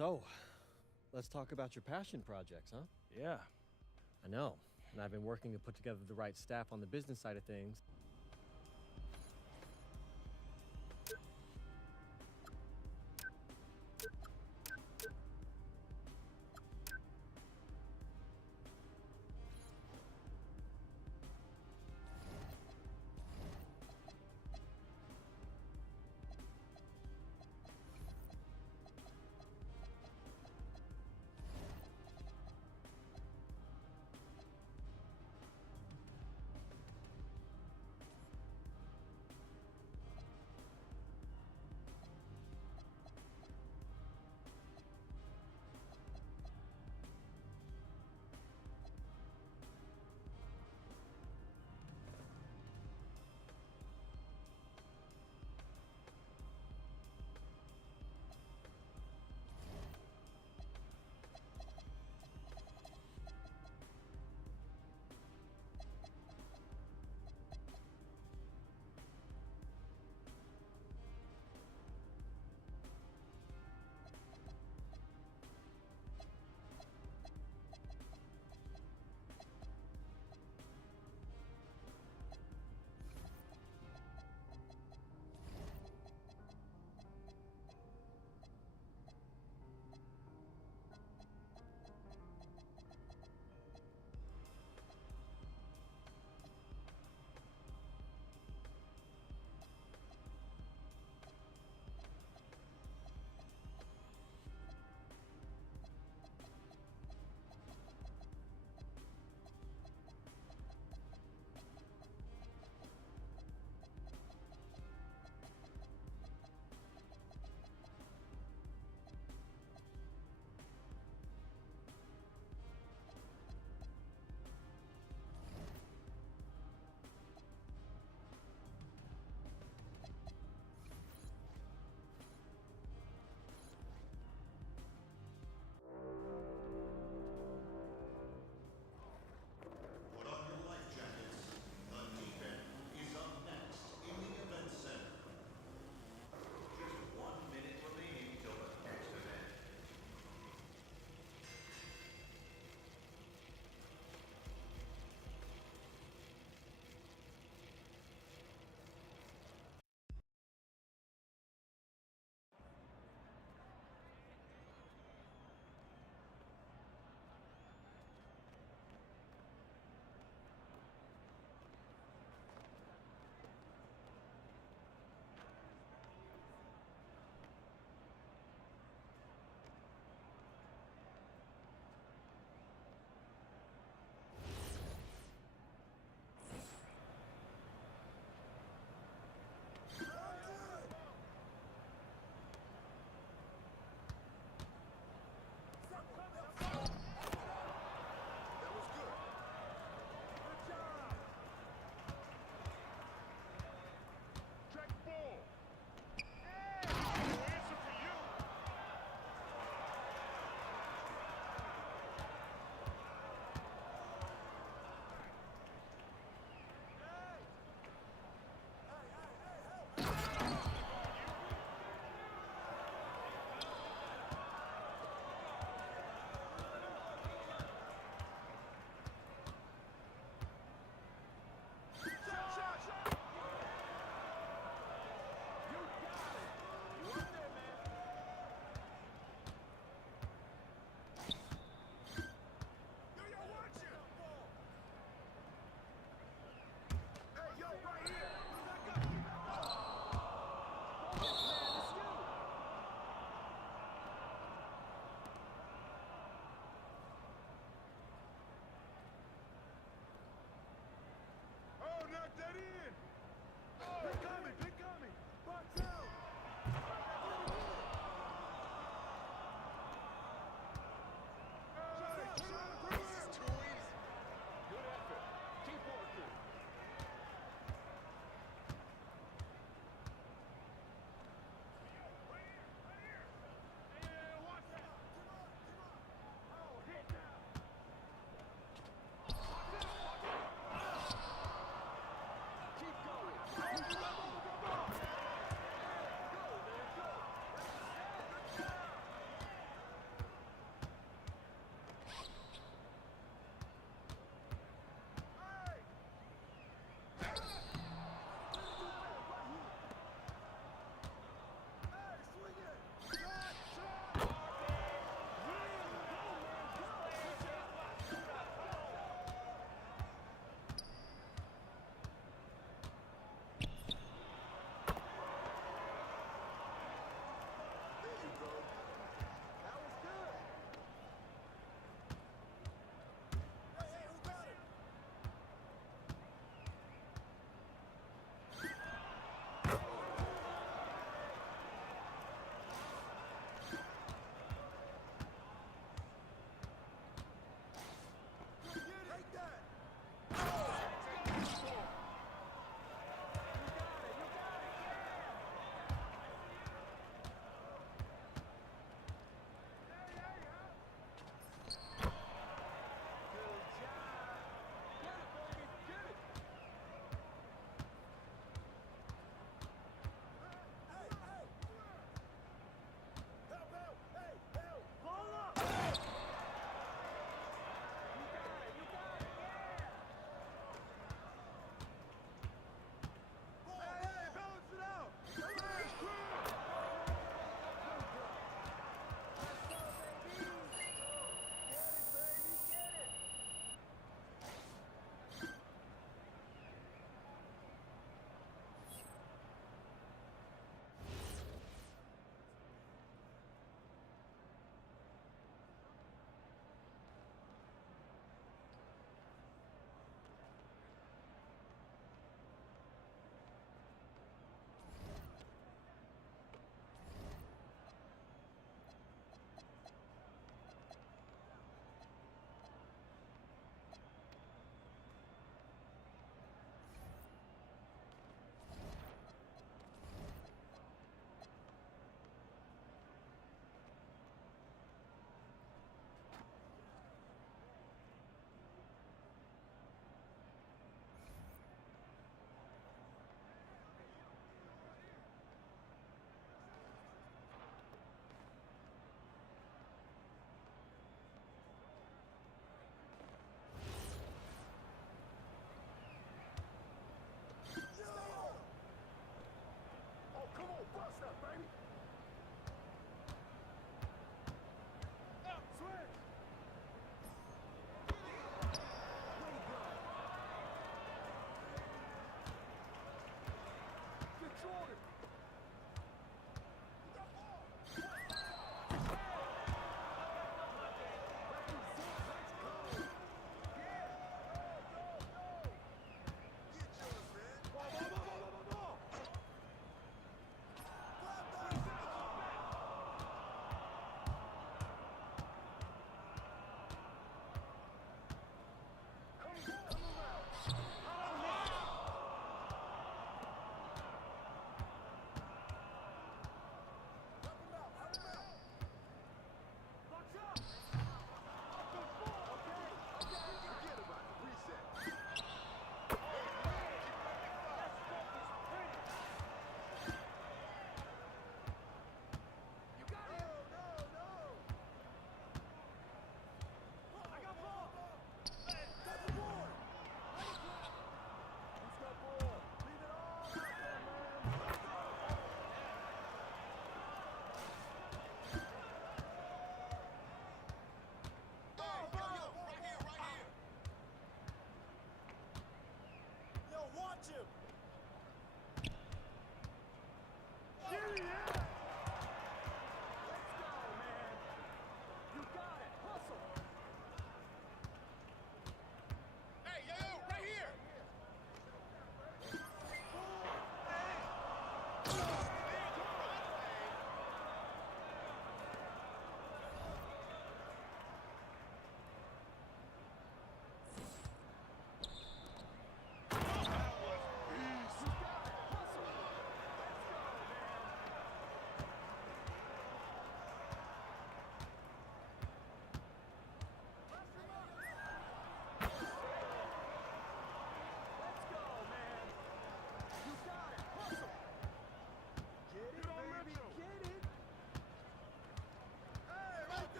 So, let's talk about your passion projects, huh? Yeah. I know. And I've been working to put together the right staff on the business side of things.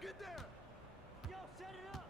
get there! Yo, set it up!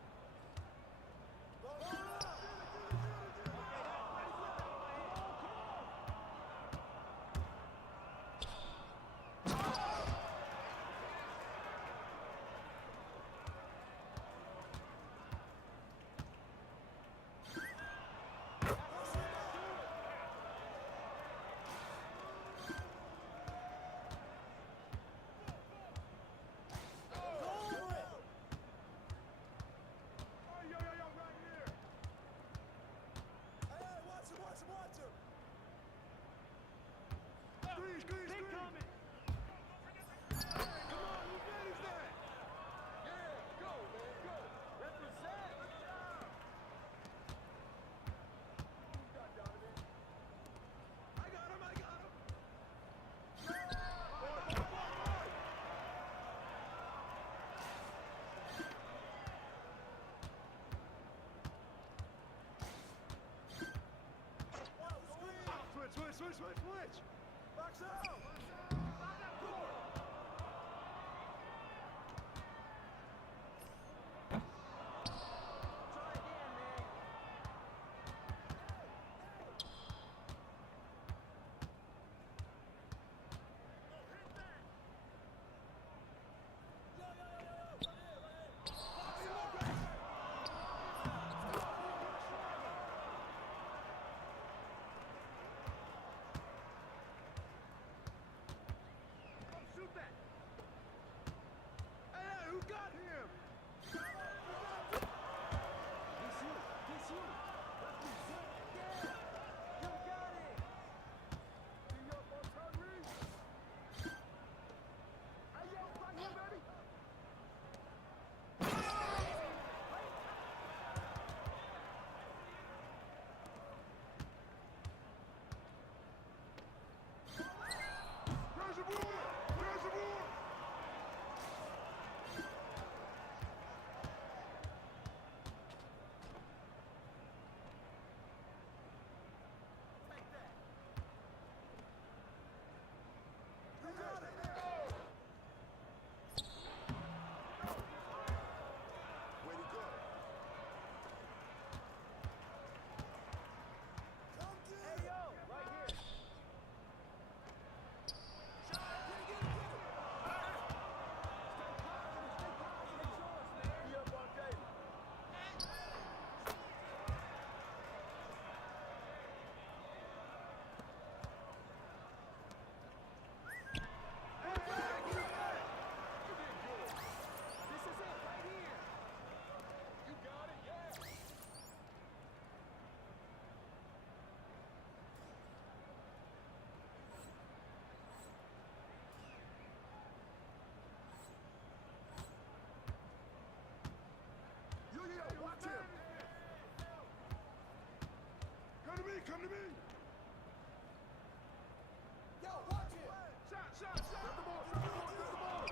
Switch! Box out! Come to me! Yo, watch it! Shot! Get the ball! Come on!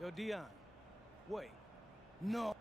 Yo, Dion. Wait. No.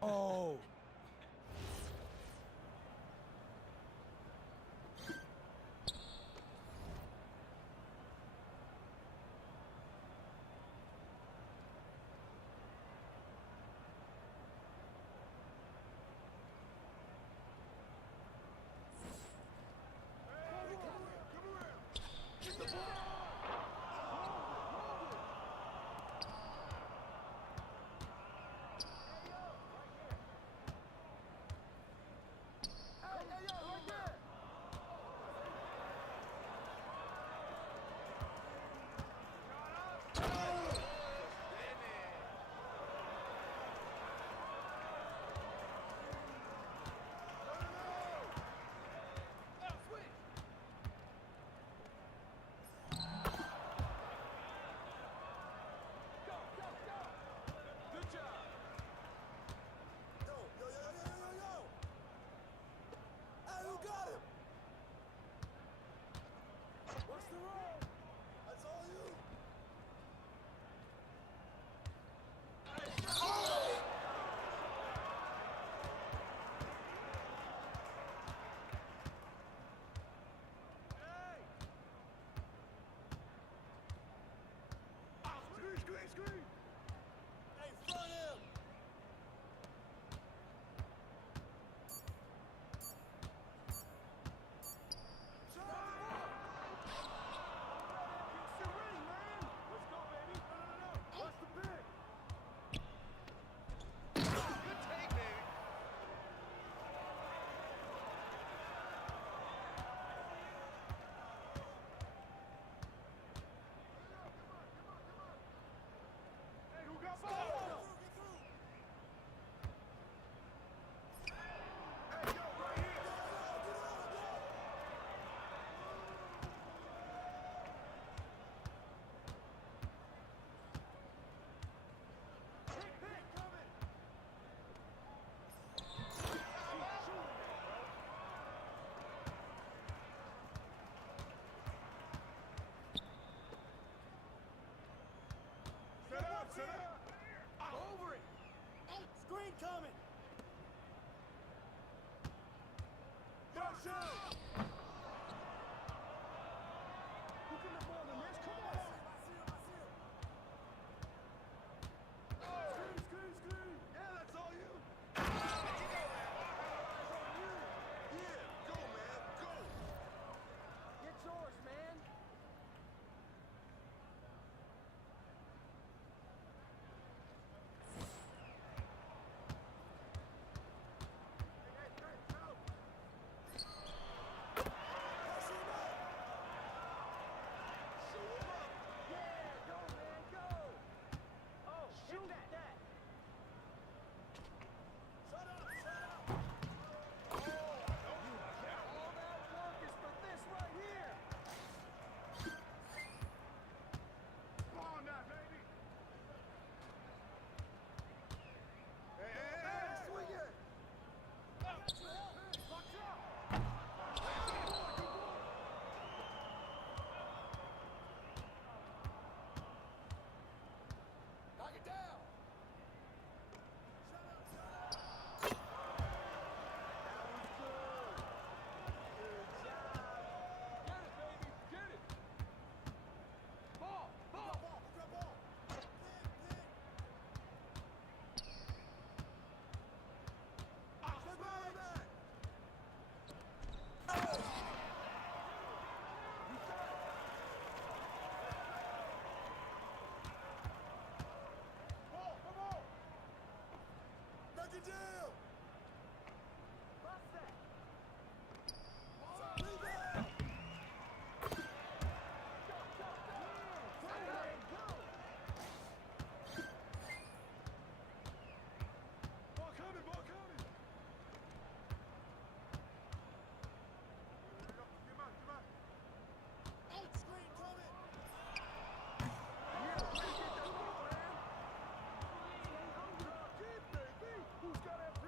Who's got that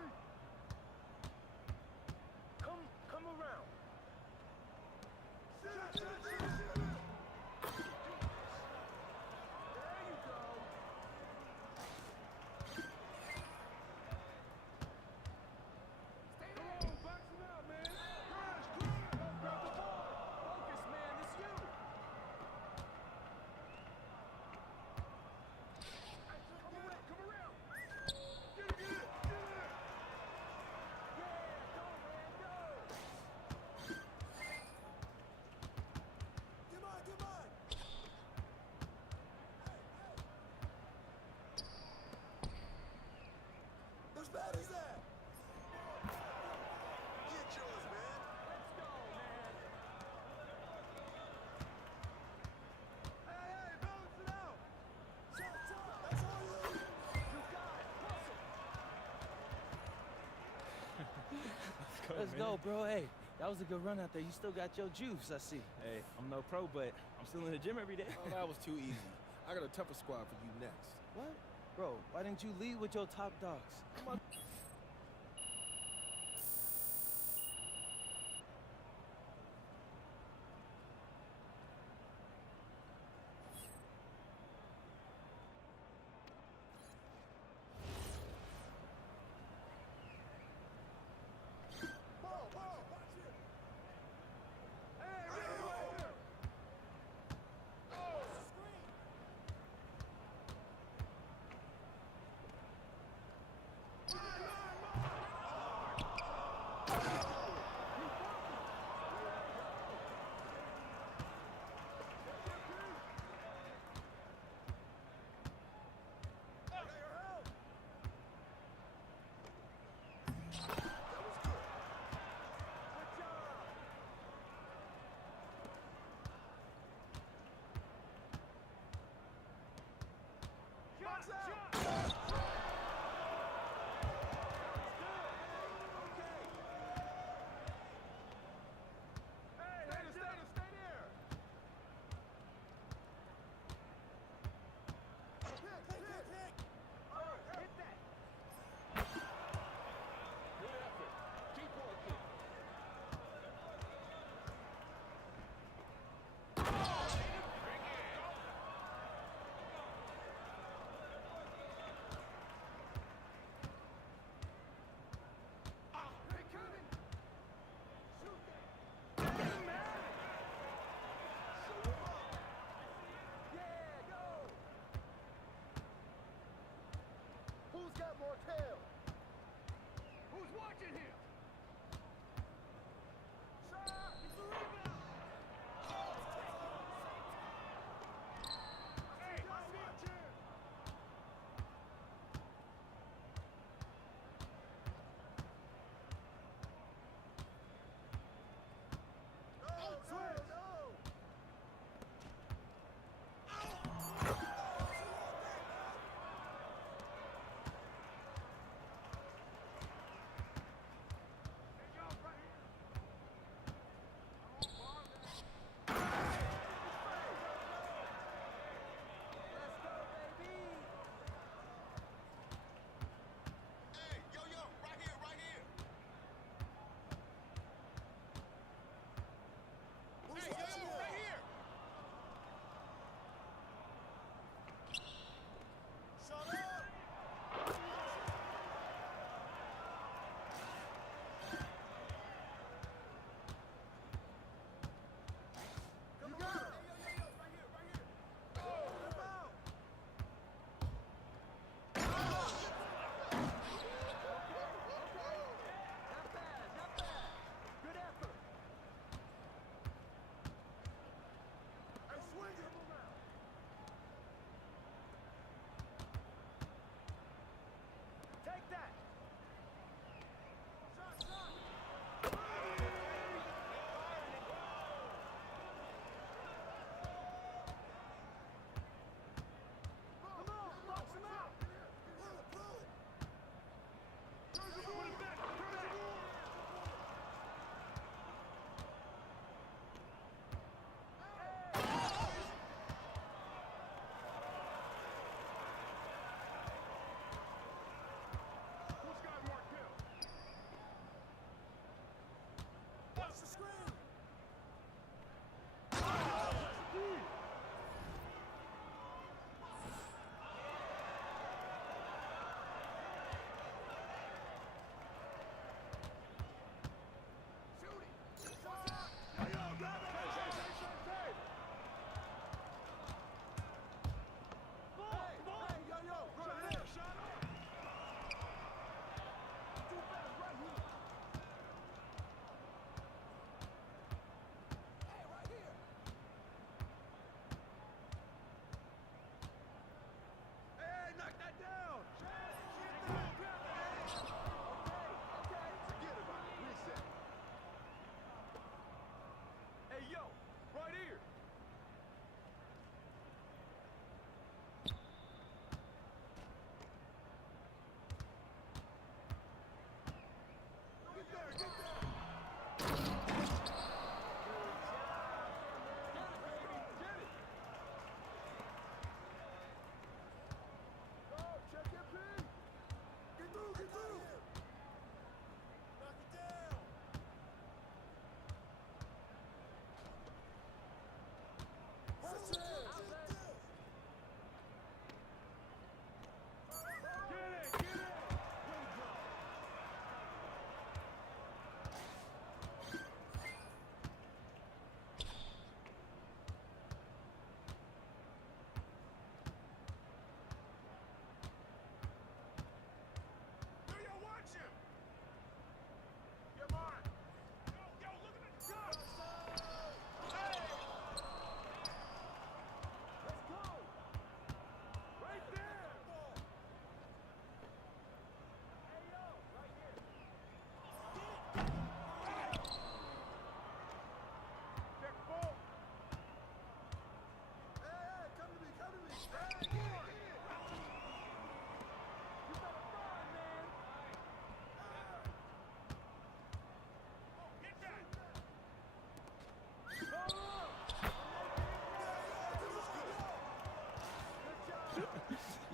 Let's go, bro. Hey, that was a good run out there. You still got your juice, I see. Hey, I'm no pro, but I'm still in the gym every day. Oh, that was too easy. I got a tougher squad for you next. What? Bro, why didn't you lead with your top dogs? Come on.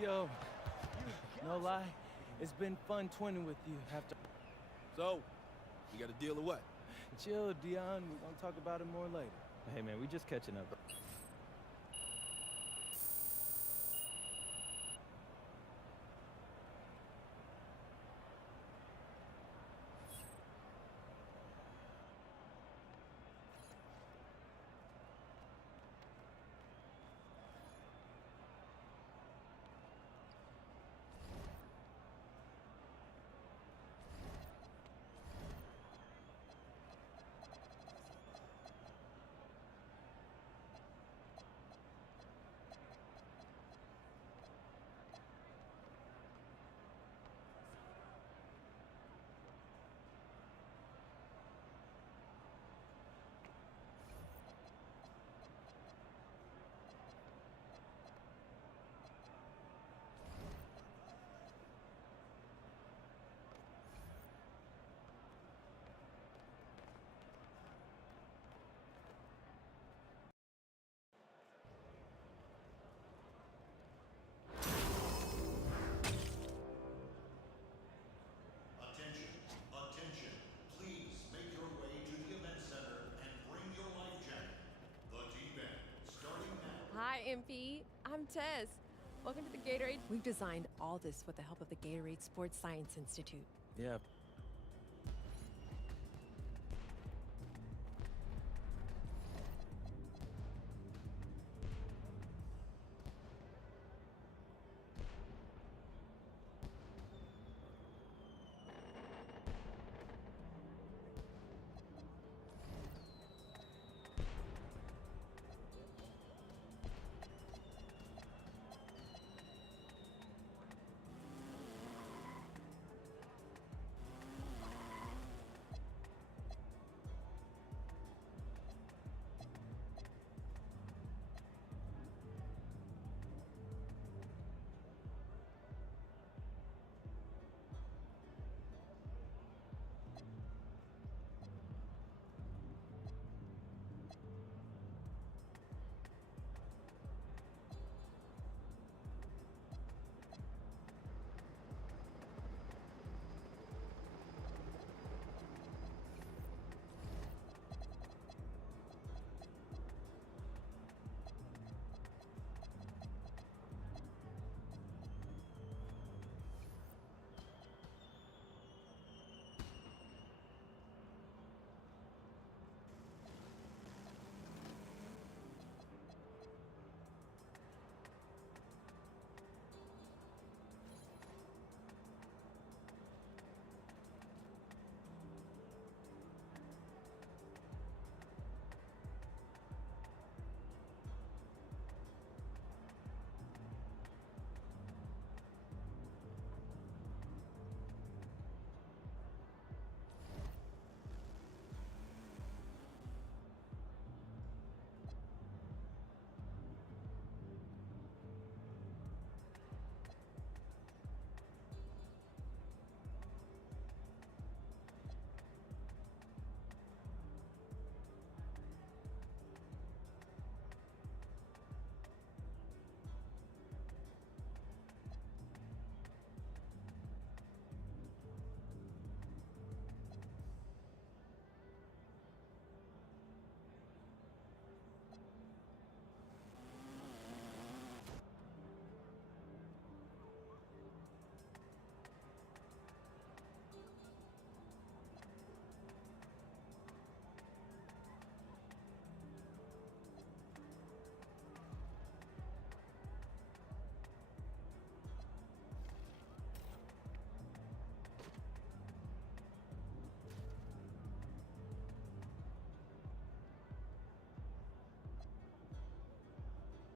Yo, no lie, it's been fun twinning with you. So, you got a deal or what? Chill, Dion. We're gonna talk about it more later. Hey, man, we just catching up. Hi, MP. I'm Tess. Welcome to the Gatorade. We've designed all this with the help of the Gatorade Sports Science Institute. Yeah,